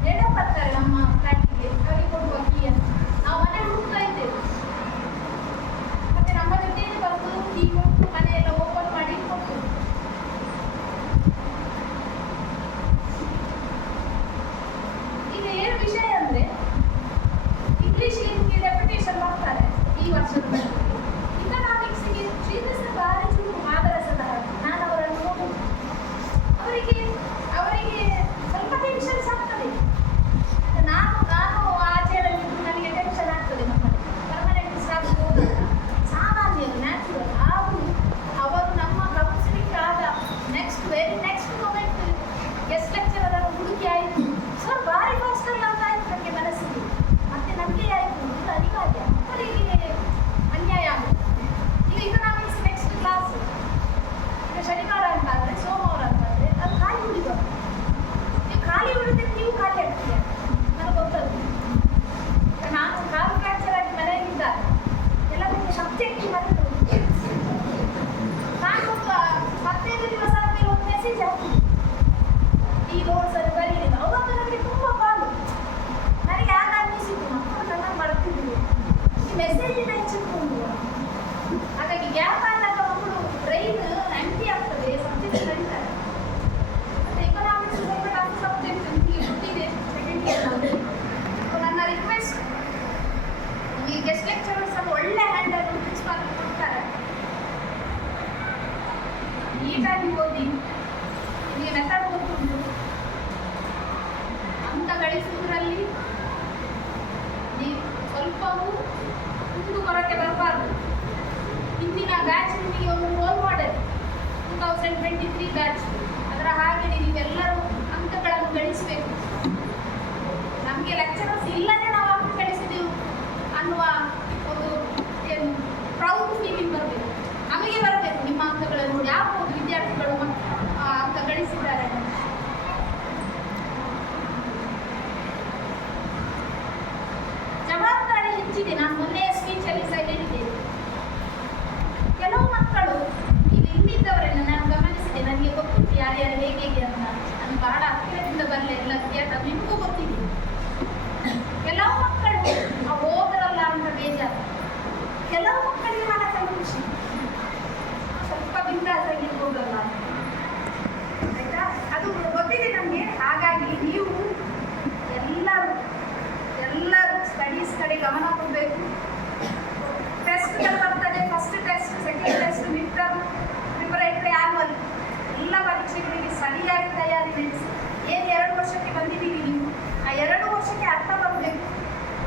ಮೇಡಮ್ ಬರ್ತಾರೆ ನಮ್ಮ ಫ್ಲ್ಯಾಟಿಗೆ, ಅವರಿಗೆ ಕೊಡುವ ಕೀ ಅಂತ. ನಾವು ಮನೆ ಹುಡುಕ್ತಾ ಇದ್ದೇವೆ. ಮತ್ತೆ ನಮ್ಮ ಜೊತೆಯಲ್ಲಿ ಬಂದು ಕೀ ಕೊಟ್ಟು ಮನೆಯೆಲ್ಲ ಓಪನ್ ಮಾಡಿ ಕೊಟ್ಟು. ಈಗ ಏನು ವಿಷಯ ಅಂದರೆ ಇಂಗ್ಲೀಷ್ಗೆ ನಿಮಗೆ ಡೆಪ್ಯುಟೇಷನ್ ಮಾಡ್ತಾರೆ ಈ ವರ್ಷದ. ಇಕನಾಮಿಕ್ಸ್ಗೆ ಶ್ರೀಧರ್ ಸರ್ ಭಾರಿ ಚೂರು ಮಾದರಸದ ಹಾಗೆ. ನಾನು ಅವರನ್ನು ನೋಡುದು, ಅವರಿಗೆ ಸ್ವಲ್ಪ ಟೆನ್ಷನ್ಸ್ ಆಗ್ತದೆ. ನಾನು ಆಚೆಯಲ್ಲಿ ನನಗೆ ಟೆನ್ಷನ್ ಆಗ್ತದೆ. ಮಕ್ಕಳು ಪರ್ಮನೆಂಟ್ ಸ್ಟಾಫ್ ಹೋದಾಗ ಸಾಮಾನ್ಯರು ನ್ಯಾಚುರಲ್. ಅವರು ನಮ್ಮ ಕೌನ್ಸಿಲಿಂಗ್ ಆದ very next moment guest lecturer ಹುಡುಕಿ ಆಯಿತು. ಸರ್ ಭಾರಿ ಫಾಸ್ಟಲ್ಲ ಅಂತ ಆಯಿತು ನನಗೆ ಮನಸ್ಸಿಗೆ. ಮತ್ತೆ ನನಗೆ ಆಯಿತು, ಇದು ಅನಿವಾರ್ಯ, ಮಕ್ಕಳಿಗೆ ಅನ್ಯಾಯ ಆಗುತ್ತೆ. ಈಗ ಇಕನಾಮಿಕ್ಸ್ ನೆಕ್ಸ್ಟ್ ಕ್ಲಾಸ್ ಈಗ ಶನಿವಾರ ಅಂತಾದರೆ, ಸೋಮವಾರ ಅಂತಾದರೆ ಅದು ಖಾಲಿ ಉಳಿಬಾರ್ದು. ನೀವು ಖಾಲಿ ಉಳಿದ್ರೆ ನೀವು ಖಾಲಿ ಆಗ್ತೀಯ, ನನಗೆ ಗೊತ್ತದ್ದು. ನಾನು ಕಾಲು ಫ್ರಾಕ್ಚರ್ ಆಗಿ ಮನೆಯಲ್ಲಿದ್ದಾಗ ಎಲ್ಲ ಬಿಟ್ಟು ಸಬ್ಜೆಕ್ಟ್ ಮರೆತು ನಾನು 15 ದಿವಸ ಆದಮೇಲೆ ಒಂದು ಮೆಸೇಜ್ ಹಾಕಿದೆ, ಈ ನೋಟ್ಸ್ ಅಲ್ಲಿ ಬರೀಲಿಲ್ಲ. ಅವಾಗ ನನಗೆ ತುಂಬ ಕಾಲು. ನನಗೆ ಆಗ ಅನ್ನಿಸಿತು, ಮಕ್ಕಳು ನನ್ನ ಮರೆತಿದ್ರು, ಈ ಮೆಸೇಜಿನ ಹೆಚ್ಚಿಟ್ಕೊಂಡು. ಹಾಗಾಗಿ ಗ್ಯಾಪ್ ಆದಾಗ ಲೆಕ್ಚರರ್ಸ್ ಇಲ್ಲದೆ ನಾವು ಅಂಕ ಗಳಿಸಿದೆವು ಅನ್ನುವ ಒಂದು ಏನು ಪ್ರೌಡ್ ಫೀಲಿಂಗ್ ಬರಬೇಕು, ನಮಗೆ ಬರಬೇಕು. ನಿಮ್ಮ ಅಂಕಗಳನ್ನು ನೋಡಿ ಯಾವ ವಿದ್ಯಾರ್ಥಿಗಳು ಅಂಕ ಗಳಿಸಿದ್ದಾರೆ. ಜವಾಬ್ದಾರಿ ಹೆಚ್ಚಿದೆ. ನಾನು ಮೊನ್ನೆಯ ಸ್ಪೀಚಲ್ಲಿ ಸಹ ಹೇಳಿದ್ದೇನೆ. ಕೆಲವು ಮಕ್ಕಳು ಇಲ್ಲಿ ಇಲ್ಲಿದ್ದವರನ್ನು ನಾನು ಗಮನಿಸಿದೆ, ನನಗೆ ಗೊತ್ತಿತ್ತು ಯಾರ್ಯಾರು ಹೇಗೆ ಅಂತ. ನಾನು ಬಹಳ ಹತ್ತಿರದಿಂದ ಬರಲಿಲ್ಲ, ಎಲ್ಲ ವಿದ್ಯಾರ್ಥಿ ನಿಮಗೂ ಗೊತ್ತಿದೆ. ಕೆಲವು ಮಕ್ಕಳು ಹೋದರಲ್ಲ ಅಂತ ಬೇಜಾರು, ಕೆಲವು ಮಕ್ಕಳಿಗೆ ಮನಸ್ಸಲ್ಲಿ ಖುಷಿ, ಸ್ವಲ್ಪ ಬಿಂದಾಸಾಗಿ ಹೋಗಲ್ಲ ಆಯ್ತಾ, ಅದು ಗೊತ್ತಿದೆ ನಮಗೆ. ಹಾಗಾಗಿ ನೀವು ಎಲ್ಲರೂ ಸ್ಟಡೀಸ್ ಕಡೆ ಗಮನ ಕೊಡಬೇಕು. ಟೆಸ್ಟ್ಗಳು ಬರ್ತದೆ, first test, second test, mid term, preparatory, annual ಎಲ್ಲ ಪರೀಕ್ಷೆಗಳಿಗೆ ಸರಿಯಾಗಿ ತಯಾರಿ ನಡೆಸಿ. ಏನು 2 ವರ್ಷಕ್ಕೆ ಬಂದಿದ್ದೀವಿ ನೀವು, ಆ 2 ವರ್ಷಕ್ಕೆ ಅರ್ಥ ಬರಬೇಕು.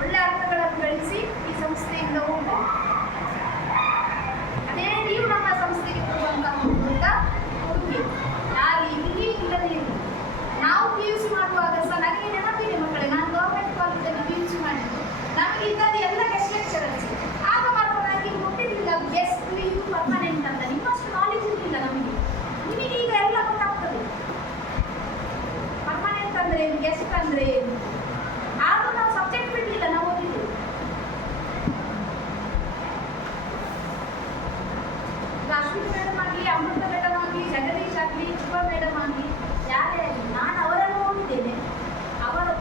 ಒಳ್ಳೆ ಅರ್ಥಗಳನ್ನು ಗಳಿಸಿ ಈ ಸಂಸ್ಥೆಯಿಂದ ಹೋಗಬೇಕು. ಅದೇ ನೀವು ನಮ್ಮ ಸಂಸ್ಥೆಗೆ ಕೊಡುವಂತಹ ದೊಡ್ಡ ಕೊಡುಗೆ. ಯಾರು ಇಲ್ಲಿ ಇಲ್ಲದೇ ಇರಲಿ. ನಾವು PUC ಮಾಡುವಾಗ ಸಹ ನನಗೆ ನೆನಪಿದೆ ಮಕ್ಕಳೇ, ನಾನು ಗೌರ್ಮೆಂಟ್ ಕಾಲೇಜಲ್ಲಿ PUC ಮಾಡಿದ್ದು. ನಮಗೆ ಇದ್ದದ್ದು ಎಲ್ಲ ಗೆಸ್ಟ್ ಲೆಕ್ಚರರ್ಸ್. ಆಗ ಮಾತ್ರ ನನಗೆ ಗೊತ್ತಿರಲಿಲ್ಲ ಗೆಸ್ಟ್ ಇದು ಪರ್ಮನೆಂಟ್ ಅಂತ. ನಿಮ್ಮಷ್ಟು ನಾಲೆಜ್ ಇರಲಿಲ್ಲ ನಮಗೆ. ನಿಮಗೆ ಈಗ ಎಲ್ಲ ಗೊತ್ತಾಗ್ತದೆ, ಪರ್ಮನೆಂಟ್ ಅಂದರೆ ಏನು, ಗೆಸ್ಟ್ ಅಂದರೆ ಏನು. ಆಗ ನಾವು ಸಬ್ಜೆಕ್ಟ್ ಬಿಡಲಿಲ್ಲ, ನಾವು ಓದಿದ್ದೇವೆ. ಅಶ್ವಿನಿ ಮೇಡಮ್ ಆಗಲಿ, ಅಮೃತ ಮೇಡಮ್ ಆಗಲಿ, ಜಗದೀಶ್ ಆಗಲಿ, ಶುಭ ಮೇಡಮ್ ಆಗಲಿ, ಯಾರೇ ಆಗಲಿ, ನಾನು ಅವರನ್ನು ಓದಿದ್ದೇನೆ. ಅವರು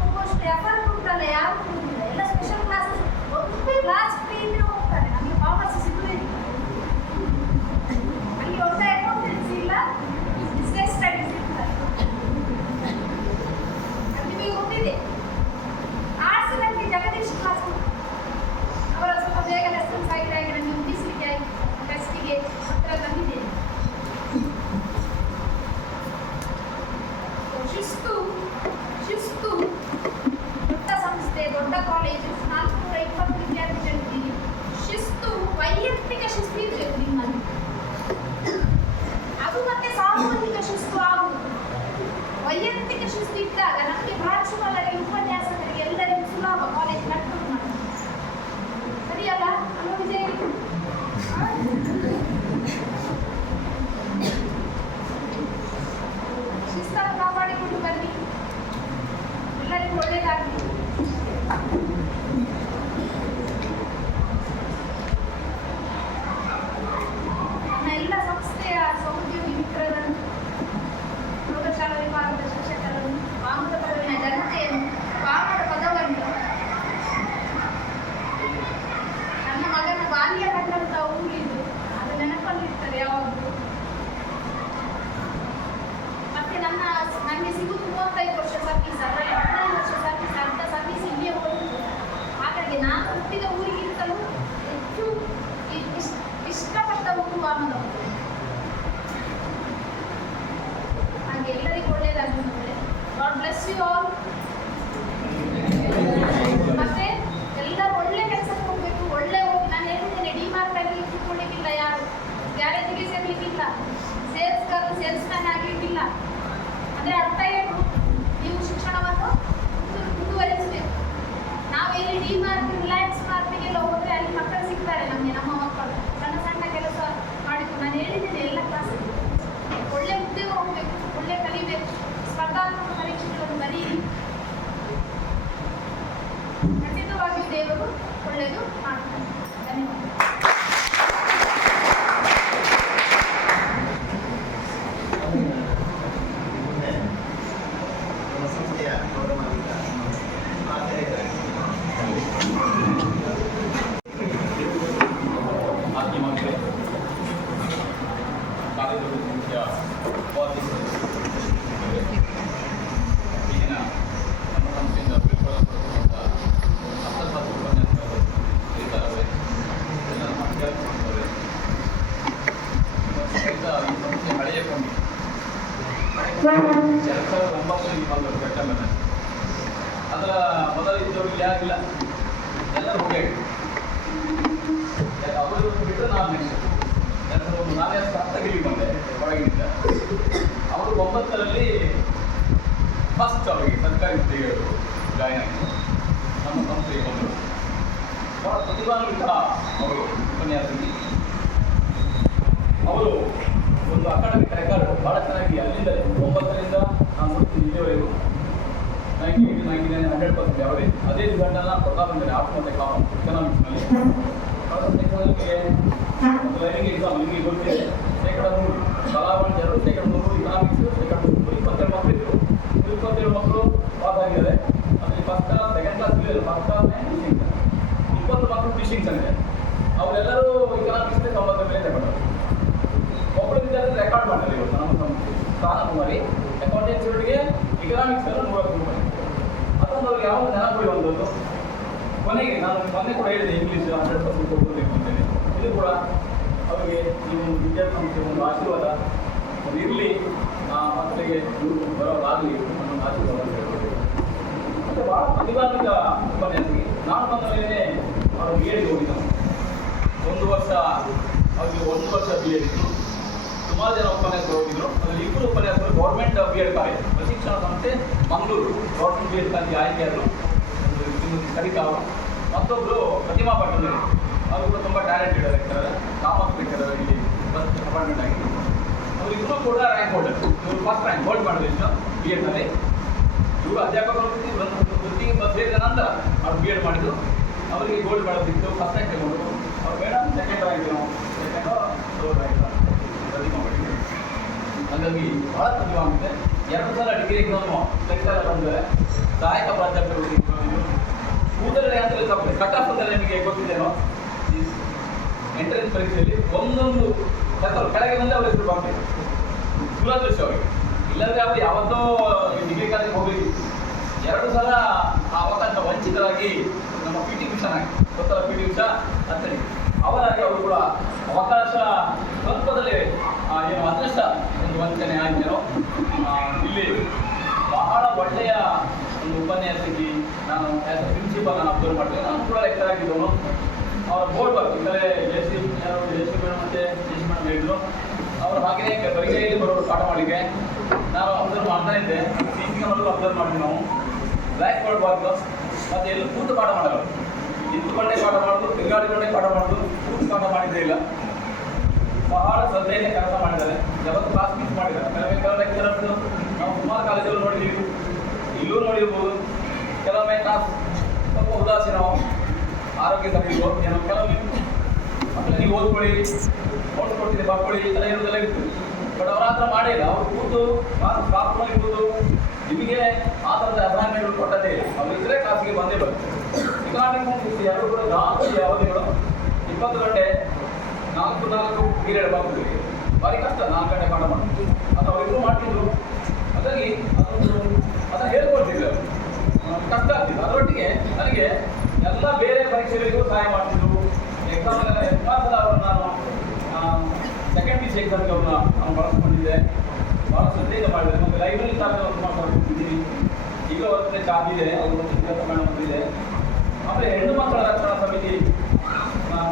ಹೋಗುವಷ್ಟು ಎಫರ್ಟ್ ಉಂಟಲ್ಲ, ಯಾರು ಹೋಗಿಲ್ಲ. ಎಲ್ಲ ಸ್ಪೆಷಲ್ ಕ್ಲಾಸಸ್, ಒಂದು ಕ್ಲಾಸ್ ಫ್ರೀ ಇದ್ರೆ ಹೋಗ್ತಾರೆ. ನಮಗೆ ಕಾಮರ್ಸ್ ಸಿಗುವುದೇ ಇಲ್ಲ, ಅಲ್ಲಿ ಒಳ್ಳೆ ಅಕೌಂಟೆನ್ಸಿ ಇಲ್ಲ, ಬಿಸ್ನೆಸ್ ಸ್ಟಡೀಸ್ ಇರ್ತಾರೆ. ಅದು ನಿಮಗೆ ಗೊತ್ತಿದೆ. ಆರ್ಟ್ಸ್ನಲ್ಲಿ ಜಗದೀಶ್ ಕ್ಲಾಸ್ ಅವರ ಸ್ವಲ್ಪ ಬೇಗ ಲೆಸನ್ಸ್ ಆಗಿದೆ, ನನಗೆ ಮುಗಿಸಲಿಕ್ಕೆ ಟೆಸ್ಟಿಗೆ ಹತ್ರ ಬಂದಿದ್ದೇನೆ. ಶಿಸ್ತು ದೊಡ್ಡ ಸಂಸ್ಥೆ, ದೊಡ್ಡ ಕಾಲೇಜು, 420 ವಿದ್ಯಾರ್ಥಿಗಳಿದ್ದೀವಿ. ಶಿಸ್ತು, ವೈಯಕ್ತಿಕ ಶಿಸ್ತು ಇರಬೇಕು ನಿಮ್ಮಲ್ಲಿ. ಅದು ಮತ್ತೆ ಸಾಮೂಹಿಕ ಶಿಸ್ತು ಆಗುವುದು. ವೈಯಕ್ತಿಕ ಶಿಸ್ತು ಇದ್ದಾಗ ನಮಗೆ ಪ್ರಾಂಶುಪಾಲರಿಗೆ, ಉಪನ್ಯಾಸಕರಿಗೆ ಎಲ್ಲರಿಗೂ ಸುಲಭ ಕಾಲೇಜ್ ನಡ್ಕೊಂಡು ಮಾಡೋದು. ಸರಿಯಲ್ಲ ಅಲ್ವ ವಿಜಯ್? ಶಿಸ್ತನ್ನು ಕಾಪಾಡಿಕೊಂಡು ಬನ್ನಿ, ಎಲ್ಲರಿಗೂ ಒಳ್ಳೆಯದಾಗಲಿ. ನನ್ನ ಎಲ್ಲ ಸಂಸ್ಥೆಯ ಸಹೋದ್ಯೋಗಿ ಮಿತ್ರರನ್ನು, ಪ್ರೌಢಶಾಲಾ ವಿಭಾಗದ ಶಿಕ್ಷಕರನ್ನು, ವಾಮದ ಪದವಿನ ಜನತೆಯನ್ನು, ವಾಮದ ಪದವನ್ನು, ನನ್ನ ಮಗನ ಬಾಲ್ಯ ಕಂಡಂತ ಊರಿದ್ದು ಅದು ನೆನಪಲ್ಲಿರ್ತದೆ ಯಾವಾಗಲೂ. ಮತ್ತೆ ನನಗೆ ಸಿಗುವುದು 35 ವರ್ಷ ಸರ್ವೀಸ್, ಅದರಲ್ಲಿ 15 ವರ್ಷ ಸರ್ವೀಸ್, ಅರ್ಧ ಸರ್ವೀಸ್ ಇಲ್ಲಿಯೇ ಹೋಗುವುದು. ಹಾಗಾಗಿ ನಾನು ಹುಟ್ಟಿದ ಊರಿಗಿಂತಲೂ ಹೆಚ್ಚು ಇಷ್ಟಪಟ್ಟ ಊರು ವಾಮದ. ಹಾಗೆ ಎಲ್ಲರಿಗೂ ಒಳ್ಳೆಯದಾಗುತ್ತದೆ. God bless you all. ಮತ್ತೆ ಎಲ್ಲರೂ ಒಳ್ಳೆ ಕೆಲಸಕ್ಕೆ ಹೋಗಬೇಕು, ಒಳ್ಳೆ ಹೋಗಿ. ನಾನು ಹೇಳಿದ್ದೇನೆ, ಡಿಮಾರ್ಟ್ ಆಗಿ ಕೂತ್ಕೊಳ್ಳಿಕ್ಕಿಲ್ಲ, ಯಾರು ಗ್ಯಾರೇಜಿಗೆ ಸೇರ್ಲಿಕ್ಕಿಲ್ಲ, ಸೇಲ್ಸ್ ಮ್ಯಾನ್ ಆಗಲಿಕ್ಕಿಲ್ಲ. ಅಂದರೆ ಅರ್ಥ ಏನು, ನೀವು ಶಿಕ್ಷಣವನ್ನು ಮುಂದುವರಿಸಬೇಕು. ನಾವು ಎಲ್ಲಿ ಡಿಮಾರ್ಟ್, ರಿಲಯನ್ಸ್ ಮಾರ್ಟಿಗೆಲ್ಲ ಹೋದರೆ ಅಲ್ಲಿ ಮಕ್ಕಳು ಸಿಗ್ತಾರೆ ನಮಗೆ, ನಮ್ಮ ಮಕ್ಕಳು ಸಣ್ಣ ಸಣ್ಣ ಕೆಲಸ ಮಾಡಿಕೊಂಡು. ನಾನು ಹೇಳಿದ್ದೇನೆ ಎಲ್ಲ ಕ್ಲಾಸಲ್ಲಿ ಒಳ್ಳೆ ಉದ್ಯೋಗ ಹೋಗಬೇಕು, ಒಳ್ಳೆ ಕಲಿಬೇಕು, ಸ್ಪರ್ಧಾತ್ಮಕ ಪರೀಕ್ಷೆಗಳನ್ನು ಬರೀರಿ. ಖಂಡಿತವಾಗಿಯೂ ದೇವರು ಒಳ್ಳೆಯದು ಮಾಡ್ತಾರೆ. ಧನ್ಯವಾದ. ನಮ್ಮ ಸಂಸ್ಥೆಯ ಗೌರವಾನ್ವಿತ ಆಚಾರ್ಯರಾಗಿ ಮಾಧ್ಯಮಕ್ಕೆ ಕಾಲೇಜು ಮುಖ್ಯ ಈಗಿನ ನಮ್ಮ ಸಂಸ್ಥೆಯಿಂದ ಬೀಳ್ಕೊಳಲ್ಪಡುವಂಥ ಹತ್ತೊಂಬತ್ತು ಉಪನ್ಯಾಸಗಳು ಇದ್ದಾರೆ. ಎಲ್ಲ ನಮ್ಮ ವಿದ್ಯಾರ್ಥಿಗಳಿದ್ದಾರೆ. ಸಹಿತ ಈ ಸಂಸ್ಥೆ ಹಳೆಯ ಕೊಂಡು 2009 ಬಂದರು ಸೆಪ್ಟೆಂಬರ್ನಲ್ಲಿ. ಅದರ ಮೊದಲಿದ್ದವರು ಯಾರಿಲ್ಲ, ಎಲ್ಲರೂ ಹೋಗಿ ಅವರು ಬಿಟ್ಟರೆ ನಾನು ನೆಕ್ಸ್ಟ್ 2010 ಬಂದೆ ಹೊರಗಿನಿಂದ. ಅವರು 9ರಲ್ಲಿ ಫಸ್ಟ್ ಅವರಿಗೆ ಸರ್ಕಾರಿ ಹುದ್ದೆಗಳು ಜಾಯಿನ್ ಆಗಿದ್ದು ನಮ್ಮ ಸಂಸ್ಥೆಗೆ ಬಂದರು. ಬಹಳ ಪ್ರತಿಭಾನ್ವಿತ ಅವರು ಉಪನ್ಯಾಸಕಿ. ಅವರು ಒಂದು ಅಕಾಡೆಮಿಕ್ ರೆಕಾರ್ಡ್ ಭಾಳ ಚೆನ್ನಾಗಿ ಅಲ್ಲಿಂದಲೇ 9ರಿಂದ ನಾನು ನೋಡ್ತೀನಿ ಇಲ್ಲಿವರೆಗೂ 98, 99, 100% ಯಾವುದೇ ಅದೇ ರಿಸಲ್ಟನ್ನು ಕೊಡ್ತಾ ಬಂದರೆ ಆರ್ಟ್ಸ್ ಮತ್ತು ಎಕನಾಮಿಕ್ಸ್ನಲ್ಲಿ. ಟೆಕ್ನಾಲಜಿಗೆ ಒಂದು ಲೈನಿಂಗ್ ಎಕ್ಸಾಮ್ ನಿಮಗೆ ಗೊತ್ತಿದೆ, ಶೇಕಡ 100 ಕಲಾವಾಣಿ 2, ಶೇಕಡ 100 ಎಕನಾಮಿಕ್ಸ್, ಶೇಕಡ 100 27 ಮಕ್ಕಳು ಇದ್ದರು. 27 ಮಕ್ಕಳು ಪಾಸ್ ಆಗಿದ್ದಾರೆ. ಅದರಲ್ಲಿ ಫಸ್ಟ್ ಕ್ಲಾಸ್, ಸೆಕೆಂಡ್ ಕ್ಲಾಸ್ ಇಲ್ಲ, ಫಸ್ಟ್ ಕ್ಲಾಸ್ ಡಿಸ್ಟಿಂಕ್ಷನ್. 20 ಮಕ್ಕಳು ಡಿಸ್ಟಿಂಕ್ಷನ್ ಇದೆ. ಅವರೆಲ್ಲರೂ ಎಕನಾಮಿಕ್ಸ್ಗೆ 90 ಮೇಲೆ ತಗೊಂಡರು. ಒಬ್ಬರು ವಿದ್ಯಾರ್ಥಿ ರೆಕಾರ್ಡ್ ಮಾಡ್ತಾರೆ ಇವತ್ತು ನಮ್ಮ ಸಂಸ್ಥೆ ಸ್ಥಾನಕುಮಾರಿ ಅಕೌಂಟೆನ್ಸಿ ಒಟ್ಟಿಗೆ ಎಕನಾಮಿಕ್ಸನ್ನು 100 ರೂಪಾಯಿ. ಅದೊಂದು ಅವ್ರಿಗೆ ಯಾವಾಗ ನೆನಪುಳಿ ಬಂದದ್ದು. ಕೊನೆಗೆ ನಾನು ಮೊನ್ನೆ ಕೂಡ ಹೇಳಿದೆ ಇಂಗ್ಲೀಷ್ 100% ಕೊಡಬೇಕು ಅಂತೇಳಿ. ಇದು ಕೂಡ ಅವರಿಗೆ ಈ ಒಂದು ವಿದ್ಯಾಸಂಸ್ಥೆ ಒಂದು ಆಶೀರ್ವಾದ ಒಂದು ಇರಲಿ, ಮಕ್ಕಳಿಗೆ ಬರೋದಾಗಲಿ ಅನ್ನೋ ಆಶೀರ್ವಾದ ಹೇಳ್ಬೋದು. ಮತ್ತು ಭಾಳ ಪ್ರತಿಭಾನ್ವಿತ ಉಪನ್ಯಾಸಕಿ. ನಾನು ಬಂದ ಮೇಲೆ ಅವರು ಬಿ ಎಡ್ಗೆ ಹೋಗಿದ್ದನು. 1 ವರ್ಷ ಅವ್ರಿಗೆ 1 ವರ್ಷ ಬಿ ಎಡ್ ಇತ್ತು. ಸುಮಾರು ಜನ ಉಪನ್ಯಾಸಕರು ಹೋಗಿದ್ರು. ಅದರಲ್ಲಿ 2 ಉಪನ್ಯಾಸಕರು ಗೌರ್ಮೆಂಟ್ ಬಿ ಎಡ್ ಕಾಲೇಜ್ ಪ್ರಶಿಕ್ಷಣ ಸಂಸ್ಥೆ Mangaluru government B Ed college ಆಯ್ಕೆಯಾದರು. ಕವಿತಾ ಅವರು, ಮತ್ತೊಬ್ಬರು ಪ್ರತಿಮಾ ಪಟ್ಟಣದಲ್ಲಿ, ಅವರು ಕೂಡ ತುಂಬ ಟ್ಯಾಲೆಂಟೆಡ್ ಇರ್ತಾರೆ. ಕಾಮರ್ಸ್ ಬೇಕಾದ್ರೆ ಇಲ್ಲಿ ಫಸ್ಟ್ ಅಪಾಯಿಂಟ್ಮೆಂಟ್ ಆಗಿದೆ. ಅವರಿಬ್ಬರು ಕೂಡ ರ್ಯಾಂಕ್ ಹೋಲ್ಡರ್. ಇವರು ಫಸ್ಟ್ ರ್ಯಾಂಕ್ ಹೋಲ್ಡ್ ಮಾಡಿದ್ರು ಬಿ ಎಡ್ನಲ್ಲಿ. ಇವರು ಅಧ್ಯಾಪಕರು ವೃತ್ತಿಗೆ ಸೇರಿದ ನಂತರ ಅವ್ರು ಬಿ ಎಡ್ ಮಾಡಿದ್ರು. ಅವರಿಗೆ ಗೋಲ್ಡ್ ಮೆಡಲ್ ಸಿಕ್ತು, ಫಸ್ಟ್ ರ್ಯಾಂಕ್ ತಗೊಂಡು. ಅವ್ರು madam second rank, third rank Pratima ಪಟ್ಟಿದ್ರು. ಹಾಗಾಗಿ ಭಾಳ ಪ್ರತಿಭಾನ್ವಿತೆ. 2 ಸಲ ಡಿಗ್ರಿ ಎಕ್ಸಾಮು ಲೆಕ್ಚರ್ ಬಂದರೆ ಸಹಾಯಕ ಪ್ರಾಧ್ಯಾಪಕರು ಕೂದಲೇ ಅಂತಲೇ ತಪ್ಪು ಕಟ್ ಆಫ್ ಅಂದರೆ ನಿಮಗೆ ಗೊತ್ತಿದ್ದೇನೋ, ಈ ಎಂಟ್ರೆನ್ಸ್ ಪರೀಕ್ಷೆಯಲ್ಲಿ ಒಂದೊಂದು ಸರ್ಕಲ್ ಕೆಳಗೆ ಬಂದರೆ ಅವ್ರ ಹೆಸರು ಬರ್ತಾರೆ. ದುರದೃಷ್ಟ ಅವರಿಗೆ. ಇಲ್ಲಾಂದರೆ ಅವರು ಯಾವತ್ತೋ ಡಿಗ್ರಿ ಕಾಲೇಜಿಗೆ ಹೋಗಲಿಕ್ಕೆ 2 ಸಲ ಆ ಅವಕಾಶ ವಂಚಿತರಾಗಿ ನಮ್ಮ ಪಿ ಟಿ ಉಷಾ ಗೊತ್ತಲ್ಲ, ಪಿ ಟಿ ಉಷಾ ಅಂತೇಳಿ ಅವರಾಗಿ ಅವರು ಕೂಡ ಅವಕಾಶ ಸ್ವಲ್ಪದಲ್ಲೇ ಏನು ಅದೃಷ್ಟ ಒಂದು ವಂಚನೆ ಆಗಿದ್ದೇನೋ. ಇಲ್ಲಿ ಬಹಳ ಒಳ್ಳೆಯ ಒಂದು ಉಪನ್ಯಾಸಕಿ. ನಾನು ಆ್ಯಸ್ ಅ ಪ್ರಿನ್ಸಿಪಲ್ ನಾನು ಅಬ್ಸರ್ವ್ ಮಾಡ್ತೇನೆ. ನಾನು ಕೂಡ ಲೆಕ್ಚರ್ ಆಗಿದ್ದವನು. ಅವರ ಬೋರ್ಡ್ ವರ್ಕ್ ಇಲ್ಲೇ ಜಯಶ್ರೀ ಮೇಡಮ್ ಮತ್ತು ಜಯಶ್ರೀ ಮೇಡಮ್ ಹೇಳಿದ್ರು. ಅವರು ಹಾಗೆಯೇ ಬರಿಗೈಯಲ್ಲಿ ಬರೋರು ಪಾಠ ಮಾಡಲಿಕ್ಕೆ ನಾನು ಅಬ್ಸರ್ವ್ ಮಾಡ್ತಾ ಇದ್ದೆ. ಸಿಂಗಿನಲ್ಲೂ ಅಬ್ಸರ್ವ್ ಮಾಡ್ತೀವಿ ನಾವು. ಬ್ಲ್ಯಾಕ್ ಬೋರ್ಡ್ ವರ್ಕ್ ಮತ್ತು ಎಲ್ಲೂ ಕೂತು ಪಾಠ ಮಾಡೋರು. ನಿಂತುಕೊಂಡೇ ಪಾಠ ಮಾಡೋದು, ತಿರುಗಾಡಿಕೊಂಡೇ ಪಾಠ ಮಾಡೋದು, ಕೂತು ಪಾಠ ಮಾಡಿದ್ದೇ ಇಲ್ಲ. ಬಹಳ ಶ್ರದ್ಧೆಯನ್ನೇ ಕೆಲಸ ಮಾಡಿದ್ದಾರೆ. ಯಾವತ್ತು ಕ್ಲಾಸ್ ಮಿಸ್ ಮಾಡಿದ್ದಾರೆ. ಕೆಲವು ಲೆಕ್ಚರರ್ಸ್ ನಾವು ಸುಮಾರು ಕಾಲೇಜಲ್ಲಿ ನೋಡಿದ್ದೀವಿ, ಇಲ್ಲೂ ನೋಡಿರ್ಬೋದು. ಕೆಲವೊಮ್ಮೆ ಕ್ಲಾಸ್ ಸ್ವಲ್ಪ ಉದಾಸೀನ, ಆರೋಗ್ಯ ಸರಿ ಏನೋ ಕೆಲವೊಮ್ಮೆ ಮಕ್ಕಳು ನೀವು ಓದ್ಕೊಳ್ಳಿ, ನೋಟ್ಸ್ ಕೊಡ್ತೀನಿ ಬರ್ಕೊಳ್ಳಿ, ಈ ಥರ ಇರೋದೆಲ್ಲ ಇತ್ತು. ಬಟ್ ಅವ್ರ ಹತ್ರ ಮಾಡೇ ಇಲ್ಲ. ಅವ್ರು ಕೂತು ಕ್ಲಾಸ್ನಲ್ಲಿ ಕೂತು ನಿಮಗೆ ಆ ಥರದ ಅಸೈನ್ಮೆಂಟ್ಗಳು ಕೊಟ್ಟದೇ ಇಲ್ಲ. ಅವರಿದ್ದರೆ ಕ್ಲಾಸಿಗೆ ಬಂದೇ ಬರುತ್ತೆ. ಎಕನಾಮಿಕ್ಸ್ ಎರಡು ಕೂಡ ಜಾಸ್ತಿ ಅವಧಿಗಳು 20 ಗಂಟೆ 4 ಪೀರಿಯಡ್ ಬರ್ತದೆ. ಭಾರಿ ಕಷ್ಟ 4 ಗಂಟೆ ಪಾಠ ಮಾಡೋದು. ಅದು ಅವರಿಗೂ ಮಾಡ್ತಿದ್ರು. ಹಾಗಾಗಿ ಅದನ್ನು ಹೇಳ್ಕೊಡ್ತಿದ್ರು. ಕಷ್ಟ ಆಗ್ತಿತ್ತು. ಅದರೊಟ್ಟಿಗೆ ನನಗೆ ಎಲ್ಲ ಬೇರೆ ಪರೀಕ್ಷೆಗಳಿಗೂ ಸಹಾಯ ಮಾಡ್ತಿದ್ರು. ಎಕ್ಸಾಮ್ ಅವರು ನಾನು ಸೆಕೆಂಡ್ ಪಿ ಸಿ ಎಕ್ಸಾಮ್ಗೆ ಅವ್ರನ್ನ ನಾನು ಬಳಸ್ಕೊಂಡಿದ್ದೆ. ಭಾಳ ಶ್ರದ್ಧೆಯಿಂದ ಮಾಡಿದೆ. ಮತ್ತು ಲೈಬ್ರರಿ ಸ್ಥಾಪನೆ ಮಾಡ್ಕೊಂಡಿದ್ದೀನಿ. ಈಗ ಅವತ್ತೇ ಚಾರ್ಜ್ ಇದೆ, ಅವರು ಬಂದಿದೆ. ಆಮೇಲೆ ಹೆಣ್ಣು ಮಕ್ಕಳ ರಕ್ಷಣಾ ಸಮಿತಿ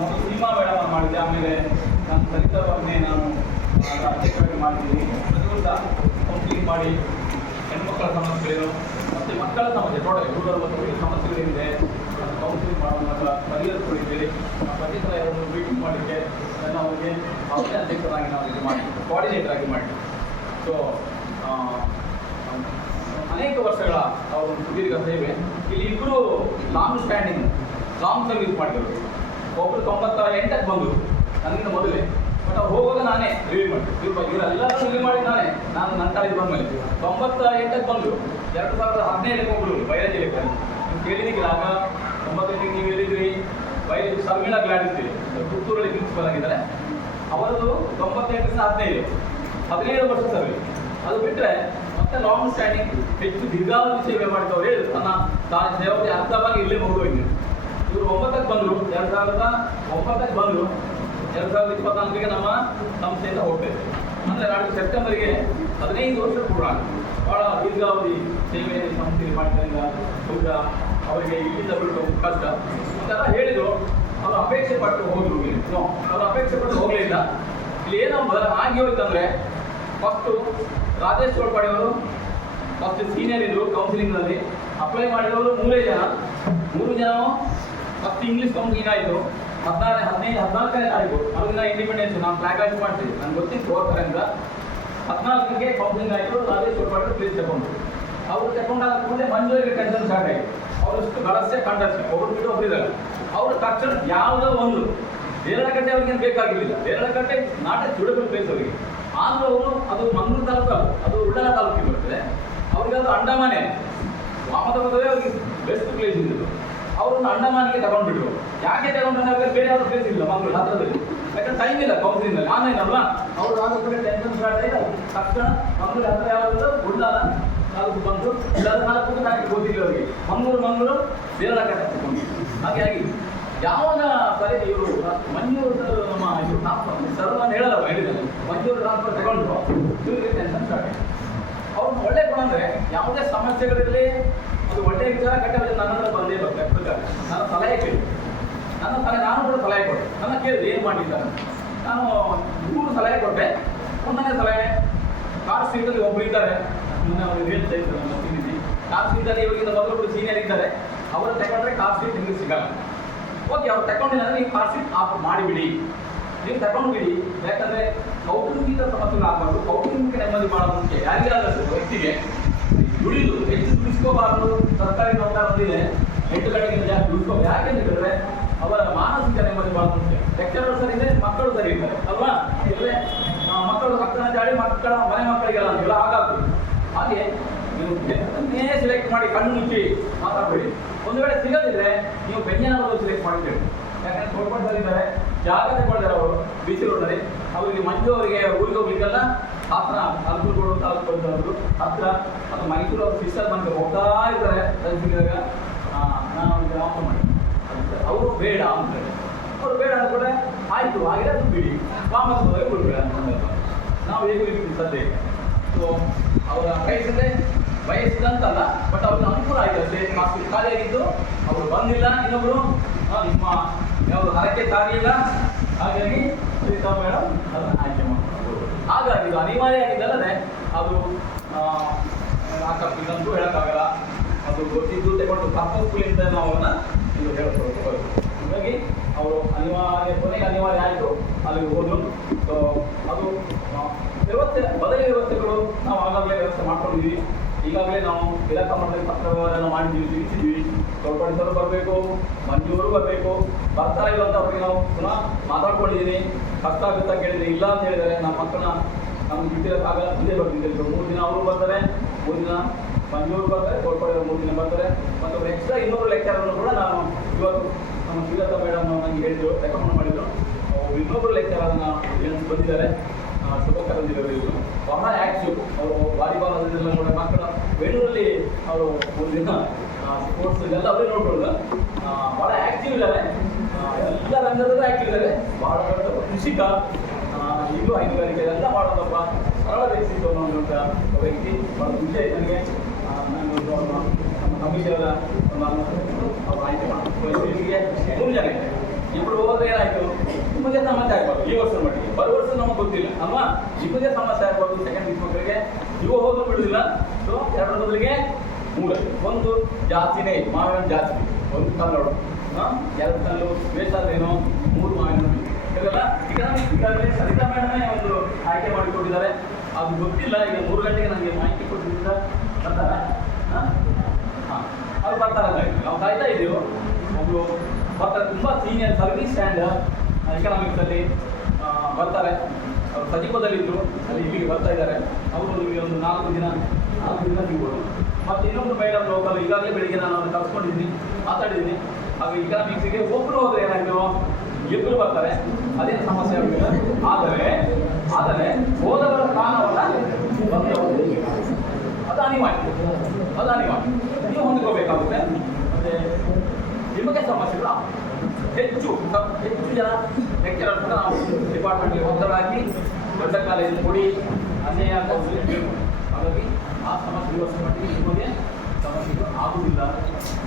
ಒಂದು ಸಿನಿಮಾ ಮೇಳವನ್ನು ಮಾಡಿದ್ದೆ. ಆಮೇಲೆ ನಾನು ಸರಿತವನ್ನೇ ನಾನು ಅಧ್ಯಕ್ಷರಾಗಿ ಮಾಡಿದ್ದೀನಿ. ಪ್ರತಿ ವರ್ಷ ಕೌನ್ಸಿಲಿಂಗ್ ಮಾಡಿ ಹೆಣ್ಮಕ್ಕಳ ಸಮಸ್ಯೆಗಳು ಮತ್ತು ಮಕ್ಕಳ ಸಮಸ್ಯೆ ಟೋಟಲ್ 160 ಸಮಸ್ಯೆಗಳಿದೆ. ಕೌನ್ಸಿಲಿಂಗ್ ಮಾಡೋ ಮೂಲಕ ಪರಿಹರಿಸ್ಕೊಂಡಿದ್ದೇವೆ. ಪ್ರತಿ ಸಲ ಯಾರಾದರೂ ಮೀಟಿಂಗ್ ಮಾಡಲಿಕ್ಕೆ ನಾನು ಅವರಿಗೆ ಅವರೇ ಅಧ್ಯಕ್ಷರಾಗಿ ನಾವು ಇದು ಮಾಡಿ ಕೋಆರ್ಡಿನೇಟರ್ ಆಗಿ ಮಾಡಿ. ಸೊ ಅನೇಕ ವರ್ಷಗಳ ಅವರ ಒಂದು ಸುದೀರ್ಘ ಸೇವೆ. ಇಲ್ಲಿ ಇಬ್ಬರು ಲಾಂಗ್ ಸರ್ವಿಸ್ ಮಾಡಿದರು. ಒಬ್ಬರು 98ಕ್ಕೆ ಬಂದರು, ನನಗಿಂತ ಮೊದಲೇ. ಬಟ್ ಅವ್ರು ಹೋಗುವಾಗ ನಾನೇ ರಿವ್ಯೂ ಮಾಡಿದೆ. ಇವರೆಲ್ಲ ರಿವ್ಯೂ ಮಾಡಿ ನಾನು ನನ್ನ ಕಾಲೇಜ್ ಬಂದ ಮೇಲೆ 98ಕ್ಕೆ ಬಂದರು. 2017ಕ್ಕೆ ಒಬ್ಬರು ಬಯಾಲಜಿ ಲೆಕ್ಕಲ್ಲಿ ನೀವು ಕೇಳಿದ್ದೀವಿ. ಆಗ 98ಕ್ಕೆ ನೀವು ಹೇಳಿದ್ರಿ ಬಯಾಲಜಿ ಶರ್ಮಿಳಾ ಗ್ಲಾಡ್ ಇರ್ತೀರಿ, ಪುತ್ತೂರಲ್ಲಿ ಪ್ರಿನ್ಸಿಪಲ್ ಆಗಿದ್ದಾರೆ. ಅವರದು 98 15 ವರ್ಷ ಸರ್ವಿಸ್. ಅದು ಬಿಟ್ಟರೆ ಮತ್ತೆ ಲಾಂಗ್ ಸ್ಟ್ಯಾಂಡಿಂಗ್ ಹೆಚ್ಚು ದೀರ್ಘಾವಧಿ ಸೇವೆ ಮಾಡಿದವರು ಹೇಳಿದ್ರು. ತಾನು ಸೇವೆ ಅರ್ಥವಾಗಿ ಇಲ್ಲೇ ಮುಗಿದೋಗಿದೆ. ಇವರು 9ಕ್ಕೆ ಬಂದರು, 2009ಕ್ಕೆ ಬಂದರು. 2024ಗೆ ನಮ್ಮ ಸಂಸ್ಥೆಯಿಂದ ಹೋಗ್ತೇವೆ. ಅಂದರೆ ನಾಳೆ ಸೆಪ್ಟೆಂಬರ್ಗೆ 15 ವರ್ಷ ಪೂರ್ಣ. ಭಾಳ ದೀರ್ಘಾವಧಿ ಸೇವೆ ಸಂಸ್ಥೆಯಲ್ಲಿ ಮಾಡಿದ್ರಿಂದ ಕೂಡ ಅವರಿಗೆ ಇಲ್ಲಿಂದ ಬಿಟ್ಟು ಕಷ್ಟ ಅಂತೆಲ್ಲ ಹೇಳಿದರು. ಅವರು ಅಪೇಕ್ಷೆ ಪಟ್ಟು ಹೋದ್ರು. ಅವರು ಅಪೇಕ್ಷೆ ಪಟ್ಟು ಹೋಗಲಿಲ್ಲ. ಇಲ್ಲಿ ಏನೋ ಆಗಿ ಹೋಯ್ತಂದರೆ ಫಸ್ಟು ರಾಜೇಶ್ ತೋಳ್ಪಾಡಿ ಅವರು ಫಸ್ಟ್ ಸೀನಿಯರ್ ಇದ್ದರು ಕೌನ್ಸಿಲಿಂಗ್ನಲ್ಲಿ. ಅಪ್ಲೈ ಮಾಡಿದವರು 3 ಜನ, 3 ಜನ ಫಸ್ಟ್ ಇಂಗ್ಲೀಷ್ ಕೌನ್ಸಿಲಿಂಗ್ ಆಯಿತು. 14ನೇ ತಾರೀಕು ಅಲ್ಲಿಂದ ಇಂಡಿಪೆಂಡೆನ್ಸ್ ನಾವು ಫ್ಲಾಗ್ ಆಯ್ತು ಮಾಡ್ತೀವಿ. ನನಗೆ ಗೊತ್ತಿತ್ತು ಹೋಗ್ತಾರೆ ಅಂತ. 14ಗೆ ಕೌನ್ಸಿಲಿಂಗ್ ಆಯಿತು. ಅದೇ ಶುರು ಪ್ಲೀಸ್ ತಗೊಂಡು ಅವರು ತಗೊಂಡಾದ ಕೂಡಲೇ ಮಂಜೂರಿಗೆ ಟೆನ್ಷನ್ ಸ್ಟಾರ್ಟ್ ಆಯಿತು. ಅವರಷ್ಟು ಗಳಸೆ ಕಂಡಷ್ಟು ಒಬ್ಬರು ಬಿಟ್ಟು ಒಬ್ಬರಿದ್ದಾರೆ. ಅವ್ರ ತಕ್ಷಣ ಯಾವುದೋ ಒಂದು ಬೇರಳಕಟ್ಟೆ ಅವ್ರಿಗೆ ಬೇಕಾಗಿರಲಿಲ್ಲ. ಬೇರಳಕಟ್ಟೆ ನಾಟ್ ಎ ಸೂಟಬಲ್ ಪ್ಲೇಸ್ ಅವರಿಗೆ. ಆದರೂ ಅವರು ಅದು ಮಂಗಳೂರು ತಾಲೂಕು, ಅದು ಉಳ್ಳಾಲ ತಾಲೂಕಿಗೆ ಬರ್ತದೆ. ಅವ್ರಿಗೆ ಅದು ಅಂಡಮಾನೆ ವಾಮದವೇ ಅವ್ರಿಗೆ ಬೆಸ್ಟ್ ಪ್ಲೇಸ್ ಇದ್ದು. ಅವರನ್ನು ಅಂಡಮಾನಿಗೆ ತಗೊಂಡ್ಬಿಟ್ರು. ಯಾಕೆ ತಗೊಂಡ್ರೆ ಅವ್ರಿಗೆ ಬೇರೆ ಯಾವ್ದು ಪ್ಲೇಸ್ ಇಲ್ಲ ಮಂಗಳೂರು ಹತ್ರದಲ್ಲಿ. ಯಾಕಂದ್ರೆ ಟೈಮ್ ಇಲ್ಲ ಕೌನ್ಸಿಲಿಂಗ್ ಆನ್ಲೈನ್ ಅಲ್ವಾ. ಅವ್ರು ಆದ ಕಡೆ ಟೆನ್ಷನ್ ಸ್ಟಾರ್ಟ್ ಆಯಿತು. ತಕ್ಷಣ ಮಂಗಳೂರು ಹತ್ರ ಯಾವುದು ಉಳ್ಳಾಲ ತಾಲೂಕು ಬಂದು ಇಲ್ಲಾದ 4 ತಾರೀಕು ಗೊತ್ತಿಲ್ಲ ಅವರಿಗೆ. ಮಂಗಳೂರು ಬೇರಳಕಟ್ಟೆ ತಗೊಂಡು ಹಾಗೆ ಆಗಿ ಯಾವಾಗ ಸರಿ ಇವರು ಮಂಜೂರು ನಮ್ಮ ಇದು ಸರ್ವ ಹೇಳಲ್ಲ ಹೇಳಿದ್ದಾರೆ. ಮಂಜೂರು ಟ್ರಾನ್ಸ್ಫರ್ ತಗೊಂಡ್ರು ಇವರಿಗೆ ಟೆನ್ಷನ್ ಸ್ಟಾರ್ಟ್ ಆಯಿತು. ಅವ್ರು ಒಳ್ಳೆ ಗುಣ ಅಂದರೆ ಯಾವುದೇ ಸಮಸ್ಯೆಗಳಿರಲಿ ಅದು ಒಳ್ಳೆಯ ವಿಚಾರ ಕಟ್ಟಬೇಕು. ನನ್ನ ಹತ್ರ ಬಂದೇ ಬರ್ತಾರೆ. ನನ್ನ ಸಲಹೆ ಕೇಳಿ ನಾನು ಕೂಡ ಸಲಹೆ ಕೊಟ್ಟೆ. ನನ್ನ ಕೇಳಿದೆ ಏನು ಮಾಡಿದ್ದಾರೆ. ನಾನು 3 ಸಲಹೆ ಕೊಟ್ಟೆ. 1ನೇ ಸಲಹೆ ಕಾರ್ ಸೀಟಲ್ಲಿ ಒಬ್ಬರು ಇದ್ದಾರೆ. ಮೊನ್ನೆ ಅವರು ಹೇಳ್ತಾ ಇದ್ದಾರೆ ನಮ್ಮ ಸೀನಿಧಿ ಕಾರ್ ಸೀಟಲ್ಲಿ ಇವರಿಗಿಂತ ಮೊದಲು ಸೀನಿಯರ್ ಇದ್ದಾರೆ. ಅವರು ತಗೊಂಡ್ರೆ ಕಾರ್ ಸೀಟ್ ನಿಮಗೆ ಸಿಗಲ್ಲ. ಓಕೆ, ಅವ್ರು ತಗೊಂಡಿಲ್ಲ ಅಂದರೆ ನೀವು ಕಾರ್ ಸೀಟ್ ಆಫ್ ಮಾಡಿಬಿಡಿ. ನೀವು ತಗೊಂಡ್ಬಿಡಿ. ಯಾಕಂದರೆ ಕೌಟುಂಬಿಕ ಸಮಸ್ಯೆಗಳು ಆಗಬಾರ್ದು. ಕೌಟುಂಬಿಕ ನೆಮ್ಮದಿ ಭಾಳ ಮುಖ್ಯ. ಯಾರಿಗಾದರೂ ವ್ಯಕ್ತಿಗೆ ದುಡಿದು ಹೆಚ್ಚು ದುಡಿಸ್ಕೋಬಾರ್ದು. ಸರ್ಕಾರಿ ನೌಕರ ಬಂದಿದೆ 8 ಗಂಟೆಗಿಂತ ಜಾಸ್ತಿ ದುಡಿಸ್ಕೋಬೇಕು. ಯಾಕೆಂತ ಹೇಳಿದ್ರೆ ಅವರ ಮಾನಸಿಕ ನೆಮ್ಮದಿ ಭಾಳ ಮುಖ್ಯ. ಲೆಕ್ಚರರ್ ಸರಿ ಇದೆ, ಮಕ್ಕಳು ಸರಿ ಇರ್ತಾರೆ ಅಲ್ವಾ. ಇಲ್ಲದೆ ಮಕ್ಕಳು ಮಕ್ಕಳ ಜಾಡಿ ಮಕ್ಕಳ ಮನೆ ಮಕ್ಕಳಿಗೆಲ್ಲ ಅಂತೆಲ್ಲ ಆಗಾಗ್ತದೆ. ಹಾಗೆ ನೀವು ಸೆಲೆಕ್ಟ್ ಮಾಡಿ ಕಣ್ಣು ಮುಚ್ಚಿ ಮಾತಾಡಬೇಡಿ. ಒಂದು ವೇಳೆ ಸಿಗದಿದ್ರೆ ನೀವು ಬೆಂಜನವರು ಸೆಲೆಕ್ಟ್ ಮಾಡಿದ್ದೇವೆ. ಯಾಕಂದ್ರೆ ತೊಡ್ಕೊಂಡಿದ್ದಾರೆ, ಜಾಗ ತಗೊಂಡಿದ್ದಾರೆ. ಅವರು ಬೀಚ್ ರೋಡ್ನಲ್ಲಿ ಅವರಿಗೆ ಮಂಜು ಅವರಿಗೆ ಊರಿಗೆ ಹೋಗ್ಲಿಕ್ಕೆಲ್ಲ ಹಾಸನ ಅಲ್ಪುರ್ಗೋಡು ತಾಲೂಕು ಬಂದವರು ಹತ್ರ ಮತ್ತು ಮೈಸೂರು ಅವ್ರ ಸಿಸ್ಟರ್ ಬಂದು ಹೋಗ್ತಾ ಇದ್ದಾರೆ. ಸಿಕ್ಕಿದಾಗ ನಾನು ಅವ್ರಿಗೆ ಆಫರ್ ಮಾಡಿ ಅವರು ಬೇಡ ಅಂತಾರೆ. ಅವರು ಬೇಡ ಅಂದ್ಕೊಂಡ್ರೆ ಆಯಿತು ಹಾಗೆ ಅದು ಬಿಡಿ ವಾಪಸ್ ಹೋಗಿ ಬಿಡ್ಬೇಡ ಅಂತ ನಾವು ಹೇಗೆ ಬಿಟ್ಟು ಸದ್ಯ. ಸೊ ಅವರ ವಯಸ್ಸಿದಂತಲ್ಲ, ಬಟ್ ಅವ್ರಿಗೆ ಅನುಕೂಲ ಆಯಿತು ಅಷ್ಟೇ. ಮಾಸ್ಟರ್ ಖಾಲಿಯಾಗಿದ್ದು ಅವರು ಬಂದಿಲ್ಲ. ಇನ್ನೊಬ್ಬರು ನಿಮ್ಮ ಯಾವುದು ಹರಕೆ ತಾಗಲಿಲ್ಲ. ಹಾಗಾಗಿ ಶ್ರೀತಾ ಮೇಡಮ್ ಅದನ್ನು ಆಯ್ಕೆ ಮಾಡ್ಕೊಂಡು ಹಾಗಾಗಿ ಇದು ಅನಿವಾರ್ಯ ಆಗಿದ್ದಲ್ಲದೆ ಅದು ಅಕ್ಕಪ್ಪಿದಂತೂ ಹೇಳೋಕ್ಕಾಗಲ್ಲ. ಅದು ಗೊತ್ತಿದ್ದು ತಗೊಂಡು ಪರ್ಪಸ್ಫುಲ್ಲಿಂದ ನಾವು ಅವನ್ನ ಇದು ಹೇಳ್ಕೊಳ್ಬೇಕು. ಹಾಗಾಗಿ ಅವರು ಕೊನೆಗೆ ಅನಿವಾರ್ಯ ಆಯಿತು, ಅಲ್ಲಿಗೆ ಹೋದ್ರು. ಸೊ ಅದು ವ್ಯವಸ್ಥೆ ಬದಲಿ ವ್ಯವಸ್ಥೆಗಳು ನಾವು ಆಗಾಗಲೇ ವ್ಯವಸ್ಥೆ ಮಾಡ್ಕೊಂಡಿದ್ದೀವಿ. ಈಗಾಗಲೇ ನಾವು ಇಲಾಖಾ ಮಟ್ಟದಲ್ಲಿ ಪತ್ರ ವ್ಯವಹಾರ ಮಾಡಿದ್ದೀವಿ, ತಿಳಿಸಿದ್ದೀವಿ. ತೋರ್ಪಡಿಸಲು ಬರಬೇಕು, ಮಂಜೂರು ಬರಬೇಕು. ಬರ್ತಾ ಇಲ್ಲ ಅಂತ ಅವ್ರಿಗೆ ನಾವು ಪುನಃ ಮಾತಾಡ್ಕೊಂಡಿದ್ದೀನಿ. ಕಷ್ಟ ಆಗುತ್ತಾ ಕೇಳಿದರೆ ಇಲ್ಲ ಅಂತ ಹೇಳಿದರೆ ನಮ್ಮ ಮಕ್ಕಳನ್ನ ನಮ್ಗೆ ಬಿಟ್ಟಿರೋಕ್ಕಾಗಲ್ಲ, ಮುಂದೆ ಬರ್ತಿದ್ದೀವಿ. 3 ದಿನ ಅವರು ಬರ್ತಾರೆ, 3 ದಿನ ಮಂಜೂರು ಬರ್ತಾರೆ, ತೋರ್ಪಡಿಸೋ 3 ದಿನ ಬರ್ತಾರೆ. ಮತ್ತು ಎಕ್ಸ್ಟ್ರಾ ಇನ್ನೊಬ್ಬರು ಲೆಕ್ಚರನ್ನು ಕೂಡ ನಾನು ಇವತ್ತು ನಮ್ಮ ಶ್ರೀಲತಾ ಮೇಡಮ್ ನನಗೆ ಹೇಳಿದ್ರು, ರೆಕಮೆಂಡ್ ಮಾಡಿದ್ರು. ಇನ್ನೊಬ್ಬರು ಲೆಕ್ಚರನ್ನು ಬಂದಿದ್ದಾರೆ, ಶುಭಕರ ಇವರು ಬಹಳ ಆ್ಯಕ್ಟಿವ್. ಅವರು ವಾಲಿಬಾಲ್ ಅದನ್ನೆಲ್ಲ ಕೂಡ ಮಕ್ಕಳ ಬೆಂಗಳೂರಲ್ಲಿ ಅವರು 3 ದಿನ ಸ್ಪೋರ್ಟ್ಸ್ ಇದೆಲ್ಲ ಅವರೇ ನೋಡ್ಕೊಳ್ಳೋದು. ಭಾಳ ಆ್ಯಕ್ಟಿವ್ ಇದ್ದಾರೆ, ಎಲ್ಲ ರಂಗದಲ್ಲೂ ಆ್ಯಕ್ಟಿವ್ ಇದ್ದಾರೆ. ಭಾಳ ದೊಡ್ಡ ಕೃಷಿಕ, ಈಗಲೂ ಹೈನುಗಾರಿಕೆ ಎಲ್ಲ ಮಾಡೋದಪ್ಪ ಸರಳ ವ್ಯಕ್ತಿತ್ವ ಅನ್ನೋಂಥ ವ್ಯಕ್ತಿ. ಭಾಳ ಖುಷಿ ಆಯ್ತು ನನಗೆ. ನಮ್ಮ ಕಮಿಟಿಯವರ ಅವ್ರು ಆಯ್ಕೆ ಮಾಡಿಗೆ 3 ಜನ ಇದೆ. ಇಬ್ಬರು ಹೋದ್ರೆ ಏನಾಯಿತು, ನಿಮಗೆ ಸಮಸ್ಯೆ ಆಗ್ಬಾರ್ದು. ಈ ವರ್ಷದ ಮಟ್ಟಿಗೆ ಬರೋ ವರ್ಷ ನಮಗೆ ಗೊತ್ತಿಲ್ಲ ಅಲ್ವಾ. ನಿಮಗೆ ಸಮಸ್ಯೆ ಆಗ್ಬಾರ್ದು. ಸೆಕೆಂಡ್ ಮಕ್ಕಳಿಗೆ ಇವು ಹೋದ್ರು ಬಿಡುದಿಲ್ಲ. ಸೊ 2 ಬದಲಿಗೆ 3, 1 ಜಾಸ್ತಿನೇ ಮಾವಿನ ಜಾಸ್ತಿ, 1 ಕಲ್ಲೋಡು 2 ಕಲ್ಲು ಬೇಸಾದೇನೋ 3 ಮಾವಿನ ಇದೆಲ್ಲ ಇಕನಾಮಿಕ್ಸ್. ಈಗಾಗಲೇ ಸರಿತಾ ಮೇಡಮೇ ಒಂದು ಆಯ್ಕೆ ಮಾಡಿಕೊಟ್ಟಿದ್ದಾರೆ. ಅದು ಗೊತ್ತಿಲ್ಲ. ಈಗ 3 ಗಂಟೆಗೆ ನನಗೆ ಮಾಹಿತಿ ಕೊಟ್ಟಿದ್ದರಿಂದ ಬರ್ತಾರ. ಹಾಂ ಅವ್ರು ಬರ್ತಾರಲ್ಲ, ನಾವು ಕಾಯ್ತಾ ಇದ್ದೀವಿ. ಒಬ್ಬರು ಬರ್ತಾರೆ, ತುಂಬ ಸೀನಿಯರ್ ಸರ್ವಿಸ್ ಆ್ಯಂಡ್ ಎಕನಾಮಿಕ್ಸಲ್ಲಿ ಬರ್ತಾರೆ. ಅವರು ಸಜಿಪದಲ್ಲಿದ್ದರು, ಅಲ್ಲಿ ಇಲ್ಲಿಗೆ ಬರ್ತಾ ಇದ್ದಾರೆ. ಅವರು ನಿಮಗೆ ಒಂದು 4 ದಿನ ಸಿಗ್ಬೋದು. ಮತ್ತು ಇನ್ನೊಂದು ಮೇಡಮ್ ಲೋಕಲ್ ಈಗಾಗಲೇ ಬೆಳಿಗ್ಗೆ ನಾನು ಅವ್ರನ್ನ ಕರ್ಸ್ಕೊಂಡಿದ್ದೀನಿ, ಮಾತಾಡಿದ್ದೀನಿ. ಹಾಗೆ ಎಕನಾಮಿಕ್ಸಿಗೆ ಒಬ್ಬರು ಹೋದರೆ ಏನಾಯಿತು, 2 ಬರ್ತಾರೆ. ಅದೇನು ಸಮಸ್ಯೆ ಆಗಲಿಲ್ಲ. ಆದರೆ ಹೋದವರ ಸ್ಥಾನವನ್ನು ಅದು ಅನಿವಾರ್ಯ. ನೀವು ಹೊಂದ್ಕೋಬೇಕಾಗುತ್ತೆ. ಮತ್ತು ನಿಮಗೆ ಸಮಸ್ಯೆಗಳು ಹೆಚ್ಚು ಜನ ಲೆಕ್ಚರರ್ ಕೂಡ ನಾವು ಡಿಪಾರ್ಟ್ಮೆಂಟ್ಗೆ ಒತ್ತಡ ಹಾಕಿ ದೊಡ್ಡ ಕಾಲೇಜ್ ಕೊಡಿ, ಅನ್ಯಾಯ ಕೌನ್ಸಿಲಿಂಗ್. ಹಾಗಾಗಿ ಆ ಸಮಸ್ಯೆ ವ್ಯವಸ್ಥೆ ಮಟ್ಟಿಗೆ ನಿಮಗೆ ಸಮಸ್ಯೆಗಳು ಆಗುವುದಿಲ್ಲ.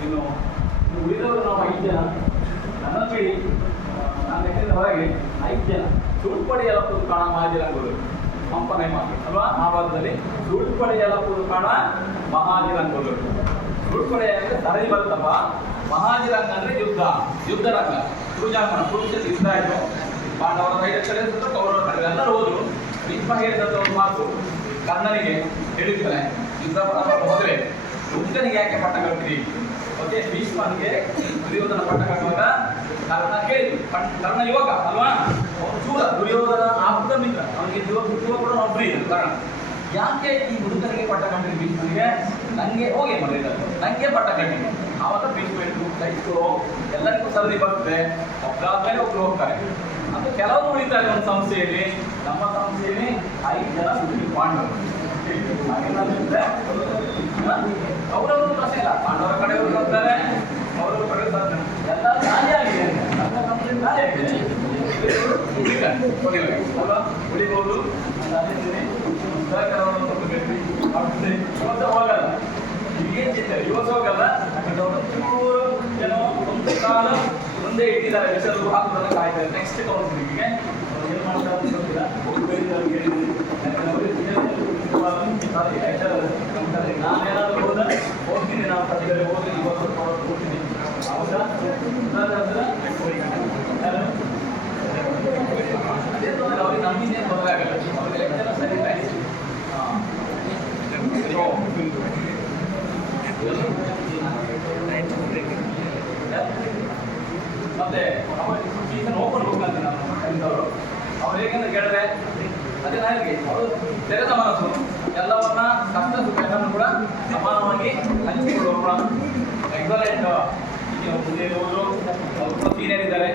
ಇನ್ನು ಉಳಿದವರು ನಾವು 5 ಜನ, ನನ್ನ ಬಿಡಿ ನಾನು ಲೆಕ್ಕದಿಂದ ಹೊರಗೆ 5 ಜನ ಸುಳ್ಪಡೆಯಲ್ಲ ಕಾಣ ಮಾಜರಾಗೋದು. ಹಂಪನೆ ಮಾಡಿ ಅಲ್ವಾ? ಆ ಭಾಗದಲ್ಲಿ ಸುಳ್ಪಡೆಯಲ ಕಾಣ ಮಹಾಜಿರಂಗ. ಸುಳ್ಪಡೆ ಅಂದ್ರೆ ಸರದಿ ಬರ್ತಪ್ಪ. ಮಹಾಜಿರಂಗ ಅಂದ್ರೆ ಯುದ್ಧ ರಂಗ. ಕುರುಕ್ಷೇತ್ರ ಯುದ್ಧ ಆಯ್ತು. ಪಾಂಡವರ 5 ಕಡೆ ಕೌರವರ ಕಡೆ ಎಲ್ಲರೂ ಹೋದ್ರು. ಭೀಷ್ಮ ಹೇಳಿದಂತ ಒಂದು ಮಾತು ಕರ್ಣನಿಗೆ ಹೇಳಿರ್ತಾನೆ, ಯುದ್ಧ ಹೋದ್ರೆ ದುರ್ಗನಿಗೆ ಯಾಕೆ ಪಟ್ಟ ಕಟ್ತೀರಿ? ಓಕೆ, ಭೀಷ್ಮನಿಗೆ ದುರ್ಯೋಧನ ಪಟ್ಟ ಕಟ್ಟುವಾಗ ಕರ್ಣ ಕೇಳಿದ್ರು. ಕರ್ಣ ಯುವಕ ಅಲ್ವಾ, ಅವನು ಚೂರ, ದುರ್ಯೋಧನ ಆಪ್ತ ಮಿತ್ರ, ಅವನಿಗೆ ಜೀವ ಕೂಡ ಒಬ್ಬರಿ ಕಾರಣ. ಯಾಕೆ ಈ ಹುಡುಗನಿಗೆ ಪಟ್ಟ ಕಟ್ಟಿರಿ ಭೀಷ್ಮನಿಗೆ? ನಂಗೆ ಹೋಗಿ ಮಾಡಿದ ನಂಗೆ ಪಟ್ಟ ಕಟ್ಟಿ. ಆವಾಗ ಭೀಷ್ಮ ಹೇಳಿದ್ರು, ಕೈತು ಎಲ್ಲರಿಗೂ ಸರದಿ ಬರ್ತದೆ, ಒಬ್ಬರಾದ್ಮೇಲೆ ಒಬ್ರು ಹೋಗ್ತಾರೆ. ಅದು ಕೆಲವರು ಉಳಿತಾರೆ ಒಂದು ಸಂಸ್ಥೆಯಲ್ಲಿ. ನಮ್ಮ ಸಂಸ್ಥೆಯಲ್ಲಿ 5 ಜನ ಪಾಂಡವರು. ಅವರವರು ಪ್ರಶ್ನೆ ಇಲ್ಲ, ಪಾಂಡವರ ಕಡೆಯವರು ಬರ್ತಾರೆ, ಅವರವ್ರ ಕಡೆ ಬರ್ತಾರೆ, ಎಲ್ಲ ಖಾಲಿ ಆಗಿದೆ. ನಮ್ಮ ಕಂಪ್ನಿ ಖಾಲಿ ಆಗಿದೆ. ಉಳಿಬಹುದು ಇವತ್ತು ಹೋಗಲ್ಲ, ಈಗೇನ್ ಚಿಂತೆ, ಇವತ್ತು ಹೋಗಲ್ಲ. ಏನೋ ಒಂದು ಕಾಲ ಮುಂದೆ ಇಟ್ಟಿದ್ದಾರೆ, ಹೆಸರು ಹಾಕೋದನ್ನ ಕಾಯ್ತಾರೆ. ನೆಕ್ಸ್ಟ್ ಕೌನ್ಸಿಲಿಂಗ್ಗೆ ಏನ್ ಮಾಡ್ತಾರೆ ಗೊತ್ತಿಲ್ಲ. ನಾನೇನಾದ್ರೂ ಹೋಗ್ತೀನಿ, ನಾವು ಸದ್ಯದಲ್ಲಿ ಹೋಗಿ ಇವತ್ತು ಹೋಗ್ತೀನಿ. ಹೌದಾ? ಅದೇ ತೊಂದರೆ, ಅವ್ರಿಗೆ ನಮ್ಮಿಂದೇನು ತೊಂದರೆ ಆಗಲ್ಲ. ಅವ್ರಿಗೆ ಲೆಕ್ಕನ ಸರಿ ಆಯ್ತು. ಮತ್ತೆ ಸೀಸನ್ ಓಪನ್ ಹೋಗ್ತಾರೆ ನಾವು ಅವ್ರು ಹೇಗೆಂದ್ರೆ ಕೇಳಿದ್ರೆ ಅದೇ ನನಗೆ ಅವರು ತೆರೆದ ಮನಸ್ಸು, ಎಲ್ಲವನ್ನ ಕಷ್ಟ ಸುಖಗಳನ್ನು ಕೂಡ ಸಮಾನವಾಗಿ ಹಂಚಿಕೊಳ್ಳೋಣ. ಎಕ್ಸಲೆಂಟ್. ಈಗ ಮುಂದೆ ಹೋದ್ರು ಅವರು ಸೀನಿಯರ್ ಇದ್ದಾರೆ,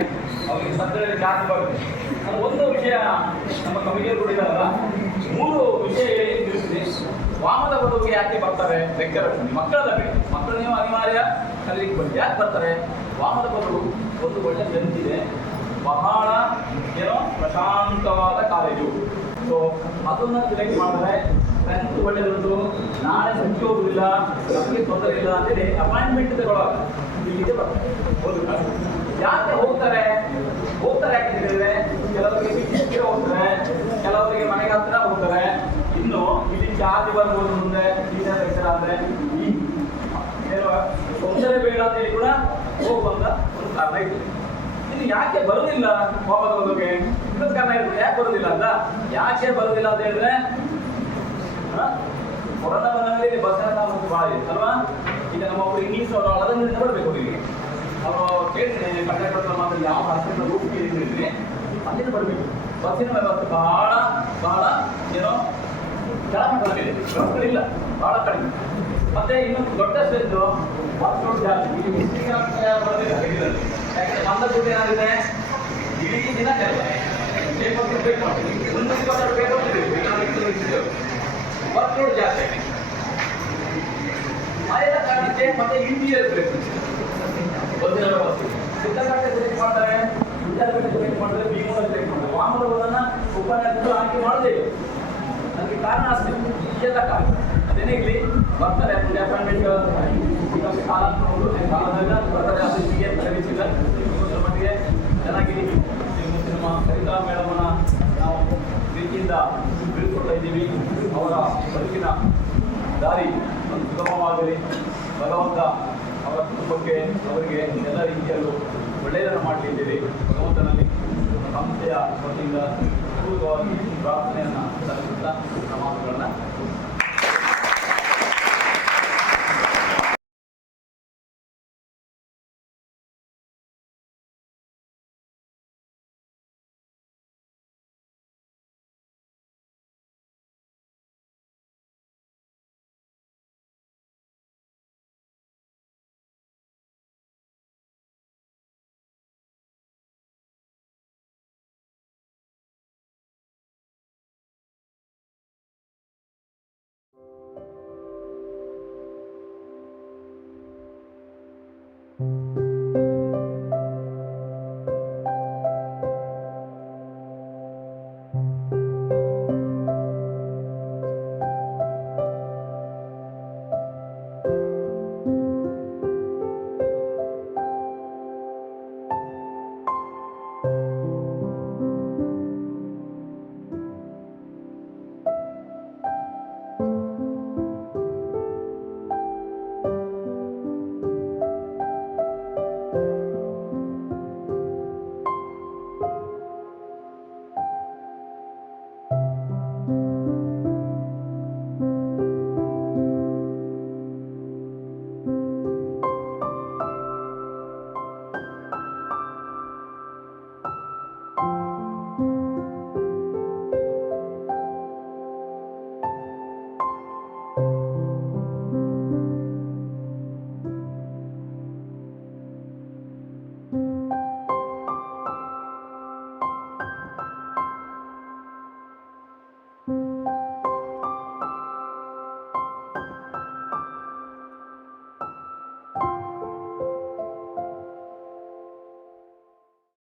ಅವರಿಗೆ ಸದ್ಯದಲ್ಲಿ ಜಾಸ್ತಿ ಬರುತ್ತೆ. ನಾನು ಒಂದು ವಿಷಯ ನಮ್ಮ ಕಮಿಟಿಯಲ್ಲಿ ಕೊಟ್ಟಿದ್ದಾರಲ್ಲ, 3 ವಿಷಯ ಹೇಳಿ ತಿಳಿಸಿದೆ. ವಾಮದ ಬದುಕಿಗೆ ಯಾಕೆ ಬರ್ತಾರೆ ಲೆಕ್ಚರರ್ಸ್? ಮಕ್ಕಳದ ಬೇಡ, ಮಕ್ಕಳು ನೀವು ಅನಿವಾರ್ಯ ಕಲಿಲಿಕ್ಕೆ ಬಂದು ಯಾಕೆ ಬರ್ತಾರೆ? ವಾಮದ ಬದುಕು ಒಂದು ಒಳ್ಳೆ ಬೆಂಚಿದೆ, ಬಹಳ ಏನೋ ಪ್ರಶಾಂತವಾದ ಕಾಲೇಜು. ಸೊ ಅದನ್ನ ಸೆಲೆಕ್ಟ್ ಮಾಡಿದ್ರೆ ಸ್ಟ್ರೆಂತ್ ಒಳ್ಳೆದುಂಟು, ನಾಳೆ ಸಂಖ್ಯೆ ಹೋಗುದಿಲ್ಲ, ನಮಗೆ ತೊಂದರೆ ಇಲ್ಲ ಅಂತೇಳಿ ಅಪಾಯಿಂಟ್ಮೆಂಟ್ ತಗೊಳ್ಳುವಾಗ ಇಲ್ಲಿಗೆ ಬರ್ತಾರೆ. ಯಾಕೆ ಹೋಗ್ತಾರೆ ಯಾಕೆ ಹೇಳಿದ್ರೆ, ಕೆಲವರಿಗೆ ಬಿಟ್ಟಿಗೆ ಹೋಗ್ತಾರೆ, ಕೆಲವರಿಗೆ ಮನೆಗೆ ಹತ್ರ ಹೋಗ್ತಾರೆ. ಇನ್ನು ಇಲ್ಲಿ ಚಾರ್ಜ್ ಬರ್ಬೋದು ಮುಂದೆ ಲೆಕ್ಚರ್ ಆದ್ರೆ ಈ ತೊಂದರೆ ಬೇಡ ಅಂತೇಳಿ ಕೂಡ ಹೋಗುವಂತ ಒಂದು ಕಾರಣ ಇದೆ. ಇನ್ನು ಯಾಕೆ ಬರುವುದಿಲ್ಲ ವಾಪಸ್ ಹೋಗೋಕೆ? ಇನ್ನೊಂದು ಕಾರಣ ಇರ್ತದೆ ಯಾಕೆ ಬರುವುದಿಲ್ಲ ಅಂತ. ಯಾಕೆ ಬರುವುದಿಲ್ಲ ಅಂತ ಹೇಳಿದ್ರೆ, ಕೊರೋನಾ ಬಂದಲ್ಲಿ ಬಸ್ ಭಾಳ ಇದೆ ಅಲ್ವಾ? ಈಗ ನಮ್ಮ ಒಬ್ಬರು ಇಂಗ್ಲೀಷ್ ಅವರು ಅದರಿಂದ ಬರಬೇಕು ಇಲ್ಲಿ. ಅವರು ಕೇಳ್ತೀನಿ ಕಂಡಕ್ಟರ್ ಮಾತ್ರ ಯಾವ ಹಾಸ್ಪಿಟಲ್ ರೂಟ್ ಕೇಳಿದ್ರಿ ಅಲ್ಲಿಂದ ಬರಬೇಕು. ಬಸ್ಸಿನ ವ್ಯವಸ್ಥೆ ಬಹಳ ಏನೋ ಕೆಳಮಟ್ಟದಲ್ಲಿದೆ, ಬಸ್ಗಳಿಲ್ಲ, ಬಹಳ ಕಡಿಮೆ. ಮತ್ತೆ ಇನ್ನೊಂದು ದೊಡ್ಡ ಸ್ಟ್ರೆಂತ್ ಬಸ್ ರೋಡ್ ಜಾಸ್ತಿ. ಇಲ್ಲಿ ಬರಲಿಲ್ಲ, ಯಾಕಂದ್ರೆ ಬಂದ ದುಡ್ಡು ಏನಾಗಿದೆ, ಇಡೀ ದಿನ ಕೆಲಸ ಪೇಪರ್ ಬೇಕು ಮಾಡ್ತೀವಿ, 122 ಪೇಪರ್ ಬಸ್ ರೋಡ್ ಜಾಸ್ತಿ. ಆಯಾ ಕಾರಣಕ್ಕೆ ಮತ್ತೆ ಇಂಟೀರಿಯರ್ ಬೇಕು, ಬಸ್ಸಿನ ವ್ಯವಸ್ಥೆ. ಸಿದ್ದಗಟ್ಟೆ ಸೆಲೆಕ್ಟ್ ಮಾಡ್ತಾರೆ, ವಿಚಾರಗಟ್ಟೆ ಸೆಲೆಕ್ಟ್ ಮಾಡ್ತಾರೆ, ಭೀಮೂಲ ಸೆಲೆಕ್ಟ್ ಮಾಡ್ತಾರೆ. ವಾಮನವರನ್ನ ಉಪನ್ಯಾಸಗಳು ಆಯ್ಕೆ ಮಾಡದೇ ಇಲ್ಲ. ಅದಕ್ಕೆ ಕಾರಣ ಅಷ್ಟೇ, ಎಲ್ಲ ಕಾರಣ ಅದೇನೇ ಇರಲಿ. ಬರ್ತಾರೆ ಅಪಾಯಿಂಟ್ಮೆಂಟ್ ಕಾಲದಲ್ಲಿ ಬರ್ತಾರೆ. ಅದು ಹೀಗೆ ತರಬೇತಿಲ್ಲ ಮಟ್ಟಿಗೆ ಚೆನ್ನಾಗಿ ನಮ್ಮ ಸರಿತಾ ಮೇಡಮನ್ನ ನಾವು ಪ್ರೀತಿಯಿಂದ ಬೀಳ್ಕೊಳ್ತಾ ಇದ್ದೀವಿ. ಅವರ ಬದುಕಿನ ದಾರಿ ಒಂದು ಸುಗಮವಾಗಲಿ, ಭಗವಂತ ಅವರ ಕುಟುಂಬಕ್ಕೆ ಅವರಿಗೆ ಎಲ್ಲ ರೀತಿಯಲ್ಲೂ ಒಳ್ಳೆಯದನ್ನು ಮಾಡಲಿದ್ದೇವೆ. ಭಗವಂತನಲ್ಲಿ ಸಂಸ್ಥೆಯ ವತಿಯಿಂದ ಪೂರ್ವವಾಗಿ ಪ್ರಾರ್ಥನೆಯನ್ನು ಸಲ್ಲಿಸುತ್ತಾ ನಮ್ಮ ಮಾತುಗಳನ್ನು